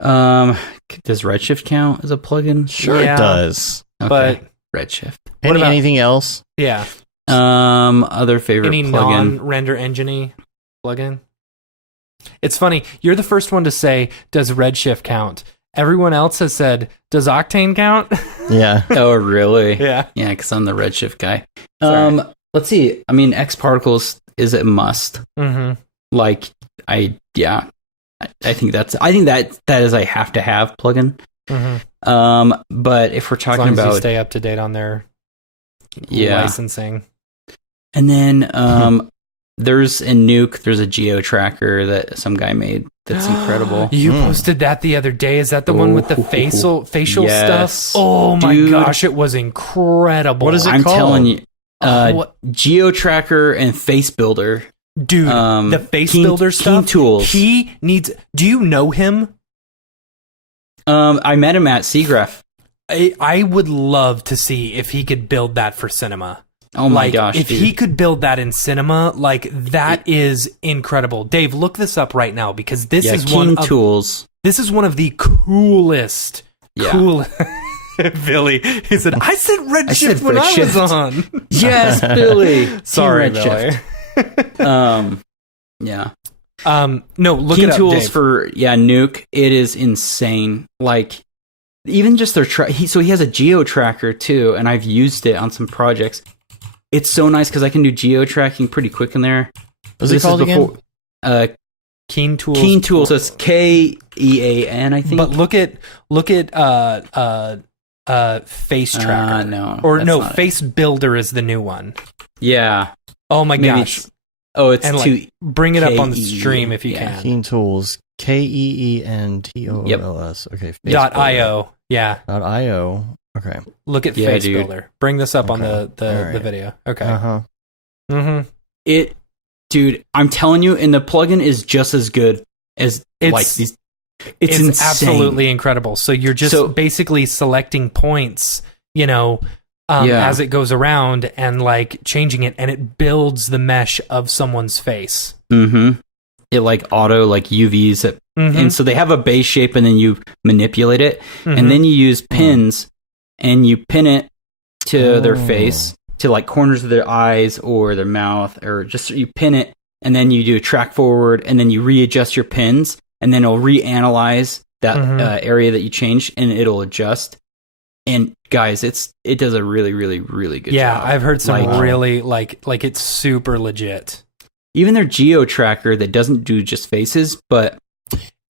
Does Redshift count as a plugin? Sure Yeah. it does. Okay. But Redshift. What about- Anything else? yeah. Other favorite Any plugin. non-render engine plugin? It's funny. You're the first one to say, does Redshift count? Everyone else has said, does Octane count? Yeah. Oh, really? Yeah. Yeah, because I'm the Redshift guy. Sorry. Let's see. I mean, X Particles is a must. Mm-hmm. Like, I think that is a have to have plugin. Mm-hmm. But if we're As talking long as you about stay up to date on their licensing. And then there's a Nuke. There's a geo tracker that some guy made. That's incredible. You posted that the other day. Is that the one with the facial Yes. stuff? Oh my Dude. gosh, it was incredible. What is it I'm called? telling you, What- geo tracker and face builder. Dude, the face Keen- builder Keen stuff. Tools. He needs. Do you know him? I met him at Seagraph. I would love to see if he could build that for cinema. Oh my Like, gosh, if dude. he could build that in cinema, like that is incredible. Dave, look this up right now because this is Keen one of Tools. this is one of the coolest. Yeah. Billy, he said, "I said Redshift said when I was Redshift." on." Yes, Billy. Sorry, Team Billy. Redshift. Yeah. No, look Keen it up, Tools Dave. for Nuke. It is insane. Like even just their he has a geo tracker too, and I've used it on some projects. It's so nice because I can do geo tracking pretty quick in there. What's it called again? Keen Tools. Keen Tools. So it's KEAN, I think. But look at Face Tracker. No, or that's no, not it. Face Builder is the new one. Yeah. Oh my Maybe gosh! It's And too. like, bring it up on the KE, stream if you yeah. can. Keen Tools. KEENTOOLS. Okay. .io. Yeah. .io. Okay. Look at Yeah, Face dude. Builder. Bring this up on Okay. the All right. video. Okay. Uh-huh. Mm-hmm. Dude, I'm telling you, and the plugin is just as good as like these. It's insane. absolutely incredible. So you're just So- basically selecting points, as it goes around and like changing it, and it builds the mesh of someone's face. Mm-hmm. It like auto like UVs that, Mhm. and so they have a base shape, and then you manipulate it, Mhm. and then you use pins, and you pin it to their Oh. face, to like corners of their eyes or their mouth, or just you pin it, and then you do a track forward, and then you readjust your pins, and then it'll reanalyze that Mhm. area that you changed, and it'll adjust. And guys, it does a really, really, really good Yeah, job. I've heard some Like- really like it's super legit. Even their geo tracker that doesn't do just faces, but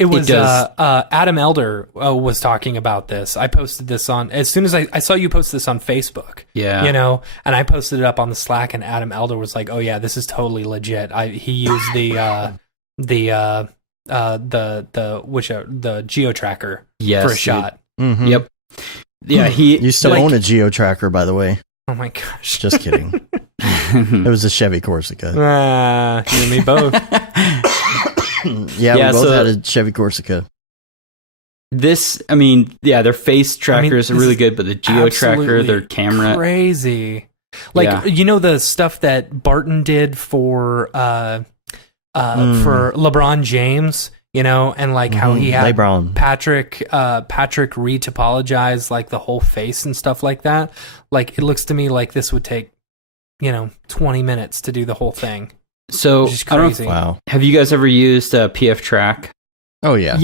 It was does. Adam Elder was talking about this. I posted this on as soon as I saw you post this on Facebook. yeah, And I posted it up on the Slack, and Adam Elder was like, "Oh yeah, this is totally legit." He used the geo tracker yes, for a dude. shot. Mhm. Yep. Yeah, You still like- own a geo tracker, by the way. Oh my gosh! Just kidding. It was a Chevy Corsica. You and me both. Yeah, we Yeah, both so- had a Chevy Corsica. This, I mean, yeah, their face trackers are this really is good, but the geo tracker, Absolutely their camera, crazy. Like Yeah. the stuff that Barton did for LeBron James, and like how he had LeBron. Patrick retopologize like the whole face and stuff like that. Like it looks to me like this would take 20 minutes to do the whole thing. So Which is I don't, crazy. Wow. have you guys ever used PF Track? Oh, yeah.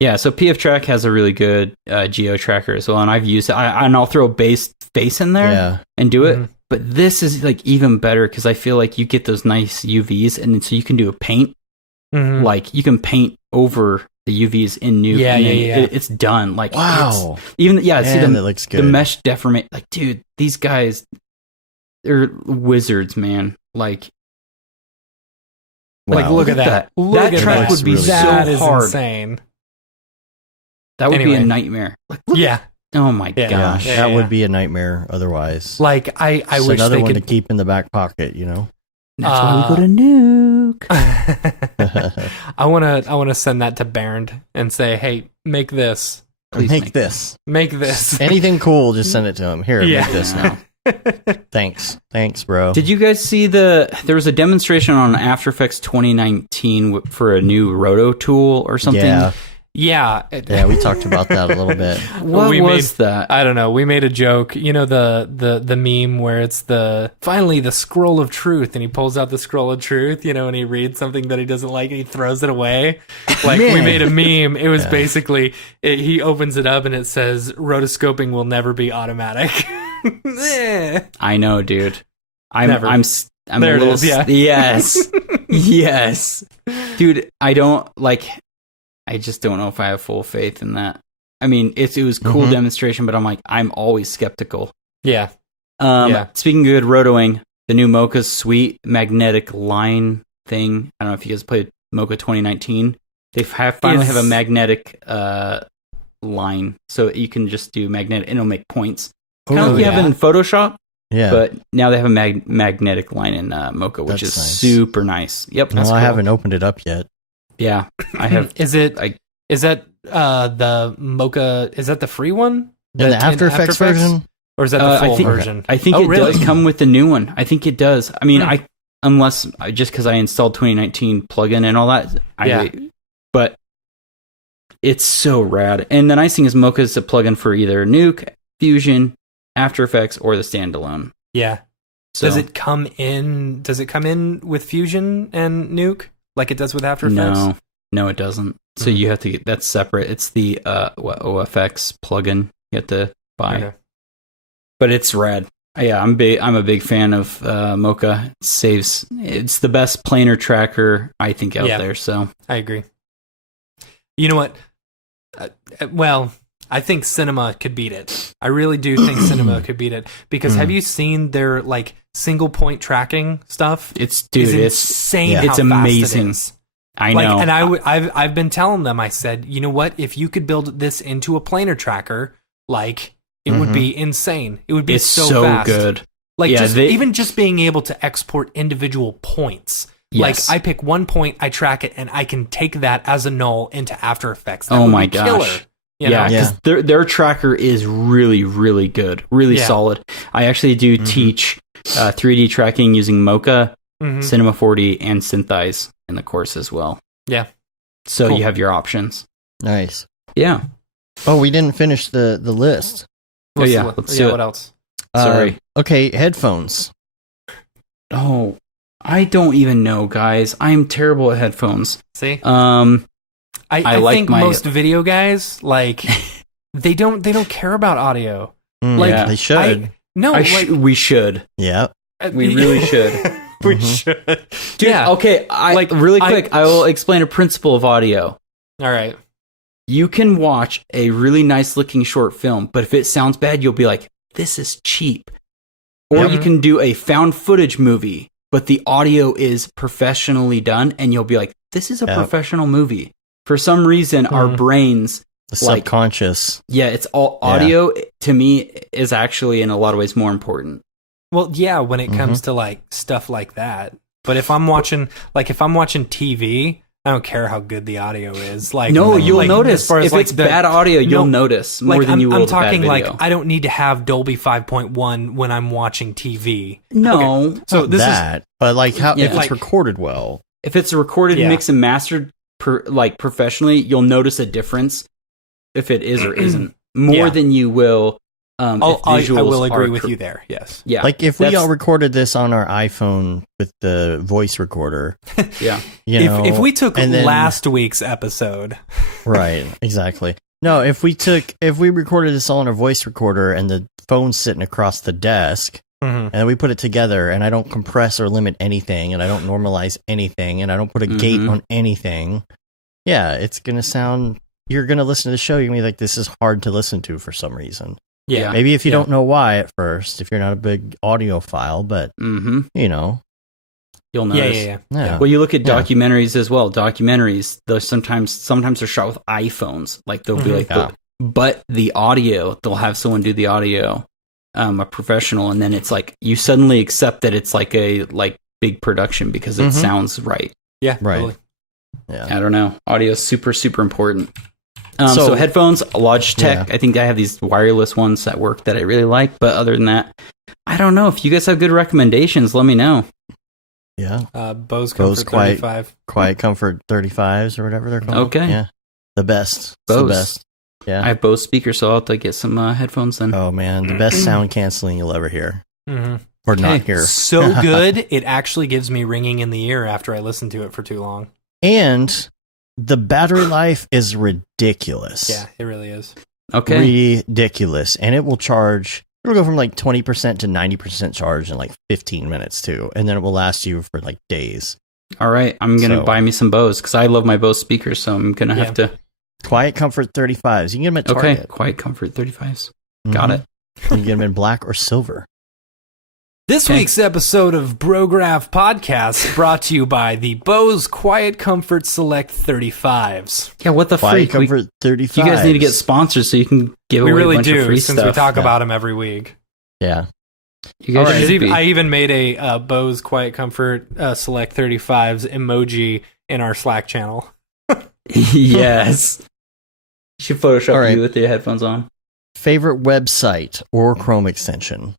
Yeah. So PF Track has a really good geo tracker as well, and I've used it. And I'll throw a base face in there Yeah. and do it. Mhm. But this is like even better because I feel like you get those nice UVs, and then so you can do a paint. Mhm. Like you can paint over the UVs in Nuke. Yeah, and yeah, then yeah. It's done. Like Wow. it's, even see Man, that looks the good. mesh deformate. Like dude, these guys, they're wizards, man. Like Like Wow. look at that. Look That at track that. would be really That so is hard. insane. That would be Anyway. a nightmare. Like, look, Yeah. oh my Yeah. gosh. Yeah, that would be a nightmare otherwise. Like I It's wish another they one could to keep in the back pocket, you know? That's why we go to Nuke. I wanna send that to Bernd and say, hey, make this. Please make make this. Make this. Anything cool, just send it to him. Here, Yeah. make this now. Thanks, bro. Did you guys see there was a demonstration on After Effects 2019 for a new roto tool or something? Yeah, Yeah. yeah, we talked about that a little bit. What We was that? I don't know. We made a joke. You know the meme where it's finally the scroll of truth, and he pulls out the scroll of truth, and he reads something that he doesn't like, and he throws it away. Like we Man. made a meme. It was basically he opens it up and it says rotoscoping will never be automatic. Eh. I know, dude. I'm Never. I'm There a it little is, yeah. yes. Yes. Dude, I just don't know if I have full faith in that. I mean, it was cool Mhm. demonstration, but I'm always skeptical. Yeah. Speaking of good rotoing, the new Mocha Sweet magnetic line thing. I don't know if you guys played Mocha 2019. They finally have a magnetic line, so you can just do magnetic, and it'll make points. Kind of like you have in Photoshop. Yeah. But now they have a magnetic line in Mocha, which That's is nice. super nice. Yep. Well, I haven't opened it up yet. Yeah, I have. Is that the Mocha? Is that the free one? In the After Effects version? Or is that the full version? I think it does come with the new one. I think it does. I mean, just because I installed 2019 plugin and all that. But it's so rad. And the nice thing is Mocha is a plugin for either Nuke, Fusion, After Effects, or the standalone. Yeah. So, Does it come in with Fusion and Nuke like it does with After Effects? No, it doesn't. So you have to get that's separate. It's the OFX plugin you have to buy. Okay. But it's rad. Yeah, I'm a big fan of Mocha. It's the best planar tracker I think out there. So I agree. You know what? I think Cinema could beat it. I really do think Cinema could beat it because have you seen their like single point tracking stuff? It's insane. How it's fast amazing. It is. I know. And I've been telling them. I said, you know what? If you could build this into a planar tracker, like it would be insane. It would be so fast. Good. Like even just being able to export individual points. Yes. Like I pick one point, I track it, and I can take that as a null into After Effects. That oh would my be gosh. Killer, you know? Because their tracker is really, really good, really solid. I actually do teach 3D tracking using Mocha, Cinema 4D, and Synthize in the course as well. Yeah. So you have your options. Nice. Yeah. Oh, we didn't finish the list. Let's do it. What else? Sorry. Okay, headphones. Oh, I don't even know, guys. I am terrible at headphones. See? I like think most video guys like they don't care about audio. Like they should. We should. Yeah. We really should. We should. Dude, okay, really quick, I will explain a principle of audio. All right. You can watch a really nice looking short film, but if it sounds bad, you'll be like, this is cheap. Or you can do a found footage movie, but the audio is professionally done, and you'll be like, this is a professional movie. For some reason, our brains... The subconscious. It's all audio, to me, is actually in a lot of ways more important. Well, yeah, when it comes to like stuff like that. But if I'm watching TV, I don't care how good the audio is. Like, no, you'll notice. As far as if it's bad audio, you'll notice more than you will. I'm talking bad video. like I don't need to have Dolby 5.1 when I'm watching TV. No, okay. So this is but like how if it's recorded well. If it's recorded, mixed, and mastered professionally, you'll notice a difference if it is or isn't more than you will. I will agree with you there. Yes. Yeah. Like if we all recorded this on our iPhone with the voice recorder. Yeah. You know, if we took last week's episode. Right. Exactly. No, if we recorded this all on our voice recorder and the phone's sitting across the desk and we put it together and I don't compress or limit anything and I don't normalize anything and I don't put a gate on anything. Yeah. It's going to sound, you're going to listen to the show. You're going to be like, this is hard to listen to for some reason. Yeah. Maybe if you don't know why at first, if you're not a big audiophile, but you know, you'll notice. Yeah. Well, you look at documentaries as well. Documentaries, though sometimes they're shot with iPhones. Like they'll be like, but the audio, they'll have someone do the audio, a professional, and then it's like you suddenly accept that it's like a big production because it sounds right. Yeah. Right. Totally. Yeah. I don't know. Audio is super, super important. So headphones, Logitech. I think I have these wireless ones that work that I really like. But other than that, I don't know. If you guys have good recommendations, let me know. Yeah. Bose Comfort 35. Quiet Comfort 35s or whatever they're called. Okay. Yeah. The best. Bose. The best. Yeah. I have Bose speakers, so I'll have to get some headphones then. Oh, man. The best sound canceling you'll ever hear. Or not hear. So good, it actually gives me ringing in the ear after I listen to it for too long. And the battery life is ridiculous. Yeah, it really is. Okay. Ridiculous. And it will charge, it'll go from like 20% to 90% charge in like 15 minutes too. And then it will last you for like days. All right. I'm going to buy me some Bose because I love my Bose speakers. So I'm going to have to. Quiet Comfort 35s. You can get them at Target. Okay. Quiet Comfort 35s. Got it. You can get them in black or silver. This week's episode of Brograph Podcast brought to you by the Bose Quiet Comfort Select 35s. Yeah, what the Quiet freak? Comfort 35. You guys need to get sponsors so you can give We away a really bunch of do, free since stuff. we talk about them every week. Yeah. You guys There's should even- be. I even made a Bose Quiet Comfort Select 35s emoji in our Slack channel. Yes. You should Photoshop All right. you with your headphones on. Favorite website or Chrome extension?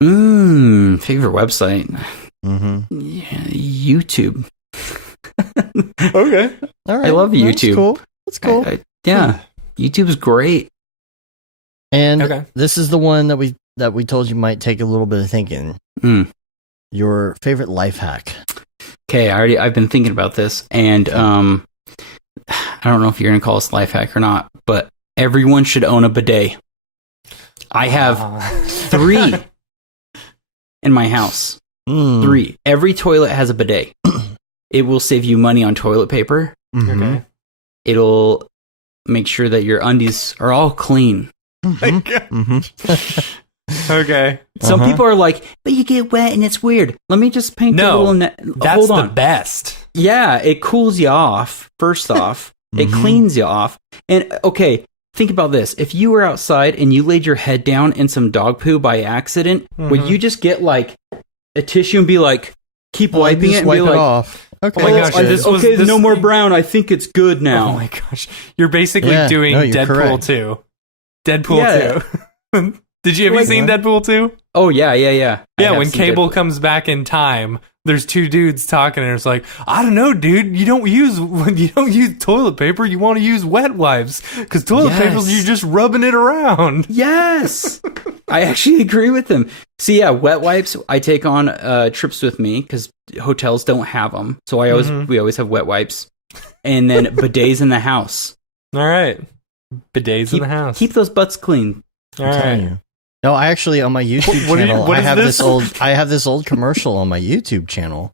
Favorite website? Mm-hmm. Yeah, YouTube. Okay. All right. I love YouTube. That's cool. That's cool. Yeah, YouTube's great. And Okay. this is the one that we told you might take a little bit of thinking. Mm. Your favorite life hack. Okay, I've been thinking about this, and I don't know if you're gonna call this life hack or not, but everyone should own a bidet. I have 3 in my house. 3. Every toilet has a bidet. It will save you money on toilet paper. Mhm. Okay. It'll make sure that your undies are all clean. Mhm. Okay. Some Uh-huh. people are like, but you get wet and it's weird. Let me just paint a No, little That's hold the on. best. Yeah, it cools you off, first off. It Mhm. cleans you off. And okay, think about this. If you were outside and you laid your head down in some dog poo by accident, would you just get like a tissue and be like, keep wiping Just it and wipe be it like, off. Okay. Oh my gosh, this was- okay, this- no more brown. I think it's good now. Oh my gosh. You're basically Yeah, doing no, you're Deadpool correct. 2. Deadpool Yeah. 2. Have you Like seen what? Deadpool 2? Oh yeah. I Yeah, have when seen Cable Deadpool. comes back in time, there's 2 dudes talking, and it's like, I don't know, dude. You don't use toilet paper. You want to use wet wipes because toilet Yes. paper, you're just rubbing it around. Yes, I actually agree with them. See, yeah, wet wipes I take on trips with me because hotels don't have them, so we always have wet wipes, and then bidets in the house. All right, bidets in the house. Keep those butts clean. All I'm telling right. you. No, I actually on my YouTube What are you- channel, what I is have this? this old commercial on my YouTube channel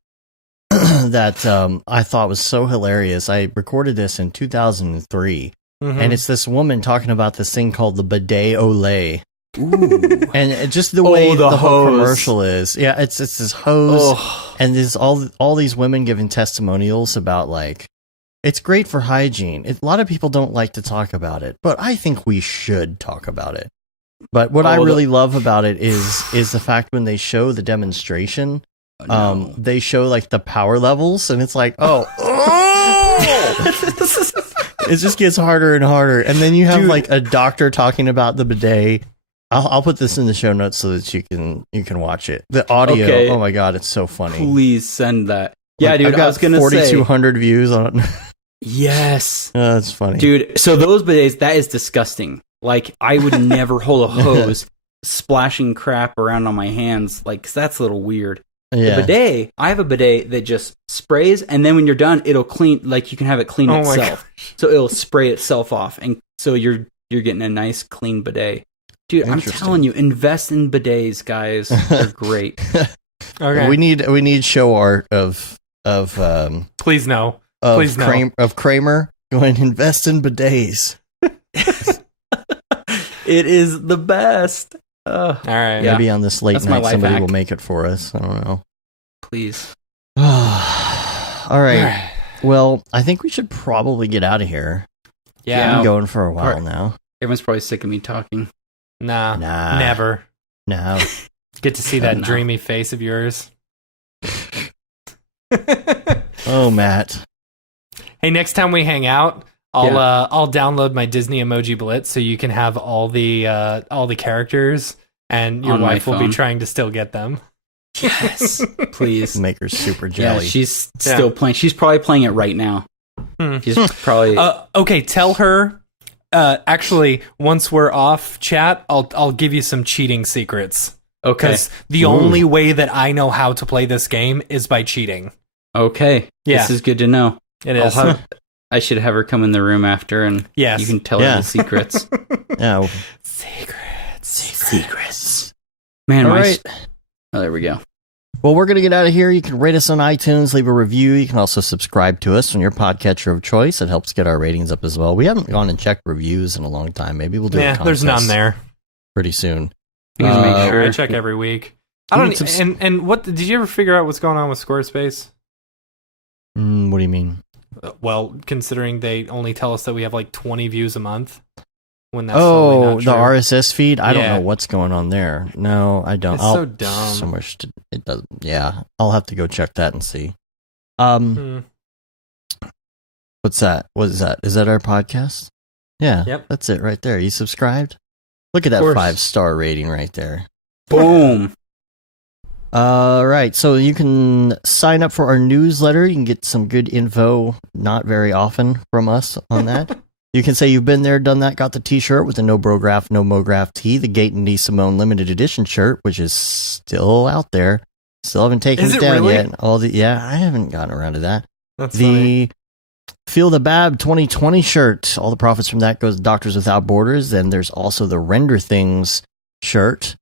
that I thought was so hilarious. I recorded this in 2003, Mhm. and it's this woman talking about this thing called the Bidet Olé. Ooh. And just the way the the whole hose. commercial is, yeah, it's this hose, Oh. and there's all these women giving testimonials about like it's great for hygiene. A lot of people don't like to talk about it, but I think we should talk about it. But what I really love about it is the fact when they show the demonstration, No. they show like the power levels, and it's like, oh, it just gets harder and harder. And then you have like a doctor talking about the bidet. I'll put this in the show notes so that you can watch it. The audio, Okay. oh my god, it's so funny. Please send that. Yeah, Like, dude, I've got I was gonna say 4,200 views on it. yes, That's funny, dude. So those bidets, that is disgusting. Like I would never hold a hose splashing crap around on my hands. Like 'cause that's a little weird. Yeah, The bidet, I have a bidet that just sprays, and then when you're done, it'll clean. Like you can have it clean Oh my itself, so it'll spray itself off, and so you're getting a nice clean bidet. Dude, I'm Interesting. telling you, invest in bidets, guys. They're great. Okay. we need show art of Please no. Please no. Kramer going invest in bidets. It is the best. All right. Yeah. Maybe on this late That's my night life somebody hack. will make it for us. I don't know. Please. All right. Well, I think we should probably get out of here. Yeah. We've been going for a while Part- now. Everyone's probably sick of me talking. Nah. Nah. Never. No. Get to see that No. dreamy face of yours. Oh, Matt. Hey, next time we hang out, I'll download my Disney Emoji Blitz so you can have all the characters, and your On my wife will be phone. trying to still get them. Yes, please. Make her super Yeah, jelly. she's still playing. She's probably playing it right now. Hmm. She's probably. Okay, tell her. Actually, once we're off chat, I'll give you some cheating secrets. Okay. Because the only way that I know how to play this game is by cheating. Okay. Yeah. This is good to know. It is. I should have her come in the room after, and Yes. you can tell her Yeah. the secrets. Yeah. Secrets. Man, All my right. oh, there we go. Well, we're going to get out of here. You can rate us on iTunes, leave a review. You can also subscribe to us on your podcatcher of choice. It helps get our ratings up as well. We haven't gone and checked reviews in a long time. Maybe we'll do a Yeah, contest there's none there. pretty soon. You guys make I sure. check every week. I You don't. need And what did you ever figure out what's going on with Squarespace? What do you mean? Well, considering they only tell us that we have like 20 views a month, when that's totally not The true. RSS feed. I don't Yeah. know what's going on there. No, I don't. It's so dumb. So much. It doesn't. Yeah, I'll have to go check that and see. Hmm. What's that? What is that? Is that our podcast? Yeah. Yep. That's it right there. You subscribed? Look at that course. 5-star rating right there. Boom. Right. So you can sign up for our newsletter. You can get some good info, not very often from us on that. You can say you've been there, done that, got the t-shirt with the No Brograph, No Mograph tee, the Gate and D. Simone limited edition shirt, which is still out there. Still haven't taken Is it it down really? yet. I haven't gotten around to that. That's funny. The Feel the Bab 2020 shirt. All the profits from that goes to Doctors Without Borders. And there's also the Render Things shirt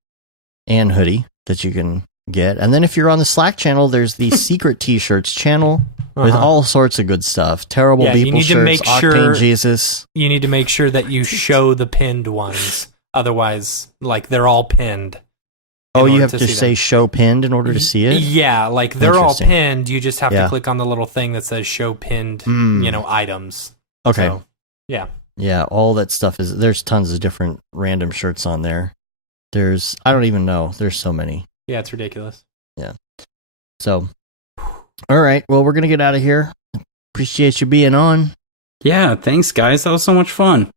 and hoodie that you can get. And then if you're on the Slack channel, there's the Secret T-shirts channel with Uh-huh. all sorts of good stuff. Terrible Yeah, you People need to shirts, make Octane sure- Jesus. You need to make sure that you show the pinned ones. Otherwise, like they're all pinned. in Oh, you order have to see say them. show pinned in order to see it? Yeah, like they're all Interesting. pinned. You just have Yeah. to click on the little thing that says show pinned, items. Okay. So, yeah. Yeah, all that stuff is... There's tons of different random shirts on there. There's... I don't even know. There's so many. Yeah, it's ridiculous. So... All right. Well, we're going to get out of here. Appreciate you being on. Yeah, thanks, guys. That was so much fun.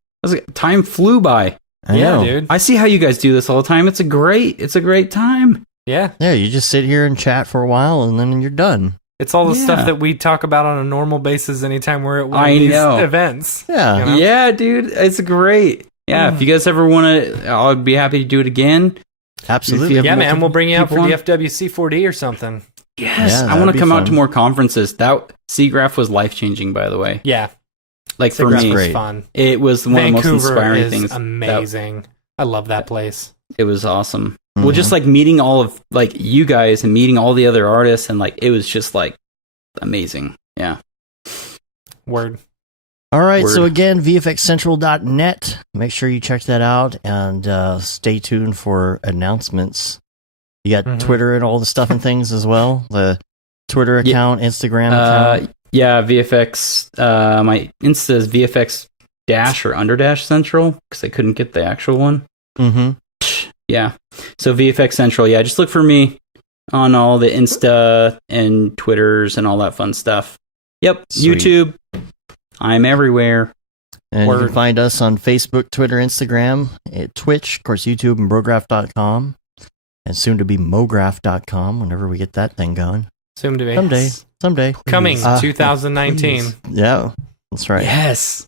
Time flew by. I yeah, know. dude. I see how you guys do this all the time. It's a great time. Yeah. Yeah, you just sit here and chat for a while and then you're done. It's all the Yeah. stuff that we talk about on a normal basis anytime we're at one I of these know. events. Yeah. You know? Yeah, dude, it's great. Yeah, if you guys ever want to, I'll be happy to do it again. Absolutely. If you have Yeah, man, multiple we'll bring you out for people the on. FWC4D or something. Yes, Yeah, I that'd want to be come out fun. to more conferences. That SIGGRAPH was life changing, by the way. Yeah. Like for SIGGRAPH me, was great. fun. it was one of the most Vancouver inspiring is things. amazing. I love that place. It was awesome. Mm-hmm. Well, just like meeting all of like you guys and meeting all the other artists, and like it was just like amazing. Yeah. Word. All right. So Word. again, VFXCentral.net. Make sure you check that out and stay tuned for announcements. You got Mhm. Twitter and all the stuff and things as well. The Twitter account, Instagram account. Yeah, VFX. My Insta is VFX dash or under dash central because I couldn't get the actual one. Mm-hmm. Yeah. So VFX Central. Yeah, just look for me on all the Insta and Twitters and all that fun stuff. Yep. Sweet. YouTube. I'm everywhere. And you Word. can find us on Facebook, Twitter, Instagram, Twitch, of course, YouTube, and Brograph.com. And soon to be Mograph.com whenever we get that thing going. Soon to be. Someday. Coming Uh, 2019. Yeah, that's right. Yes.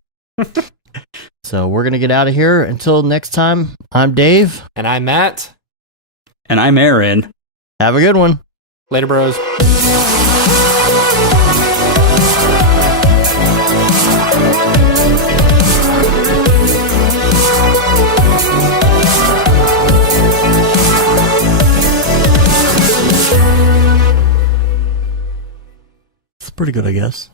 So we're going to get out of here. Until next time, I'm Dave. And I'm Matt. And I'm Aaron. Have a good one. Later, bros. It's pretty good, I guess.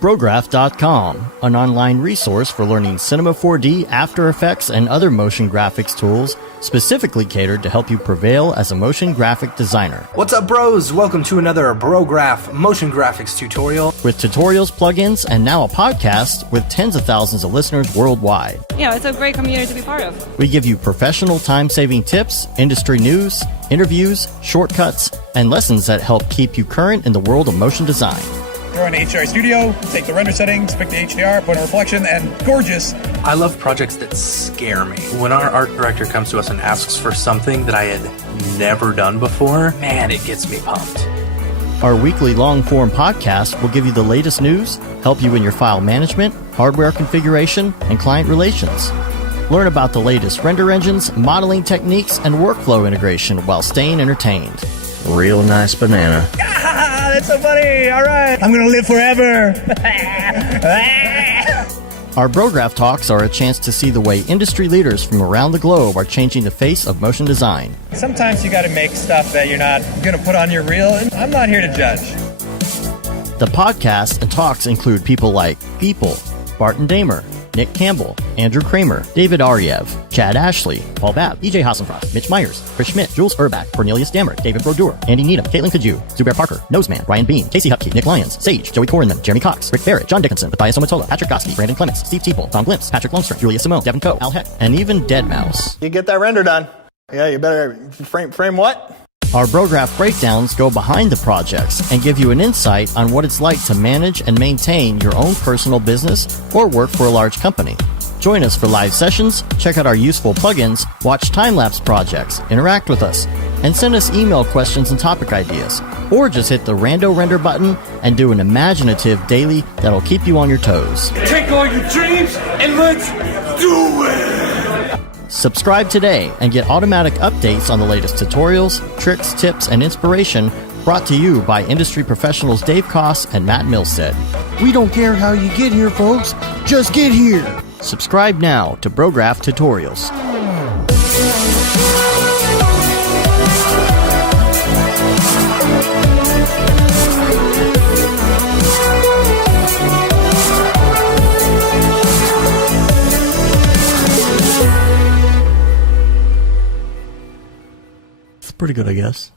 Brograph.com, an online resource for learning Cinema 4D, After Effects, and other motion graphics tools specifically catered to help you prevail as a motion graphic designer. What's up, bros? Welcome to another Brograph motion graphics tutorial. With tutorials, plugins, and now a podcast with tens of thousands of listeners worldwide. Yeah, it's a great community to be part of. We give you professional time-saving tips, industry news, interviews, shortcuts, and lessons that help keep you current in the world of motion design. Throw in HDR Studio, take the render settings, pick the HDR, put in reflection, and gorgeous. I love projects that scare me. When our art director comes to us and asks for something that I had never done before, man, it gets me pumped. Our weekly long-form podcast will give you the latest news, help you in your file management, hardware configuration, and client relations. Learn about the latest render engines, modeling techniques, and workflow integration while staying entertained. Real nice banana. Ah, that's so funny. All right. I'm going to live forever. Our Brograph Talks are a chance to see the way industry leaders from around the globe are changing the face of motion design. Sometimes you got to make stuff that you're not going to put on your reel, and I'm not here to judge. The podcasts and talks include people like Beeple, Barton Damer, Nick Campbell, Andrew Kramer, David Ariev, Chad Ashley, Paul Babb, EJ Hassenfrost, Mitch Myers, Chris Schmidt, Jules Urbach, Cornelius Dammert, David Brodeur, Andy Needham, Caitlin Kaju, Zubair Parker, Noseman, Ryan Bean, Casey Hupke, Nick Lyons, Sage, Joey Korenman, Jeremy Cox, Rick Barrett, John Dickinson, Matthias Omatola, Patrick Goski, Brandon Clements, Steve Teeple, Tom Glimpse, Patrick Lundstrom, Julia Simone, Devin Coe, Al Heck, and even Deadmau5. You get that render done. Yeah, you better frame what? Our Brograph breakdowns go behind the projects and give you an insight on what it's like to manage and maintain your own personal business or work for a large company. Join us for live sessions, check out our useful plugins, watch time-lapse projects, interact with us, and send us email questions and topic ideas. Or just hit the Rando Render button and do an imaginative daily that'll keep you on your toes. Take all your dreams and let's do it! Subscribe today and get automatic updates on the latest tutorials, tricks, tips, and inspiration brought to you by industry professionals Dave Koss and Matt Milstead. We don't care how you get here, folks. Just get here. Subscribe now to Brograph Tutorials. It's pretty good, I guess.